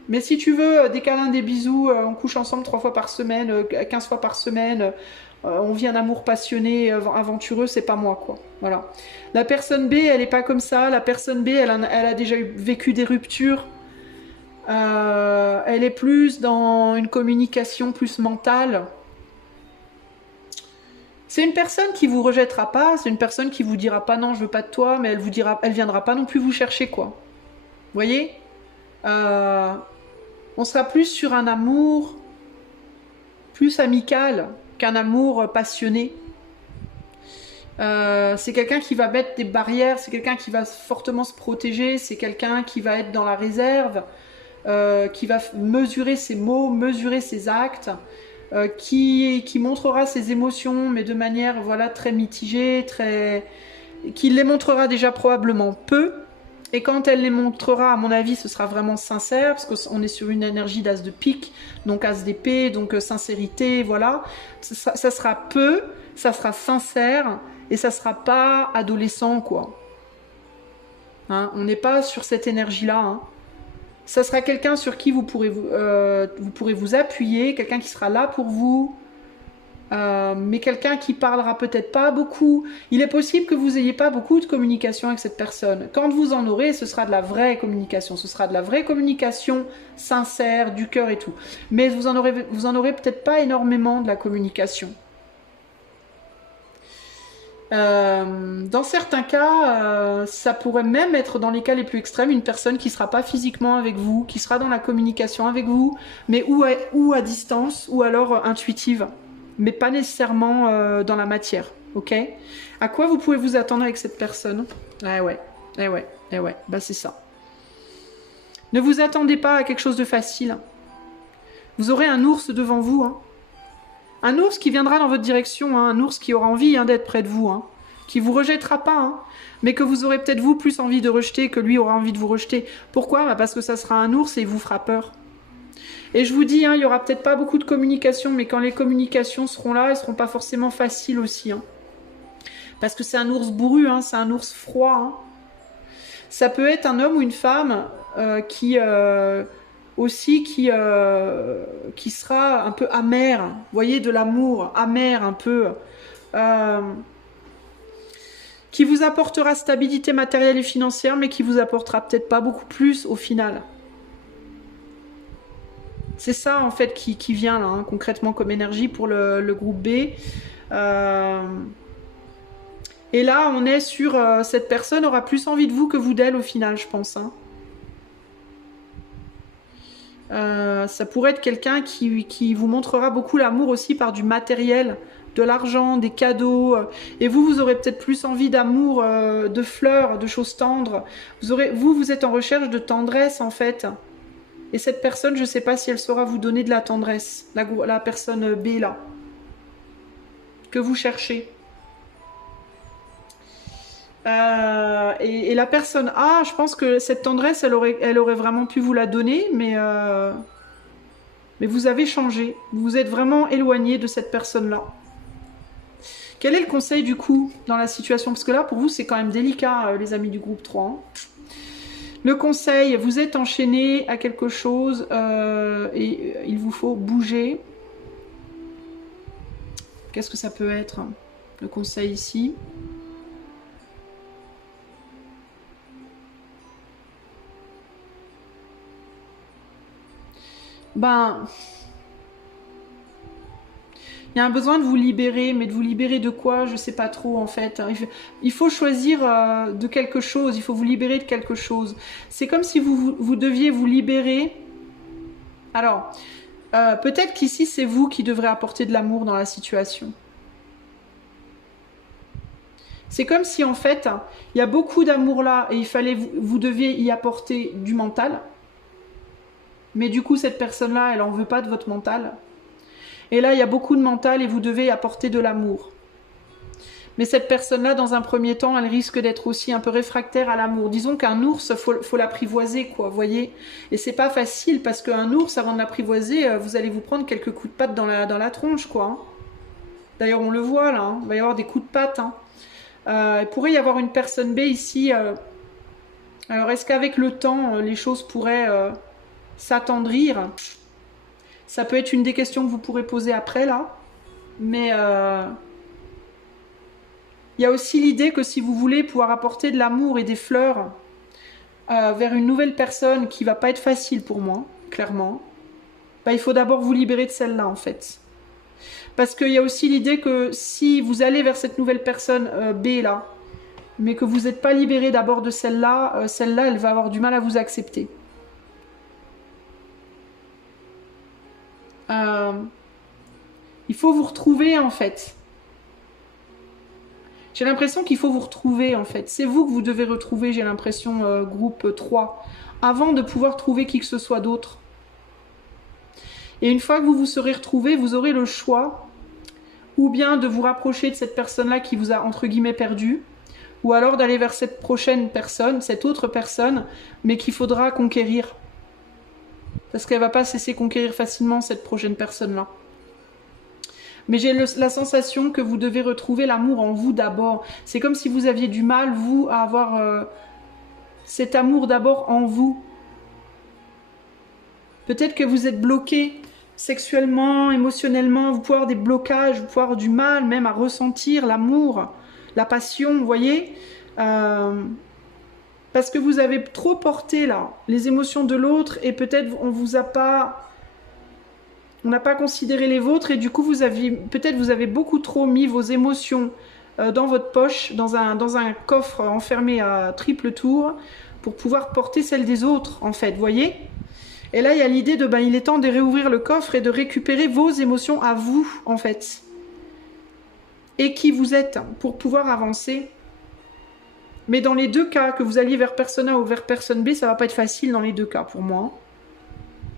Mais si tu veux des câlins, des bisous, on couche ensemble 3 fois par semaine, 15 fois par semaine, on vit un amour passionné, aventureux, c'est pas moi, quoi. Voilà. La personne B, elle est pas comme ça. La personne B, elle a déjà vécu des ruptures. Elle est plus dans une communication plus mentale. C'est une personne qui vous rejettera pas, c'est une personne qui vous dira pas non, je veux pas de toi, mais elle viendra pas non plus vous chercher, quoi. Vous voyez on sera plus sur un amour plus amical qu'un amour passionné. C'est quelqu'un qui va mettre des barrières, c'est quelqu'un qui va fortement se protéger, c'est quelqu'un qui va être dans la réserve, qui va mesurer ses mots, mesurer ses actes, qui montrera ses émotions, mais de manière voilà très mitigée, qui les montrera déjà probablement peu. Et quand elle les montrera, à mon avis, ce sera vraiment sincère, parce qu'on est sur une énergie d'as de pique, donc as d'épée, donc sincérité, voilà. Ça sera peu, ça sera sincère, et ça sera pas adolescent, quoi. Hein, on n'est pas sur cette énergie-là. Hein. Ça sera quelqu'un sur qui vous pourrez vous appuyer, quelqu'un qui sera là pour vous, mais quelqu'un qui parlera peut-être pas beaucoup. Il est possible que vous ayez pas beaucoup de communication avec cette personne. Quand vous en aurez, ce sera de la vraie communication. Ce sera de la vraie communication sincère, du cœur et tout. Mais vous en aurez peut-être pas énormément de la communication. Dans certains cas, ça pourrait même être dans les cas les plus extrêmes, une personne qui sera pas physiquement avec vous, qui sera dans la communication avec vous, mais ou à distance, ou alors intuitive. Mais pas nécessairement dans la matière, ok? À quoi vous pouvez vous attendre avec cette personne? Ouais, bah c'est ça. Ne vous attendez pas à quelque chose de facile. Vous aurez un ours devant vous, hein. Un ours qui viendra dans votre direction, hein. Un ours qui aura envie d'être près de vous, hein. Qui vous rejettera pas, hein. Mais que vous aurez peut-être vous plus envie de rejeter que lui aura envie de vous rejeter. Pourquoi? Bah parce que ça sera un ours et il vous fera peur. Et je vous dis, hein, il y aura peut-être pas beaucoup de communication, mais quand les communications seront là, elles seront pas forcément faciles aussi. Hein. Parce que c'est un ours bourru, hein, c'est un ours froid. Hein. Ça peut être un homme ou une femme qui sera un peu amer. Vous voyez, de l'amour, amer un peu. Qui vous apportera stabilité matérielle et financière, mais qui vous apportera peut-être pas beaucoup plus au final. C'est ça, en fait, qui vient, là, hein, concrètement, comme énergie pour le groupe B. Et là, on est sur... cette personne aura plus envie de vous que vous d'elle, au final, je pense. Hein. Ça pourrait être quelqu'un qui vous montrera beaucoup l'amour aussi par du matériel, de l'argent, des cadeaux. Et vous aurez peut-être plus envie d'amour, de fleurs, de choses tendres. Vous êtes en recherche de tendresse, en fait. Et cette personne, je ne sais pas si elle saura vous donner de la tendresse, la personne B là, que vous cherchez. Et la personne A, je pense que cette tendresse, elle aurait vraiment pu vous la donner, mais mais vous avez changé. Vous vous êtes vraiment éloigné de cette personne-là. Quel est le conseil du coup dans la situation? Parce que là, pour vous, c'est quand même délicat, les amis du groupe 3. Hein. Le conseil, vous êtes enchaîné à quelque chose et il vous faut bouger. Qu'est-ce que ça peut être, le conseil ici? Ben, il y a un besoin de vous libérer, mais de vous libérer de quoi? Je sais pas trop en fait. Il faut choisir de quelque chose, il faut vous libérer de quelque chose. C'est comme si vous deviez vous libérer. Alors, peut-être qu'ici c'est vous qui devrez apporter de l'amour dans la situation. C'est comme si en fait, il y a beaucoup d'amour là et il fallait vous deviez y apporter du mental. Mais du coup, cette personne-là, elle en veut pas de votre mental. Et là, il y a beaucoup de mental et vous devez apporter de l'amour. Mais cette personne-là, dans un premier temps, elle risque d'être aussi un peu réfractaire à l'amour. Disons qu'un ours, faut l'apprivoiser, quoi, vous voyez. Et c'est pas facile parce qu'un ours, avant de l'apprivoiser, vous allez vous prendre quelques coups de patte dans la tronche, quoi. Hein. D'ailleurs, on le voit là, hein. Il va y avoir des coups de patte. Hein. Il pourrait y avoir une personne B ici. Alors, est-ce qu'avec le temps, les choses pourraient s'attendrir? Ça peut être une des questions que vous pourrez poser après, là. Mais il y a aussi l'idée que si vous voulez pouvoir apporter de l'amour et des fleurs vers une nouvelle personne qui va pas être facile pour moi, clairement, bah, il faut d'abord vous libérer de celle-là, en fait. Parce qu'il y a aussi l'idée que si vous allez vers cette nouvelle personne B, là, mais que vous n'êtes pas libéré d'abord de celle-là, celle-là, elle va avoir du mal à vous accepter. Il faut vous retrouver en fait. J'ai l'impression qu'il faut vous retrouver en fait. C'est vous que vous devez retrouver, j'ai l'impression, groupe 3, avant de pouvoir trouver qui que ce soit d'autre. Et une fois que vous vous serez retrouvé, vous aurez le choix ou bien de vous rapprocher de cette personne-là qui vous a entre guillemets perdu, ou alors d'aller vers cette prochaine personne, cette autre personne, mais qu'il faudra conquérir. Parce qu'elle ne va pas cesser de conquérir facilement cette prochaine personne-là. Mais j'ai la sensation que vous devez retrouver l'amour en vous d'abord. C'est comme si vous aviez du mal, vous, à avoir cet amour d'abord en vous. Peut-être que vous êtes bloqué sexuellement, émotionnellement, vous pouvez avoir des blocages, vous pouvez avoir du mal même à ressentir l'amour, la passion, vous voyez parce que vous avez trop porté là les émotions de l'autre et peut-être on n'a pas considéré les vôtres et du coup vous avez beaucoup trop mis vos émotions dans votre poche, dans un coffre enfermé à triple tour pour pouvoir porter celles des autres en fait, vous voyez. Et là il y a l'idée de il est temps de réouvrir le coffre et de récupérer vos émotions à vous en fait et qui vous êtes pour pouvoir avancer. Mais dans les deux cas, que vous alliez vers personne A ou vers personne B, ça va pas être facile dans les deux cas pour moi.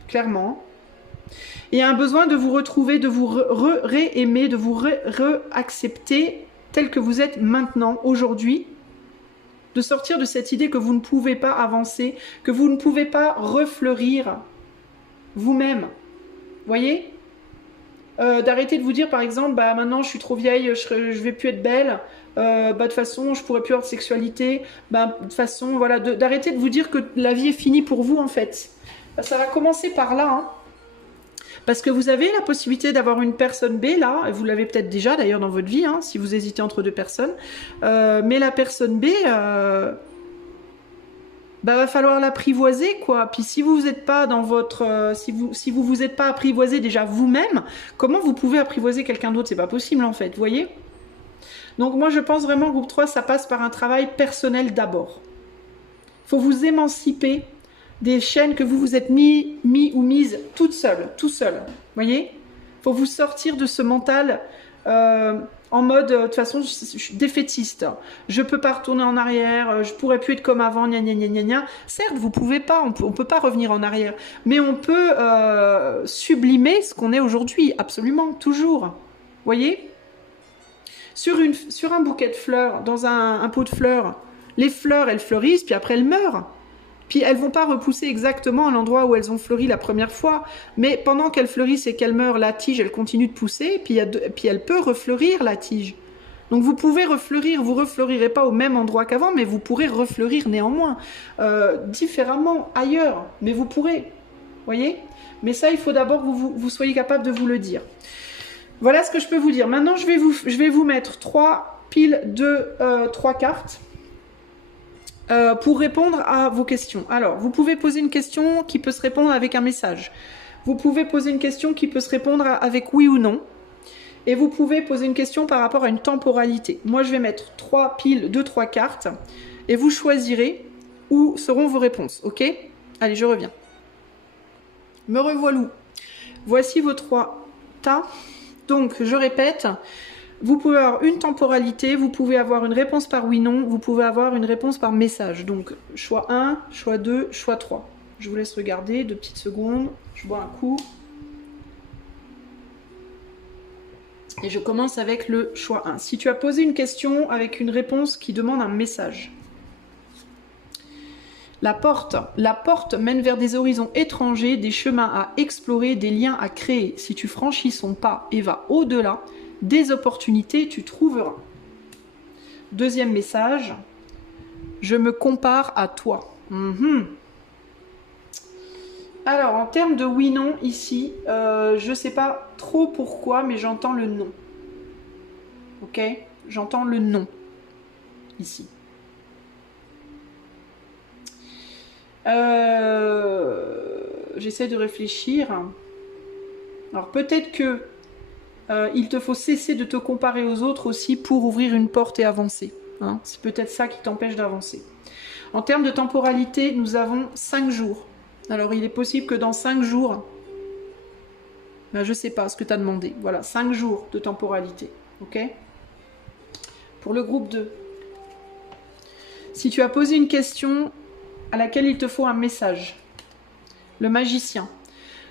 Clairement. Et il y a un besoin de vous retrouver, de vous réaimer, de vous réaccepter tel que vous êtes maintenant, aujourd'hui. De sortir de cette idée que vous ne pouvez pas avancer, que vous ne pouvez pas refleurir vous-même. Voyez ? D'arrêter de vous dire par exemple, maintenant je suis trop vieille, je vais plus être belle. De toute façon, je pourrais plus avoir de sexualité. De toute façon, voilà, d'arrêter de vous dire que la vie est finie pour vous en fait. Ça va commencer par là, hein. Parce que vous avez la possibilité d'avoir une personne B là, et vous l'avez peut-être déjà d'ailleurs dans votre vie, hein, si vous hésitez entre deux personnes. Mais la personne B, va falloir l'apprivoiser quoi. Puis si vous n'êtes pas dans votre, si vous vous êtes pas apprivoisé déjà vous-même, comment vous pouvez apprivoiser quelqu'un d'autre? C'est pas possible en fait, vous voyez. Donc moi je pense vraiment groupe 3 ça passe par un travail personnel d'abord. Il faut vous émanciper des chaînes que vous vous êtes mis ou mises toute seule, tout seul. Voyez. Il faut vous sortir de ce mental en mode de toute façon je suis défaitiste. Je peux pas retourner en arrière, je pourrais plus être comme avant, gna gna gna gna gna. Certes, vous pouvez pas, on peut pas revenir en arrière, mais on peut sublimer ce qu'on est aujourd'hui, absolument, toujours. Voyez. Sur un bouquet de fleurs, dans un pot de fleurs, les fleurs, elles fleurissent, puis après elles meurent. Puis elles vont pas repousser exactement à l'endroit où elles ont fleuri la première fois, mais pendant qu'elles fleurissent et qu'elles meurent, la tige, elle continue de pousser, puis elle peut refleurir la tige. Donc vous pouvez refleurir, vous refleurirez pas au même endroit qu'avant, mais vous pourrez refleurir néanmoins, différemment, ailleurs, mais vous pourrez, voyez? Mais ça, il faut d'abord que vous soyez capable de vous le dire. Voilà ce que je peux vous dire. Maintenant, je vais vous mettre 3 piles de 3 cartes. Pour répondre à vos questions. Alors, vous pouvez poser une question qui peut se répondre avec un message. Vous pouvez poser une question qui peut se répondre avec oui ou non. Et vous pouvez poser une question par rapport à une temporalité. Moi, je vais mettre 3 piles de 3 cartes et vous choisirez où seront vos réponses. Ok? Allez, je reviens. Me revoilà. Voici vos 3 tas. Donc, je répète. Vous pouvez avoir une temporalité, vous pouvez avoir une réponse par oui-non, vous pouvez avoir une réponse par message. Donc, choix 1, choix 2, choix 3. Je vous laisse regarder 2 petites secondes. Je bois un coup. Et je commence avec le choix 1. Si tu as posé une question avec une réponse qui demande un message. La porte mène vers des horizons étrangers, des chemins à explorer, des liens à créer. Si tu franchis son pas et vas au-delà, des opportunités tu trouveras. Deuxième message, je me compare à toi. Alors, en termes de oui-non, ici, je ne sais pas trop pourquoi, mais j'entends le non. Ok? J'entends le non, ici. J'essaie de réfléchir. Alors, peut-être que il te faut cesser de te comparer aux autres aussi pour ouvrir une porte et avancer. Hein, c'est peut-être ça qui t'empêche d'avancer. En termes de temporalité, nous avons 5 jours. Alors, il est possible que dans 5 jours, ben, je ne sais pas ce que tu as demandé. Voilà, 5 jours de temporalité. Ok? Pour le groupe 2. Si tu as posé une question à laquelle il te faut un message, le magicien,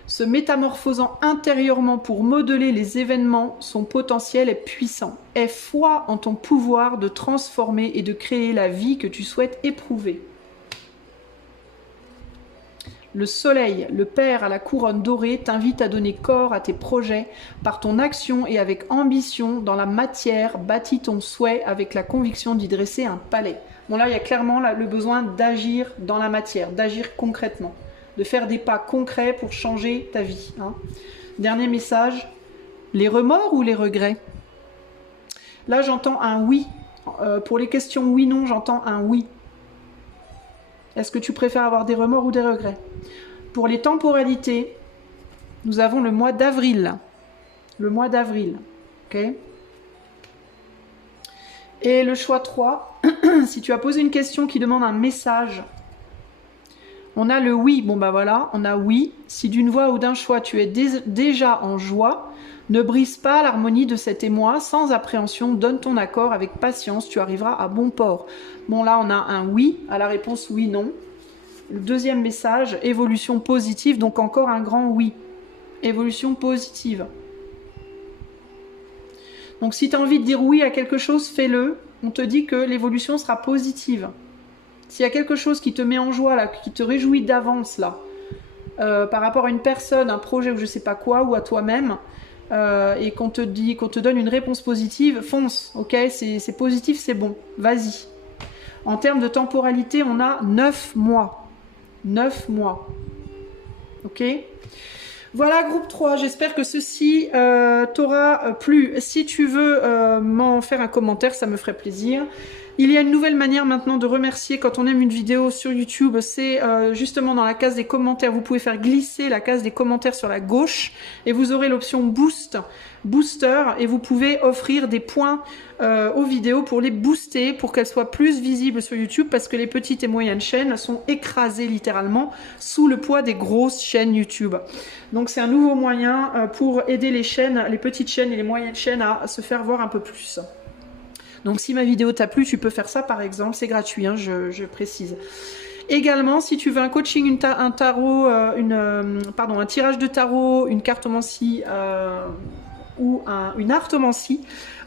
se métamorphosant intérieurement pour modeler les événements, son potentiel est puissant. Aie foi en ton pouvoir de transformer et de créer la vie que tu souhaites éprouver. Le soleil, le père à la couronne dorée, t'invite à donner corps à tes projets par ton action et avec ambition dans la matière. Bâtis ton souhait avec la conviction d'y dresser un palais. Bon là, il y a clairement le besoin d'agir dans la matière, d'agir concrètement, de faire des pas concrets pour changer ta vie. Hein. Dernier message, les remords ou les regrets? Là, j'entends un oui. Pour les questions oui-non, j'entends un oui. Est-ce que tu préfères avoir des remords ou des regrets? Pour les temporalités, nous avons le mois d'avril. Le mois d'avril. Ok? Et le choix 3, si tu as posé une question qui demande un message, on a le oui. Bon, bah voilà, on a oui. Si d'une voix ou d'un choix, tu es déjà en joie, ne brise pas l'harmonie de cet émoi. Sans appréhension, donne ton accord avec patience, tu arriveras à bon port. Bon, là, on a un oui à la réponse oui-non. Le deuxième message, évolution positive, donc encore un grand oui. Évolution positive. Donc, si tu as envie de dire oui à quelque chose, fais-le. On te dit que l'évolution sera positive. S'il y a quelque chose qui te met en joie, là, qui te réjouit d'avance, là, par rapport à une personne, un projet ou je sais pas quoi, ou à toi-même, et qu'on te donne une réponse positive, fonce, ok? C'est positif, c'est bon, vas-y. En termes de temporalité, on a 9 mois. 9 mois. Ok? Voilà, groupe 3, j'espère que ceci t'aura plu. Si tu veux m'en faire un commentaire, ça me ferait plaisir. Il y a une nouvelle manière maintenant de remercier quand on aime une vidéo sur YouTube, c'est justement dans la case des commentaires. Vous pouvez faire glisser la case des commentaires sur la gauche et vous aurez l'option Booster, et vous pouvez offrir des points aux vidéos pour les booster, pour qu'elles soient plus visibles sur YouTube, parce que les petites et moyennes chaînes sont écrasées littéralement sous le poids des grosses chaînes YouTube. Donc c'est un nouveau moyen pour aider les chaînes, les petites chaînes et les moyennes chaînes à se faire voir un peu plus. Donc si ma vidéo t'a plu, tu peux faire ça par exemple, c'est gratuit, hein, je précise. Également, si tu veux un coaching, un tarot, un tirage de tarot, une cartomancie ou une artomancie,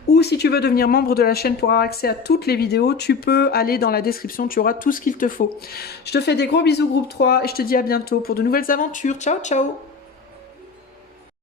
Ou si tu veux devenir membre de la chaîne pour avoir accès à toutes les vidéos, tu peux aller dans la description, tu auras tout ce qu'il te faut. Je te fais des gros bisous groupe 3 et je te dis à bientôt pour de nouvelles aventures. Ciao, ciao!